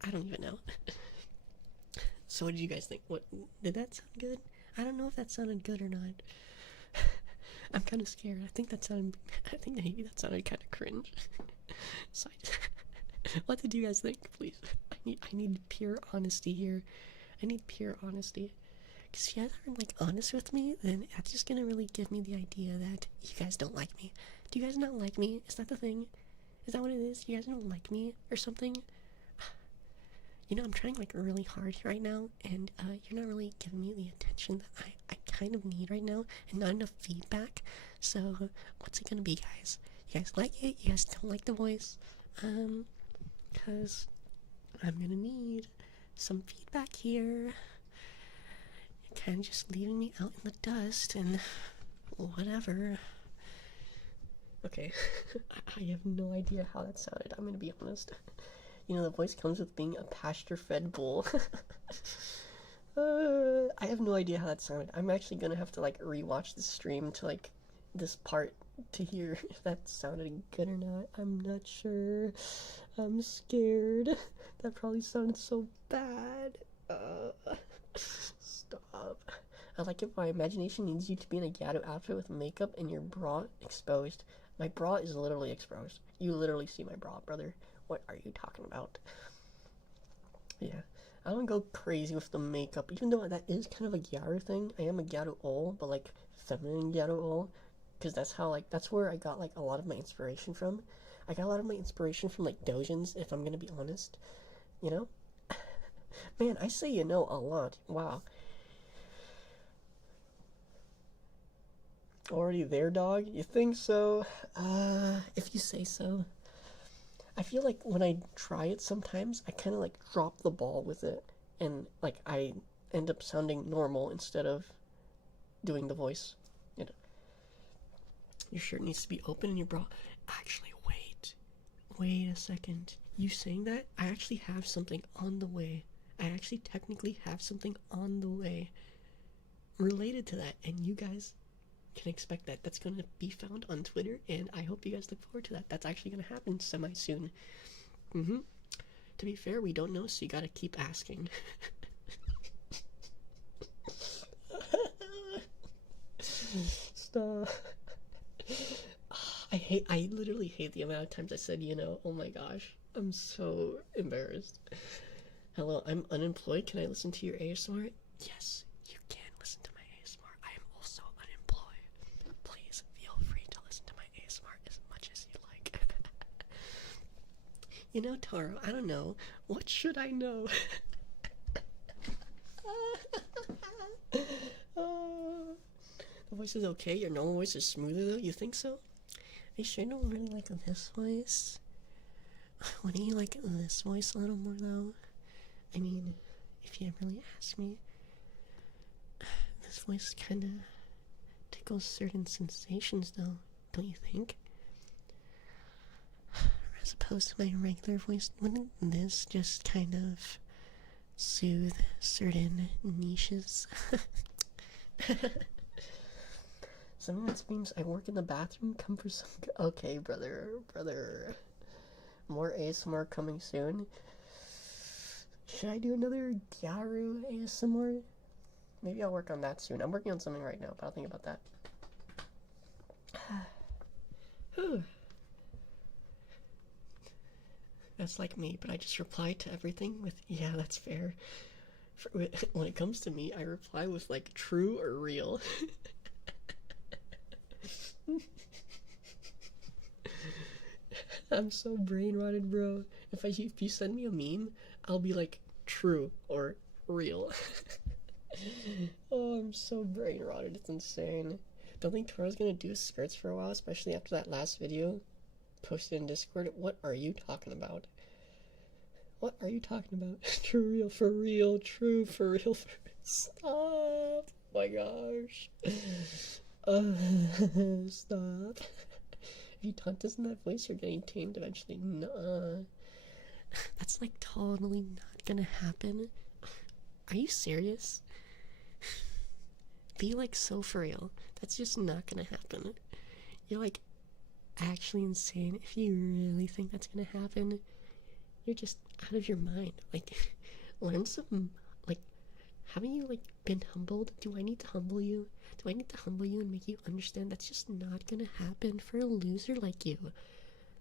I don't even know. So what did you guys think? What, did that sound good? I don't know if that sounded good or not. I'm kind of scared. I think maybe that sounded kind of cringe. So what did you guys think? Please, I need pure honesty here. I need pure honesty. Because if you guys aren't, like, honest with me, then that's just gonna really give me the idea that you guys don't like me. Do you guys not like me? Is that the thing? Is that what it is? You guys don't like me or something? You know, I'm trying, like, really hard right now, and you're not really giving me the attention that I kind of need right now, and not enough feedback. So what's it gonna be, guys? You guys like it? You guys don't like the voice? Because I'm gonna need some feedback here. You're kind of just leaving me out in the dust, and whatever. Okay, I have no idea how that sounded, I'm gonna be honest. You know, the voice comes with being a pasture-fed bull. I have no idea how that sounded. I'm actually gonna have to, like, rewatch the stream to, like, this part to hear if that sounded good or not. I'm not sure. I'm scared. That probably sounded so bad. Stop. I like it. My imagination needs you to be in a Gato outfit with makeup and your bra exposed. My bra is literally exposed. You literally see my bra, brother. What are you talking about? Yeah, I don't go crazy with the makeup, even though that is kind of a Gyaru thing. I am a Gyaru ol, but, like, feminine Gyaru ol, because that's where I got, like, a lot of my inspiration from. I got a lot of my inspiration from, like, doujins, if I'm gonna be honest. You know? Man, I say you know a lot. Wow. Already there, dog? You think so? If you say so. I feel like when I try it sometimes, I kind of, like, drop the ball with it, and, like, I end up sounding normal instead of doing the voice, you know. Your shirt needs to be open and your bra. Actually, wait a second. You saying that? I actually have something on the way. I actually technically have something on the way related to that, and you guys can expect that. That's going to be found on Twitter, and I hope you guys look forward to that. That's actually going to happen semi-soon. To be fair, we don't know, so you gotta keep asking. Stop. I literally hate the amount of times I said, you know. Oh my gosh. I'm so embarrassed. Hello, I'm unemployed. Can I listen to your ASMR? Yes, you can listen to my ASMR. I am also unemployed. Please feel free to listen to my ASMR as much as you like. You know, Taro, I don't know. What should I know? The voice is okay. Your normal voice is smoother, though. You think so? Are you sure you don't really like this voice? Wouldn't you like this voice a little more, though? I mean, if you really ask me, this voice kind of tickles certain sensations, though, don't you think? As opposed to my regular voice, wouldn't this just kind of soothe certain niches? Something that screams, I work in the bathroom, come for some... Okay, brother. More ASMR coming soon. Should I do another Gyaru ASMR? Maybe I'll work on that soon. I'm working on something right now, but I'll think about that. That's like me, but I just reply to everything with, yeah, that's fair. When it comes to me, I reply with, like, true or real. I'm so brain rotted, bro. If you send me a meme, I'll be like, true or real. Oh, I'm so brain rotted, it's insane. Don't think Tara's gonna do skirts for a while, especially after that last video posted in Discord. What are you talking about? What are you talking about? True, real, for real, true, for real, for... Stop! Oh my gosh. Stop. If you taunt us in that voice, you're getting tamed eventually. Nuh-uh. That's like totally not gonna happen. Are you serious? Be like so for real. That's just not gonna happen. You're like actually insane if you really think that's gonna happen. You're just out of your mind. Like, learn some, like, haven't you, like, been humbled? Do I need to humble you? Do I need to humble you and make you understand that's just not gonna happen for a loser like you?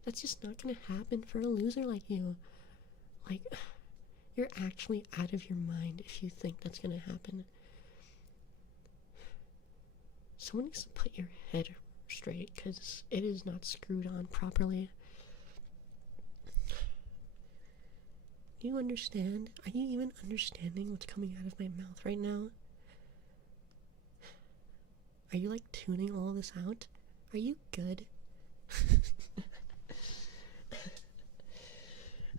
That's just not gonna happen for a loser like you. Like, you're actually out of your mind if you think that's gonna happen. Someone needs to put your head straight, because it is not screwed on properly. Do you understand? Are you even understanding what's coming out of my mouth right now? Are you, like, tuning all this out? Are you good?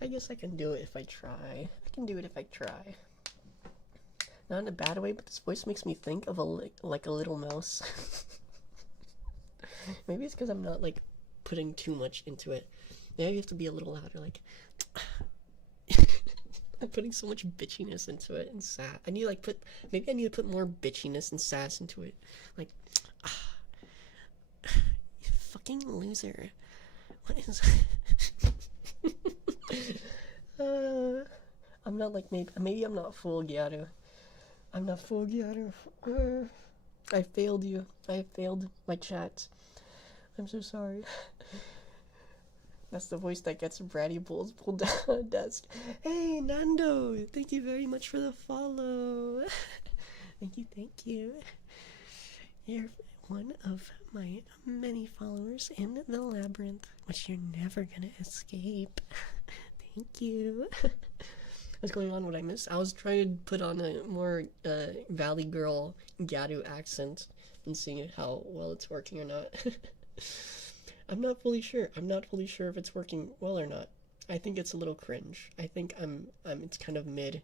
I guess I can do it if I try. I can do it if I try. Not in a bad way, but this voice makes me think of like a little mouse. Maybe it's because I'm not, like, putting too much into it. Maybe I have to be a little louder, like... I'm putting so much bitchiness into it and sass. Maybe I need to put more bitchiness and sass into it. Like, you fucking loser. What is... I'm not like, maybe I'm not full Gyaru. I'm not full Gyaru. I failed you. I failed my chat. I'm so sorry. That's the voice that gets bratty bulls pulled down on a desk. Hey, Nando! Thank you very much for the follow. Thank you. You're one of my many followers in the labyrinth, which you're never gonna escape. Thank you. What's going on? What I missed? I was trying to put on a more Valley Girl Gyaru accent and seeing how well it's working or not. I'm not fully sure. I'm not fully sure if it's working well or not. I think it's a little cringe. I think it's kind of mid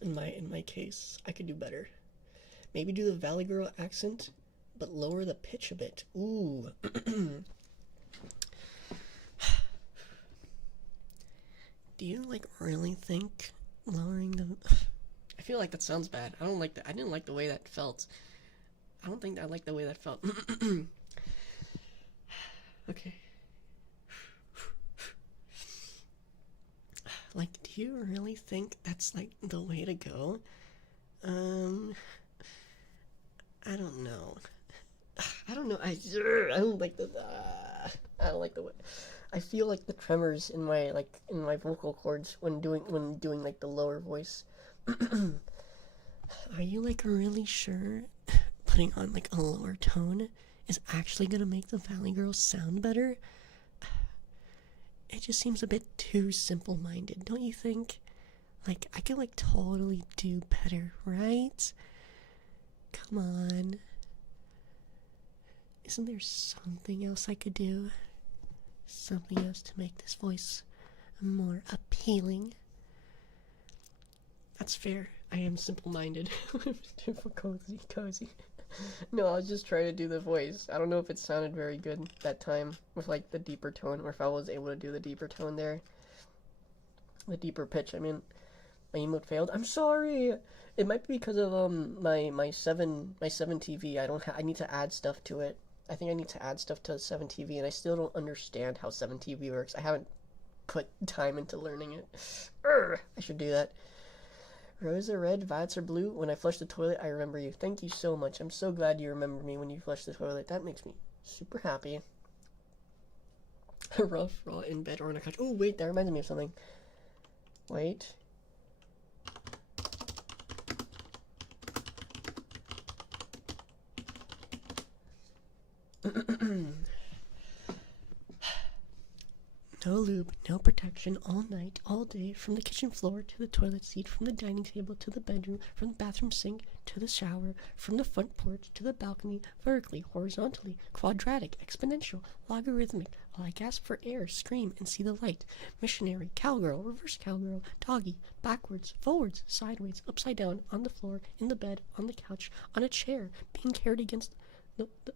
in my case. I could do better. Maybe do the Valley Girl accent, but lower the pitch a bit. Ooh. Do you, like, really think lowering the... I feel like that sounds bad. I don't like that. I didn't like the way that felt. I don't think I like the way that felt. Okay. Like, do you really think that's, like, the way to go? I don't know. I don't know. I don't like the... I don't like the way... I feel like the tremors in my, like, in my vocal cords when doing like, the lower voice. Are you, like, really sure putting on, like, a lower tone is actually gonna make the Valley Girls sound better? It just seems a bit too simple-minded, don't you think? Like, I could, like, totally do better, right? Come on. Isn't there something else I could do? Something else to make this voice more appealing? That's fair. I am simple-minded. Cozy. No, I was just trying to do the voice. I don't know if it sounded very good that time with, like, the deeper tone, or if I was able to do the deeper tone there. The deeper pitch, I mean. My emote failed. I'm sorry! It might be because of, my 7 TV. I need to add stuff to it. I think I need to add stuff to 7 TV, and I still don't understand how 7 TV works. I haven't put time into learning it. I should do that. Roses are red, violets are blue. When I flush the toilet, I remember you. Thank you so much. I'm so glad you remember me when you flush the toilet. That makes me super happy. Rough, raw, in bed, or on a couch. Oh, wait, that reminds me of something. Wait. No lube, no protection, all night, all day, from the kitchen floor to the toilet seat, from the dining table to the bedroom, from the bathroom sink to the shower, from the front porch to the balcony, vertically, horizontally, quadratic, exponential, logarithmic, while I gasp for air, scream, and see the light. Missionary, cowgirl, reverse cowgirl, doggy, backwards, forwards, sideways, upside down, on the floor, in the bed, on the couch, on a chair, being carried against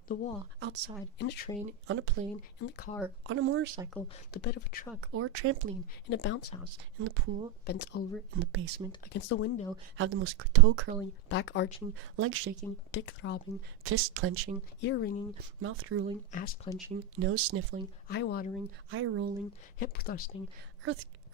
the wall, outside, in a train, on a plane, in the car, on a motorcycle, the bed of a truck or a trampoline, in a bounce house, in the pool, bent over, in the basement, against the window, have the most toe-curling, back-arching, leg-shaking, dick-throbbing, fist-clenching, ear-ringing, mouth-drooling, ass-clenching, nose-sniffling, eye-watering, eye-rolling, hip-thrusting,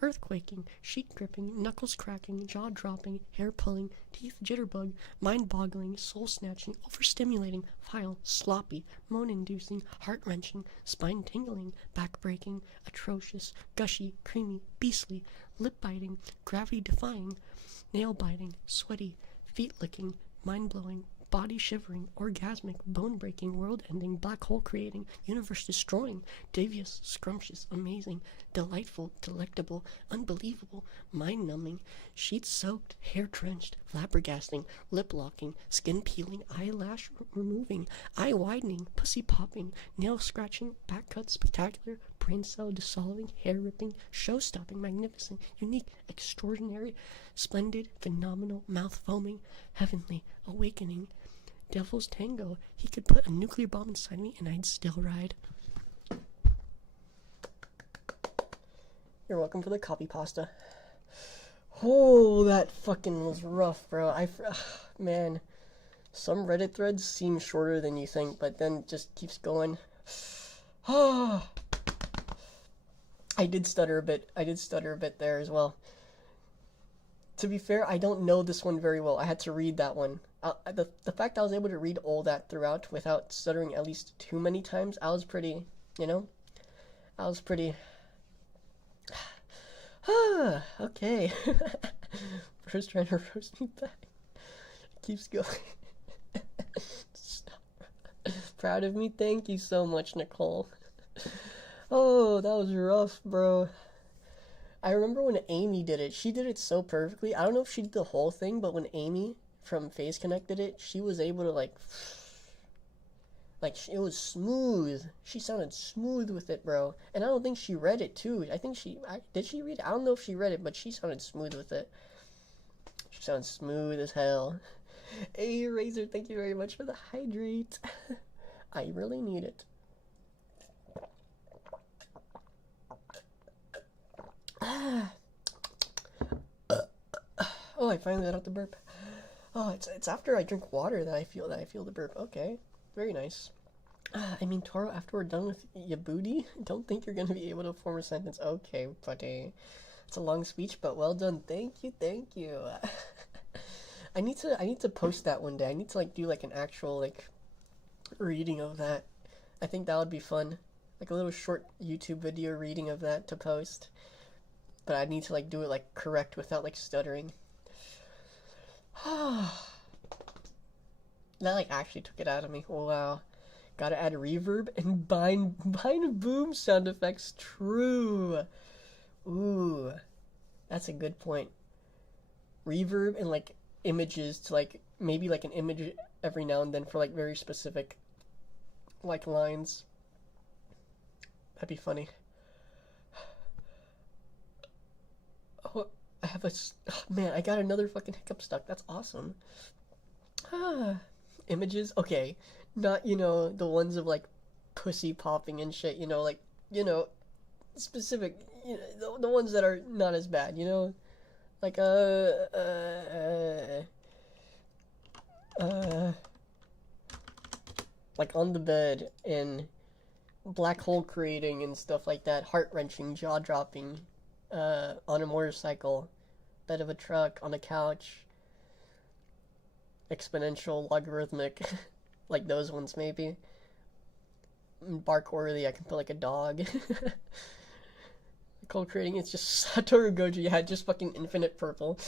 earthquaking, sheet-gripping, knuckles-cracking, jaw-dropping, hair-pulling, teeth-jitterbug, mind-boggling, soul-snatching, overstimulating, vile, sloppy, moan-inducing, heart-wrenching, spine-tingling, back-breaking, atrocious, gushy, creamy, beastly, lip-biting, gravity-defying, nail-biting, sweaty, feet-licking, mind-blowing, body-shivering, orgasmic, bone-breaking, world-ending, black hole-creating, universe-destroying, devious, scrumptious, amazing, delightful, delectable, unbelievable, mind-numbing, sheet-soaked, hair-drenched, flabbergasting, lip-locking, skin-peeling, eyelash-removing, eye-widening, pussy-popping, nail-scratching, back-cut, spectacular, brain cell-dissolving, hair-ripping, show-stopping, magnificent, unique, extraordinary, splendid, phenomenal, mouth-foaming, heavenly, awakening, devil's tango. He could put a nuclear bomb inside me and I'd still ride. You're welcome for the copy pasta. Oh, that fucking was rough, bro. Man, some Reddit threads seem shorter than you think, but then it just keeps going. I did stutter a bit there as well. To be fair, I don't know this one very well. I had to read that one. The fact I was able to read all that throughout without stuttering at least too many times, I was pretty. Okay. First trying to roast me back. Keeps going. Stop. Proud of me? Thank you so much, Nicole. Oh, that was rough, bro. I remember when Amy did it. She did it so perfectly. I don't know if she did the whole thing, but when Amy from Phase Connect did it, she was able to, like, it was smooth. She sounded smooth with it, bro. And I don't think she read it, too. Did she read it? I don't know if she read it, but she sounded smooth with it. She sounds smooth as hell. Hey, Razor, thank you very much for the hydrate. I really need it. Oh, I finally let out the burp. Oh, it's after I drink water that I feel the burp. Okay, very nice. I mean, Toro, after we're done with your booty, don't think you're gonna be able to form a sentence. Okay, buddy. It's a long speech, but well done. Thank you, thank you. I need to post that one day. I need to like do like an actual like reading of that. I think that would be fun. Like a little short YouTube video reading of that to post. But I need to like do it like correct without like stuttering. That like actually took it out of me. Wow. Gotta add reverb and bind boom sound effects. True. Ooh. That's a good point. Reverb and like images to like maybe like an image every now and then for like very specific like lines. That'd be funny. Oh, I have a oh, man, I got another fucking hiccup stuck. That's awesome. Images, okay, not the ones of like pussy popping and shit. Like specific. The ones that are not as bad. Like like on the bed and black hole creating and stuff like that, heart wrenching, jaw dropping, on a motorcycle, bed of a truck, on a couch, exponential, logarithmic, like those ones maybe. Bark worthy, I can put like a dog. Cold creating, it's just Satoru Gojo, yeah, just fucking infinite purple.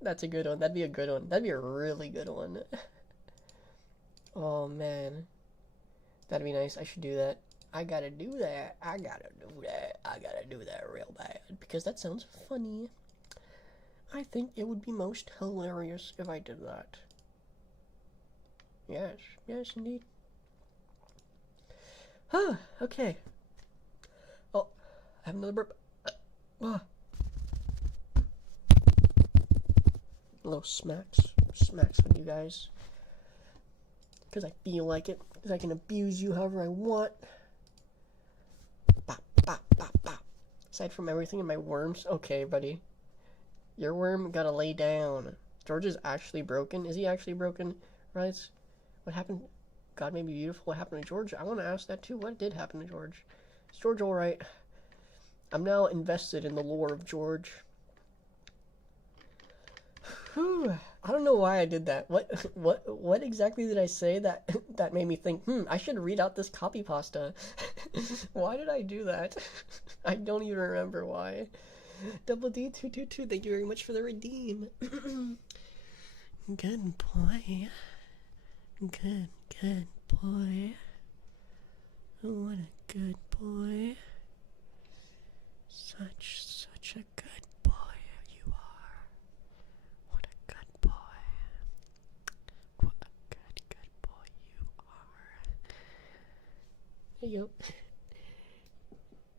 That's a good one. That'd be a good one. That'd be a really good one. Oh man. That'd be nice. I should do that. I gotta do that. I gotta do that. I gotta do that real bad. Because that sounds funny. I think it would be most hilarious if I did that. Yes. Yes, indeed. Huh. Okay. Oh, I have another burp. Little smacks with you guys. Because I feel like it. Because I can abuse you however I want. Bop, bop, bop, bop. Aside from everything in my worms. Okay, buddy. Your worm gotta lay down. George is actually broken. Is he actually broken? Right? What happened? God may be beautiful. What happened to George? I want to ask that too. What did happen to George? Is George alright? I'm now invested in the lore of George. Whew. I don't know why I did that. What exactly did I say that that made me think, I should read out this copy pasta. Why did I do that? I don't even remember why. Double D222, thank you very much for the redeem. Good boy. Good boy. What a good boy. Such a good boy you are. What a good boy. What a good boy you are. There you go.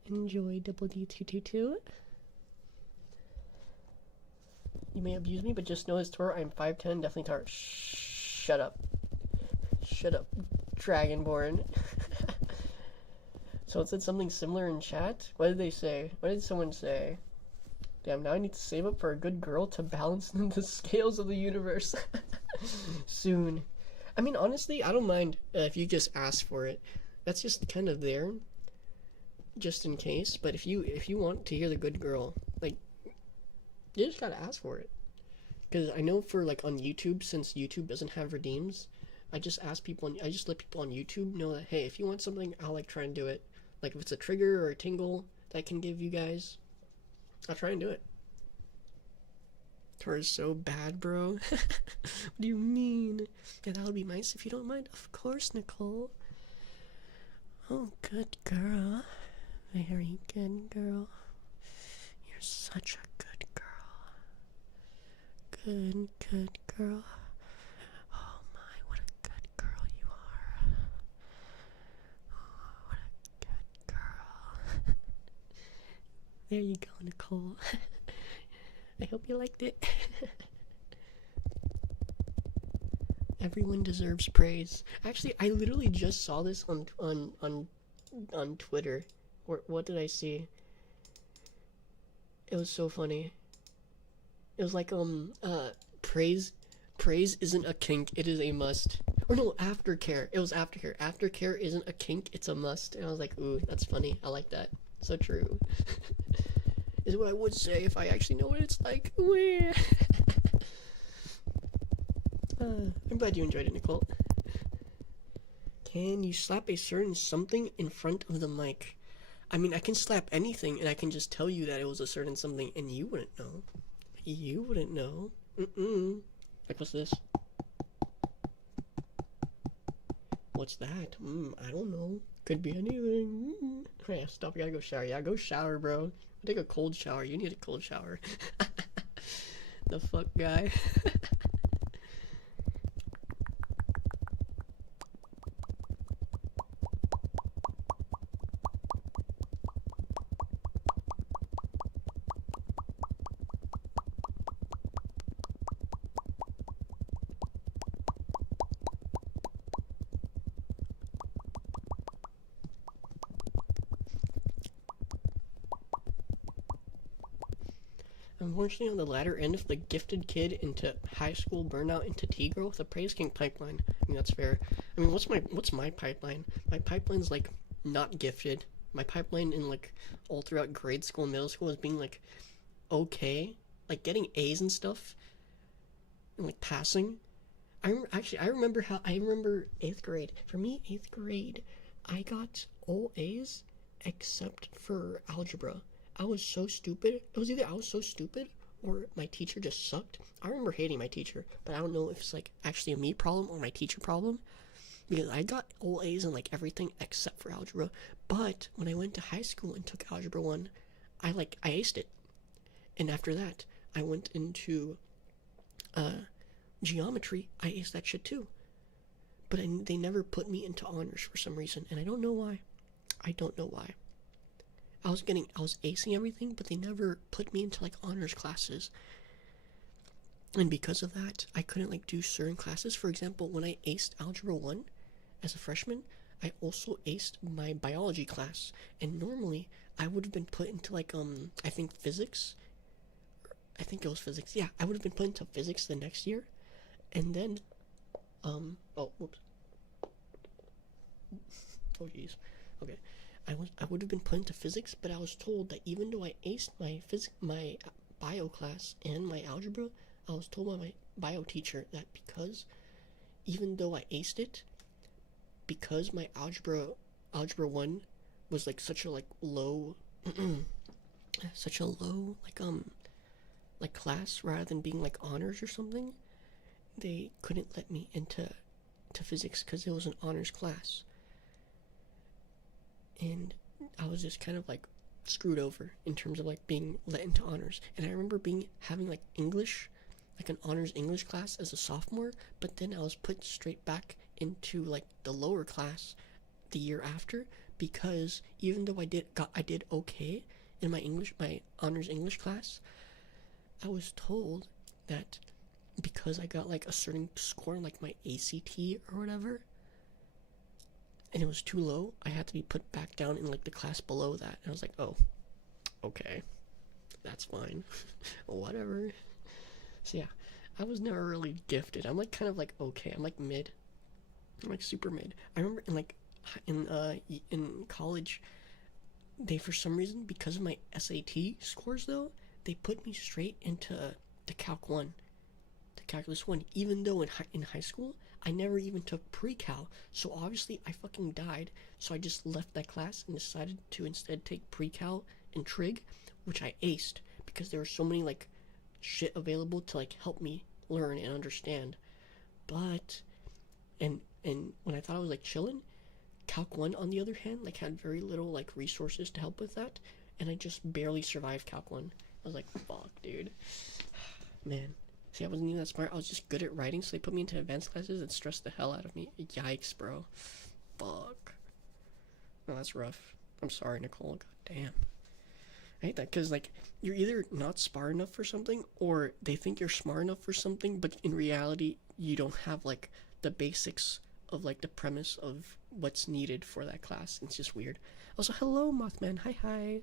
Enjoy Double D222. You may abuse me, but just know as Tor, I'm 5'10", definitely Tar. Shut up. Shut up, Dragonborn. So it said something similar in chat? What did they say? What did someone say? Damn, now I need to save up for a good girl to balance the scales of the universe. Soon. I mean, honestly, I don't mind if you just ask for it. That's just kind of there. Just in case. But if you want to hear the good girl, like, you just gotta ask for it. Because I know for, like, on YouTube, since YouTube doesn't have redeems, I just let people on YouTube know that, hey, if you want something, I'll, like, try and do it. Like, if it's a trigger or a tingle that I can give you guys, I'll try and do it. Tor is so bad, bro. What do you mean? Yeah, that would be nice if you don't mind. Of course, Nicole. Oh, good girl. Very good girl. You're such a good girl. Good girl. Oh my, what a good girl you are. Oh, what a good girl. There you go, Nicole. I hope you liked it. Everyone deserves praise. Actually, I literally just saw this on Twitter. Or what did I see? It was so funny. It was like praise isn't a kink, it is a must. Or no, aftercare. It was aftercare. Aftercare isn't a kink, it's a must. And I was like, ooh, that's funny. I like that. So true. Is what I would say if I actually know what it's like. I'm glad you enjoyed it, Nicole. Can you slap a certain something in front of the mic? I mean, I can slap anything and I can just tell you that it was a certain something and you wouldn't know. You wouldn't know. Like, what's this? What's that? I don't know. Could be anything. Yeah, stop. You gotta go shower. Yeah, go shower, bro. Take a cold shower. You need a cold shower. The fuck, guy. Unfortunately, on the latter end of the gifted kid into high school burnout into T-girl with a praise king pipeline. I mean, that's fair. I mean, what's my pipeline? My pipeline's like not gifted. My pipeline in like all throughout grade school and middle school is being like okay, like getting A's and stuff, and like passing. I remember 8th grade. For me, 8th grade, I got all A's except for algebra. I was so stupid. It was either I was so stupid or my teacher just sucked. I remember hating my teacher, but I don't know if it's like actually a me problem or my teacher problem. Because I got all A's in like everything except for algebra. But when I went to high school and took algebra 1, I aced it. And after that, I went into geometry. I aced that shit too. But they never put me into honors for some reason, and I don't know why. I was acing everything, but they never put me into like honors classes. And because of that, I couldn't like do certain classes. For example, when I aced algebra 1 as a freshman, I also aced my biology class. And normally I would have been put into like I think physics. I think it was physics. Yeah, I would have been put into physics the next year. And then oh whoops. Oh jeez. Okay. I would have been put into physics, but I was told that even though I aced my bio class and my algebra, I was told by my bio teacher that because even though I aced it, because my algebra 1 was like such a like low such a low like class rather than being like honors or something, they couldn't let me into physics because it was an honors class. And I was just kind of like screwed over in terms of like being let into honors. And I remember having like English, like an honors English class as a sophomore, but then I was put straight back into like the lower class the year after, because even though I did okay in my honors English class, I was told that because I got like a certain score in like my ACT or whatever, and it was too low, I had to be put back down in like the class below that. And I was like, oh, okay, that's fine. Whatever. So yeah, I was never really gifted. I'm like kind of like okay. I'm like mid. I'm like super mid. I remember in college, they for some reason, because of my SAT scores though, they put me straight into the Calc 1, the Calculus 1, even though in high school I never even took pre-cal, so obviously I fucking died. So I just left that class and decided to instead take pre-cal and trig, which I aced because there were so many like shit available to like help me learn and understand. But and when I thought I was like chilling, Calc 1 on the other hand like had very little like resources to help with that, and I just barely survived Calc 1. I was like, fuck, dude. Man. See, I wasn't even that smart. I was just good at writing, so they put me into advanced classes and stressed the hell out of me. Yikes, bro. Fuck. No, that's rough. I'm sorry, Nicole. God damn. I hate that because like you're either not smart enough for something or they think you're smart enough for something, but in reality you don't have like the basics of like the premise of what's needed for that class. It's just weird. Also, hello Mothman. Hi hi.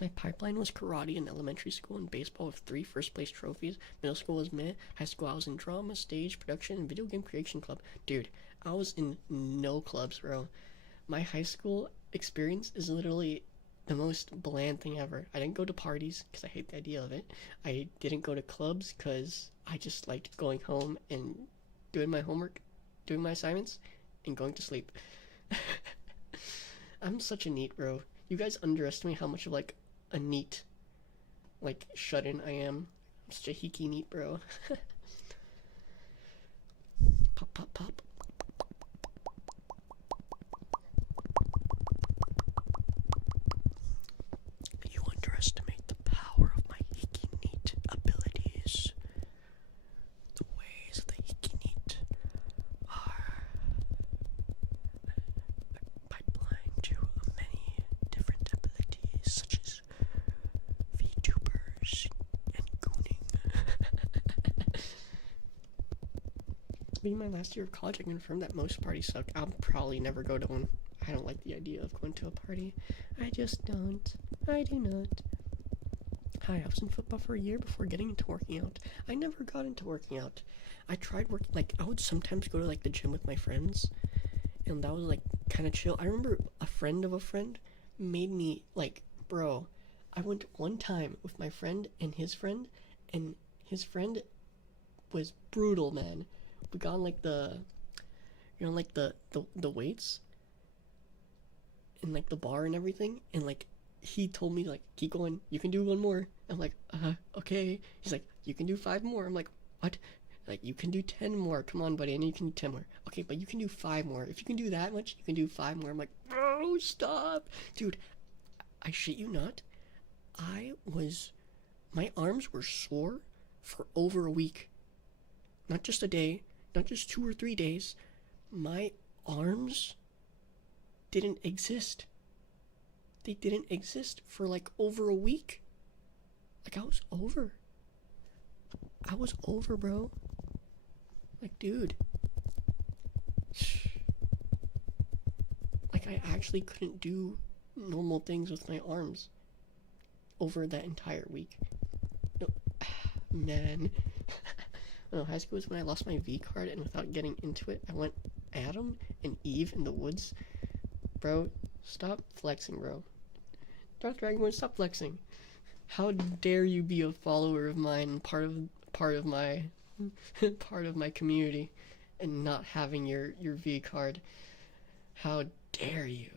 My pipeline was karate in elementary school and baseball with 3 first place trophies. Middle school was meh. High school I was in drama, stage, production, and video game creation club. Dude, I was in no clubs, bro. My high school experience is literally the most bland thing ever. I didn't go to parties because I hate the idea of it. I didn't go to clubs because I just liked going home and doing my homework, doing my assignments, and going to sleep. I'm such a neat, bro. You guys underestimate how much of like a neat, like shut-in I am. I'm such a hiki neat, bro. Pop, pop, pop. You underestimate the power of my hiki neat abilities. The ways of the hiki neat are pipeline to many different abilities such as VTubers and gooning. Being my last year of college, I confirmed that most parties suck. I'll probably never go to one. I don't like the idea of going to a party. I just don't. I do not. Hi, I was in football for a year before getting into working out. I never got into working out. I tried working, like, I would sometimes go to, like, the gym with my friends, and that was, like, kind of chill. I remember a friend of a friend made me, like, bro, I went one time with my friend, and his friend was brutal, man. We got on, like, like, the weights, and, like, the bar and everything, and, like, he told me, like, keep going, you can do one more. I'm like, okay. He's like, you can do 5 more. I'm like, what? Like, you can do 10 more. Come on, buddy, I know you can do 10 more. Okay, but you can do 5 more. If you can do that much, you can do 5 more. I'm like, bro, stop. Dude, I shit you not. My arms were sore for over a week. Not just a day, not just 2 or 3 days. My arms didn't exist. They didn't exist for like over a week. Like I was over, bro. Like, dude. Like, I actually couldn't do normal things with my arms over that entire week. No, man. No, high school was when I lost my V card, and without getting into it, I went Adam and Eve in the woods. Bro, stop flexing, bro. Darth Dragonborn, stop flexing. How dare you be a follower of mine, part of my part of my community, and not having your V card? How dare you?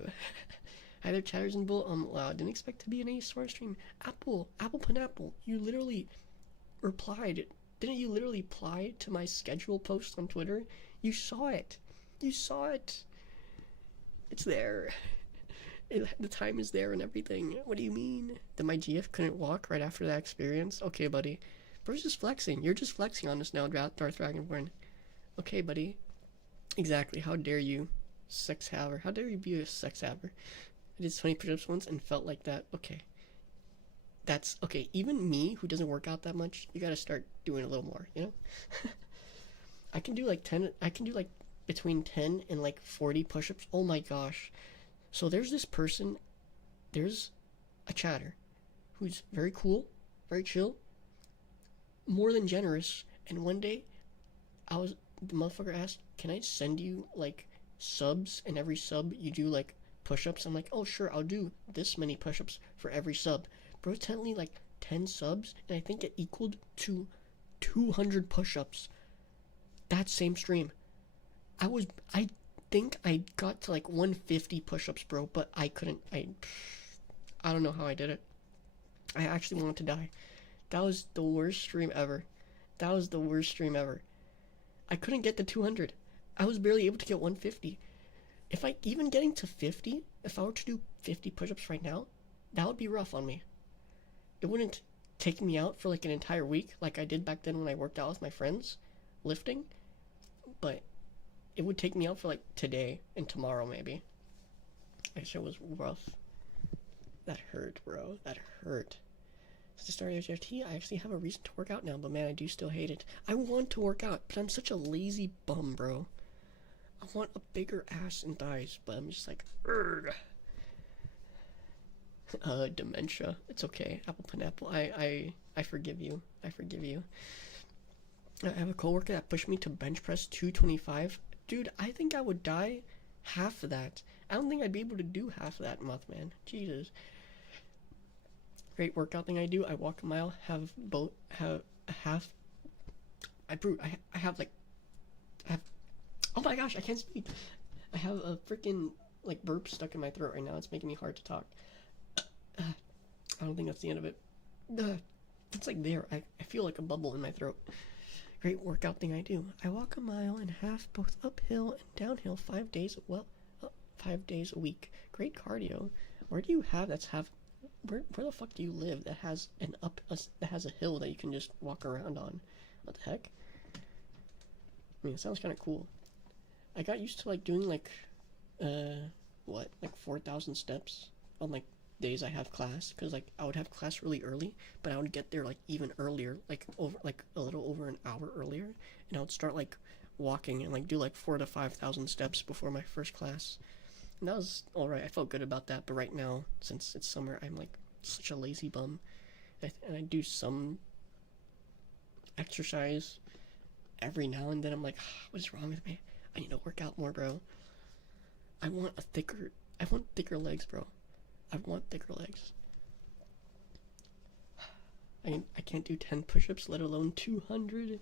Hi there, chatters and bull. Wow, didn't expect to be in a ASMR stream. Apple Pineapple, you literally replied. Didn't you literally reply to my schedule post on Twitter? You saw it. You saw it. It's there. The time is there and everything. What do you mean? That my GF couldn't walk right after that experience? Okay, buddy. Bro's just flexing. You're just flexing on us now, Darth Dragonborn. Okay, buddy. Exactly. How dare you, sex haver? How dare you be a sex haver? I did 20 push-ups once and felt like that. Okay. That's okay. Even me, who doesn't work out that much, you gotta start doing a little more, you know? I can do like between 10 and like 40 push-ups. Oh my gosh. So there's a chatter who's very cool, very chill, more than generous, and one day the motherfucker asked, can I send you like subs, and every sub you do like push-ups? I'm like, oh sure, I'll do this many push-ups for every sub. Bro, technically like 10 subs, and I think it equaled to 200 push-ups that same stream. I think I got to like 150 push-ups, bro, but I couldn't. I don't know how I did it. I actually wanted to die. That was the worst stream ever. I couldn't get to 200. I was barely able to get 150. If I even getting to 50, if I were to do 50 push-ups right now, that would be rough on me. It wouldn't take me out for like an entire week like I did back then when I worked out with my friends lifting, but it would take me out for like today and tomorrow maybe. That shit was rough. That hurt, bro. That hurt. Since the start of HFT, I actually have a reason to work out now, but man, I do still hate it. I want to work out, but I'm such a lazy bum, bro. I want a bigger ass and thighs, but I'm just like, urgh. Dementia. It's okay. Apple pineapple. I forgive you. I forgive you. I have a coworker that pushed me to bench press 225. Dude, I think I would die half of that. I don't think I'd be able to do half of that, Mothman. Jesus. Great workout thing I do. I walk a mile, have a half. I have like, oh my gosh, I can't speak. I have a freaking like burp stuck in my throat right now. It's making me hard to talk. I don't think that's the end of it. It's like there. I feel like a bubble in my throat. Great workout thing I do. I walk a mile and a half both uphill and downhill 5 days, 5 days a week. Great cardio. Where do you have where the fuck do you live that has that has a hill that you can just walk around on? What the heck? I mean, it sounds kind of cool. I got used to like doing like like 4,000 steps on like days I have class, because like I would have class really early, but I would get there like even earlier, like a little over an hour earlier, and I would start like walking and like do like 4,000 to 5,000 steps before my first class, and that was all right. I felt good about that. But right now, since it's summer, I'm like such a lazy bum, and I do some exercise every now and then. I'm like, what is wrong with me? I need to work out more, bro. I want thicker legs, bro. I want thicker legs. I can't do 10 push-ups, let alone 200.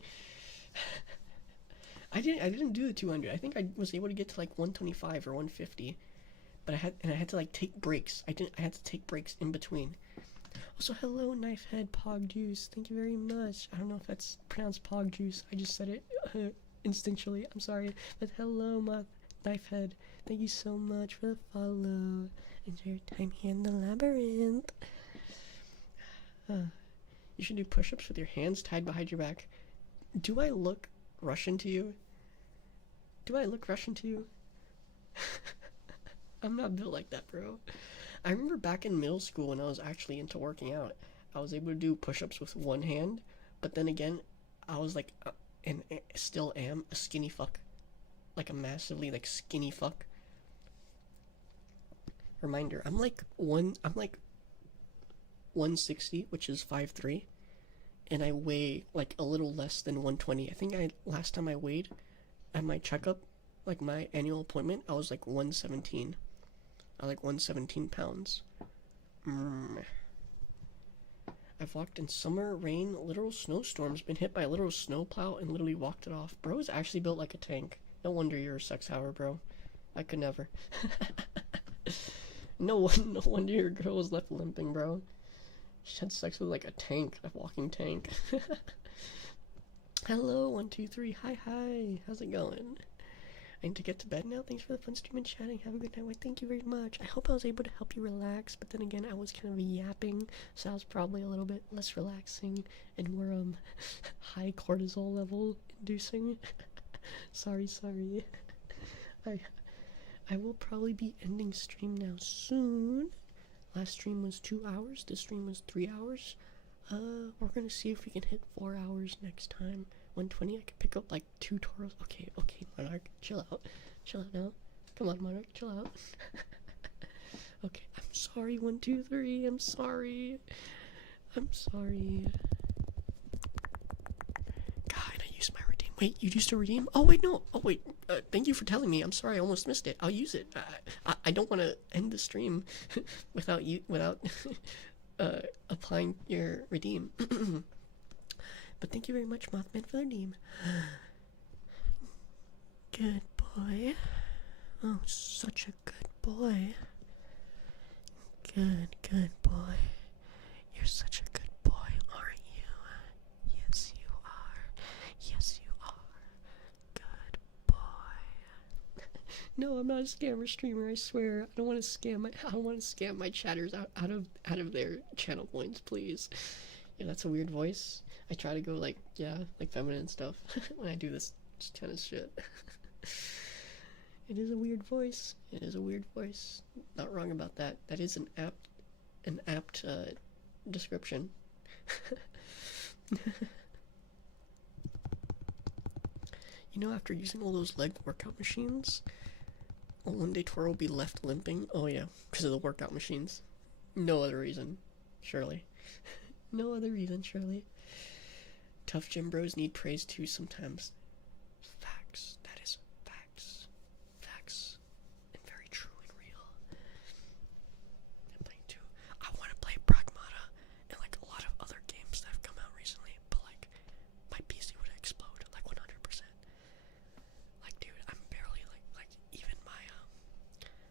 I didn't do the 200. I think I was able to get to like 125 or 150, but I had to like take breaks. I had to take breaks in between. Also, hello, knife head pog juice. Thank you very much. I don't know if that's pronounced pog juice. I just said it instinctually. I'm sorry, but hello, my knife head. Thank you so much for the follow. Enjoy your time here in the labyrinth. You should do push-ups with your hands tied behind your back. Do I look Russian to you? Do I look Russian to you? I'm not built like that, bro. I remember back in middle school when I was actually into working out, I was able to do push-ups with one hand, but then again, I was like, and still am, a skinny fuck. Like a massively like skinny fuck. Reminder, I'm like 160, which is 5'3", and I weigh like a little less than 120. I think last time I weighed at my checkup, like my annual appointment, I was like 117. I was like 117 pounds. I've walked in summer, rain, literal snowstorms, been hit by a literal snowplow, and literally walked it off. Bro is actually built like a tank. No wonder you're a sex hour, bro. I could never. No wonder your girl was left limping, bro. She had sex with like a tank, a walking tank. Hello, 123. Hi. How's it going? I need to get to bed now. Thanks for the fun stream and chatting. Have a good night. Well, thank you very much. I hope I was able to help you relax, but then again, I was kind of yapping, so I was probably a little bit less relaxing and more high cortisol level inducing. Sorry. I will probably be ending stream now soon. Last stream was 2 hours. This stream was 3 hours. We're gonna see if we can hit 4 hours next time. 120. I can pick up like 2 tutorials. Okay, Monarch, chill out now. Come on, Monarch, chill out. Okay, I'm sorry, 123. I'm sorry. God, I used my redeem. Wait, you used to redeem? Oh wait, no. Oh wait. Thank you for telling me. I'm sorry, I almost missed it. I'll use it. I don't want to end the stream without applying your redeem. But thank you very much, Mothman, for the redeem. Good boy. Oh, such a good boy. Good boy. You're such a good boy, aren't you? Yes, you are. Good boy. No, I'm not a scammer streamer, I swear. I don't want to scam my chatters out of their channel points, please. Yeah, that's a weird voice. I try to go like feminine stuff when I do this kind of shit. It is a weird voice. Not wrong about that. That is an apt an apt description. You know, after using all those leg workout machines, one day Toro will be left limping. Oh yeah, because of the workout machines. No other reason, surely. No other reason, surely. Tough gym bros need praise too sometimes. Facts. That is facts. Facts. And very true and real. I'm playing too. I want to play Pragmata and like a lot of other games that have come out recently, but like my PC would explode like 100%. Like dude, I'm barely like even my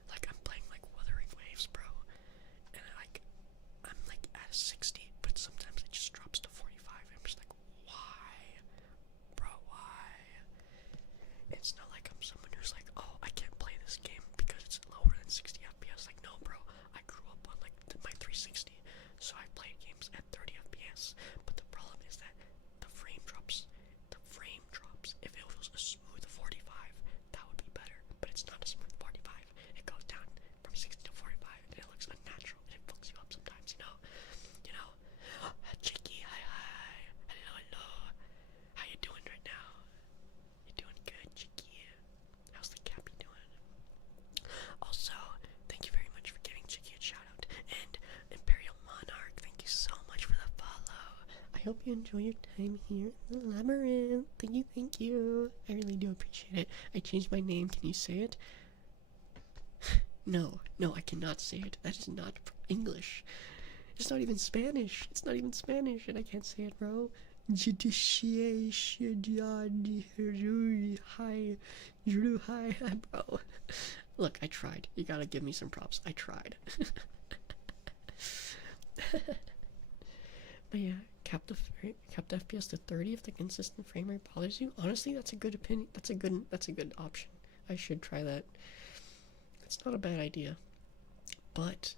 like I'm playing like Wuthering Waves, bro, and I'm like at 60, but sometimes it just drops to 45. I'm just like, why, bro? Why? It's not like I'm someone who's like, oh, I can't play this game because it's lower than 60 FPS. Like, no, bro. I grew up on like my 360, so I played games at 30 FPS. But the problem is that the frame drops. The frame drops. If it was a smooth 45, that would be better. But it's not a smooth 45. It goes down from 60 to 45, and it looks unnatural, and it fucks you up sometimes. You know. Chicky, hi, hello. How you doing right now? You doing good, Chicky? How's the Cappy doing? Also, thank you very much for giving Chicky a shout out, and Imperial Monarch, thank you so much for the follow. I hope you enjoy your time here in the labyrinth. Thank you. I really do appreciate it. I changed my name. Can you say it? No, I cannot say it. That is not English. It's not even Spanish. And I can't say it, bro. Hi, bro. Look, I tried. You gotta give me some props. I tried. But yeah, cap the FPS to 30 if the consistent frame rate bothers you. Honestly, that's a good opinion. That's a good option. I should try that. It's not a bad idea. But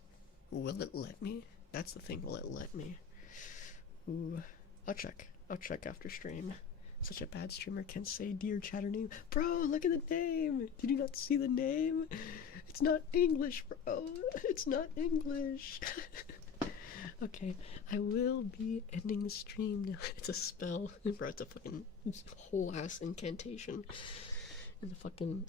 will it let me? That's the thing, will it let me? Ooh, I'll check after stream. Such a bad streamer can say dear chatter name. Bro, look at the name! Did you not see the name? It's not English, bro. It's not English. Okay, I will be ending the stream now. It's a spell. Bro, it's a fucking whole ass incantation. And the fucking...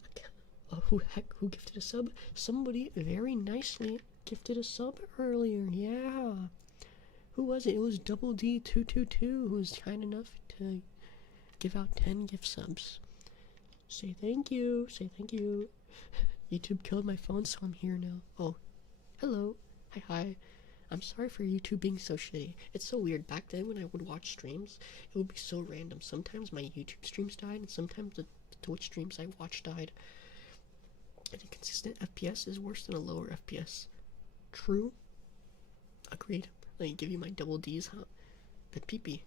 who gifted a sub? Somebody very nicely gifted a sub earlier, yeah. Who was it? It was Double D222 who was kind enough to give out 10 gift subs. Say thank you. YouTube killed my phone, so I'm here now. Oh, hello. Hi. I'm sorry for YouTube being so shitty. It's so weird. Back then when I would watch streams, it would be so random. Sometimes my YouTube streams died, and sometimes the Twitch streams I watched died. And a consistent FPS is worse than a lower FPS. True. Agreed. Let me give you my double D's, huh? The peepee.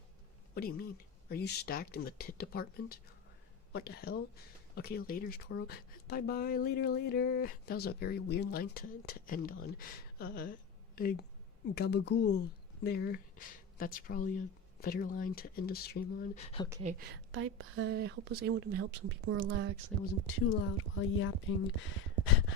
What do you mean? Are you stacked in the tit department? What the hell? Okay, later's Toro. Bye, later. That was a very weird line to end on. Gabagool there. That's probably a better line to end a stream on. Okay, bye. I hope I was able to help some people relax. I wasn't too loud while yapping. I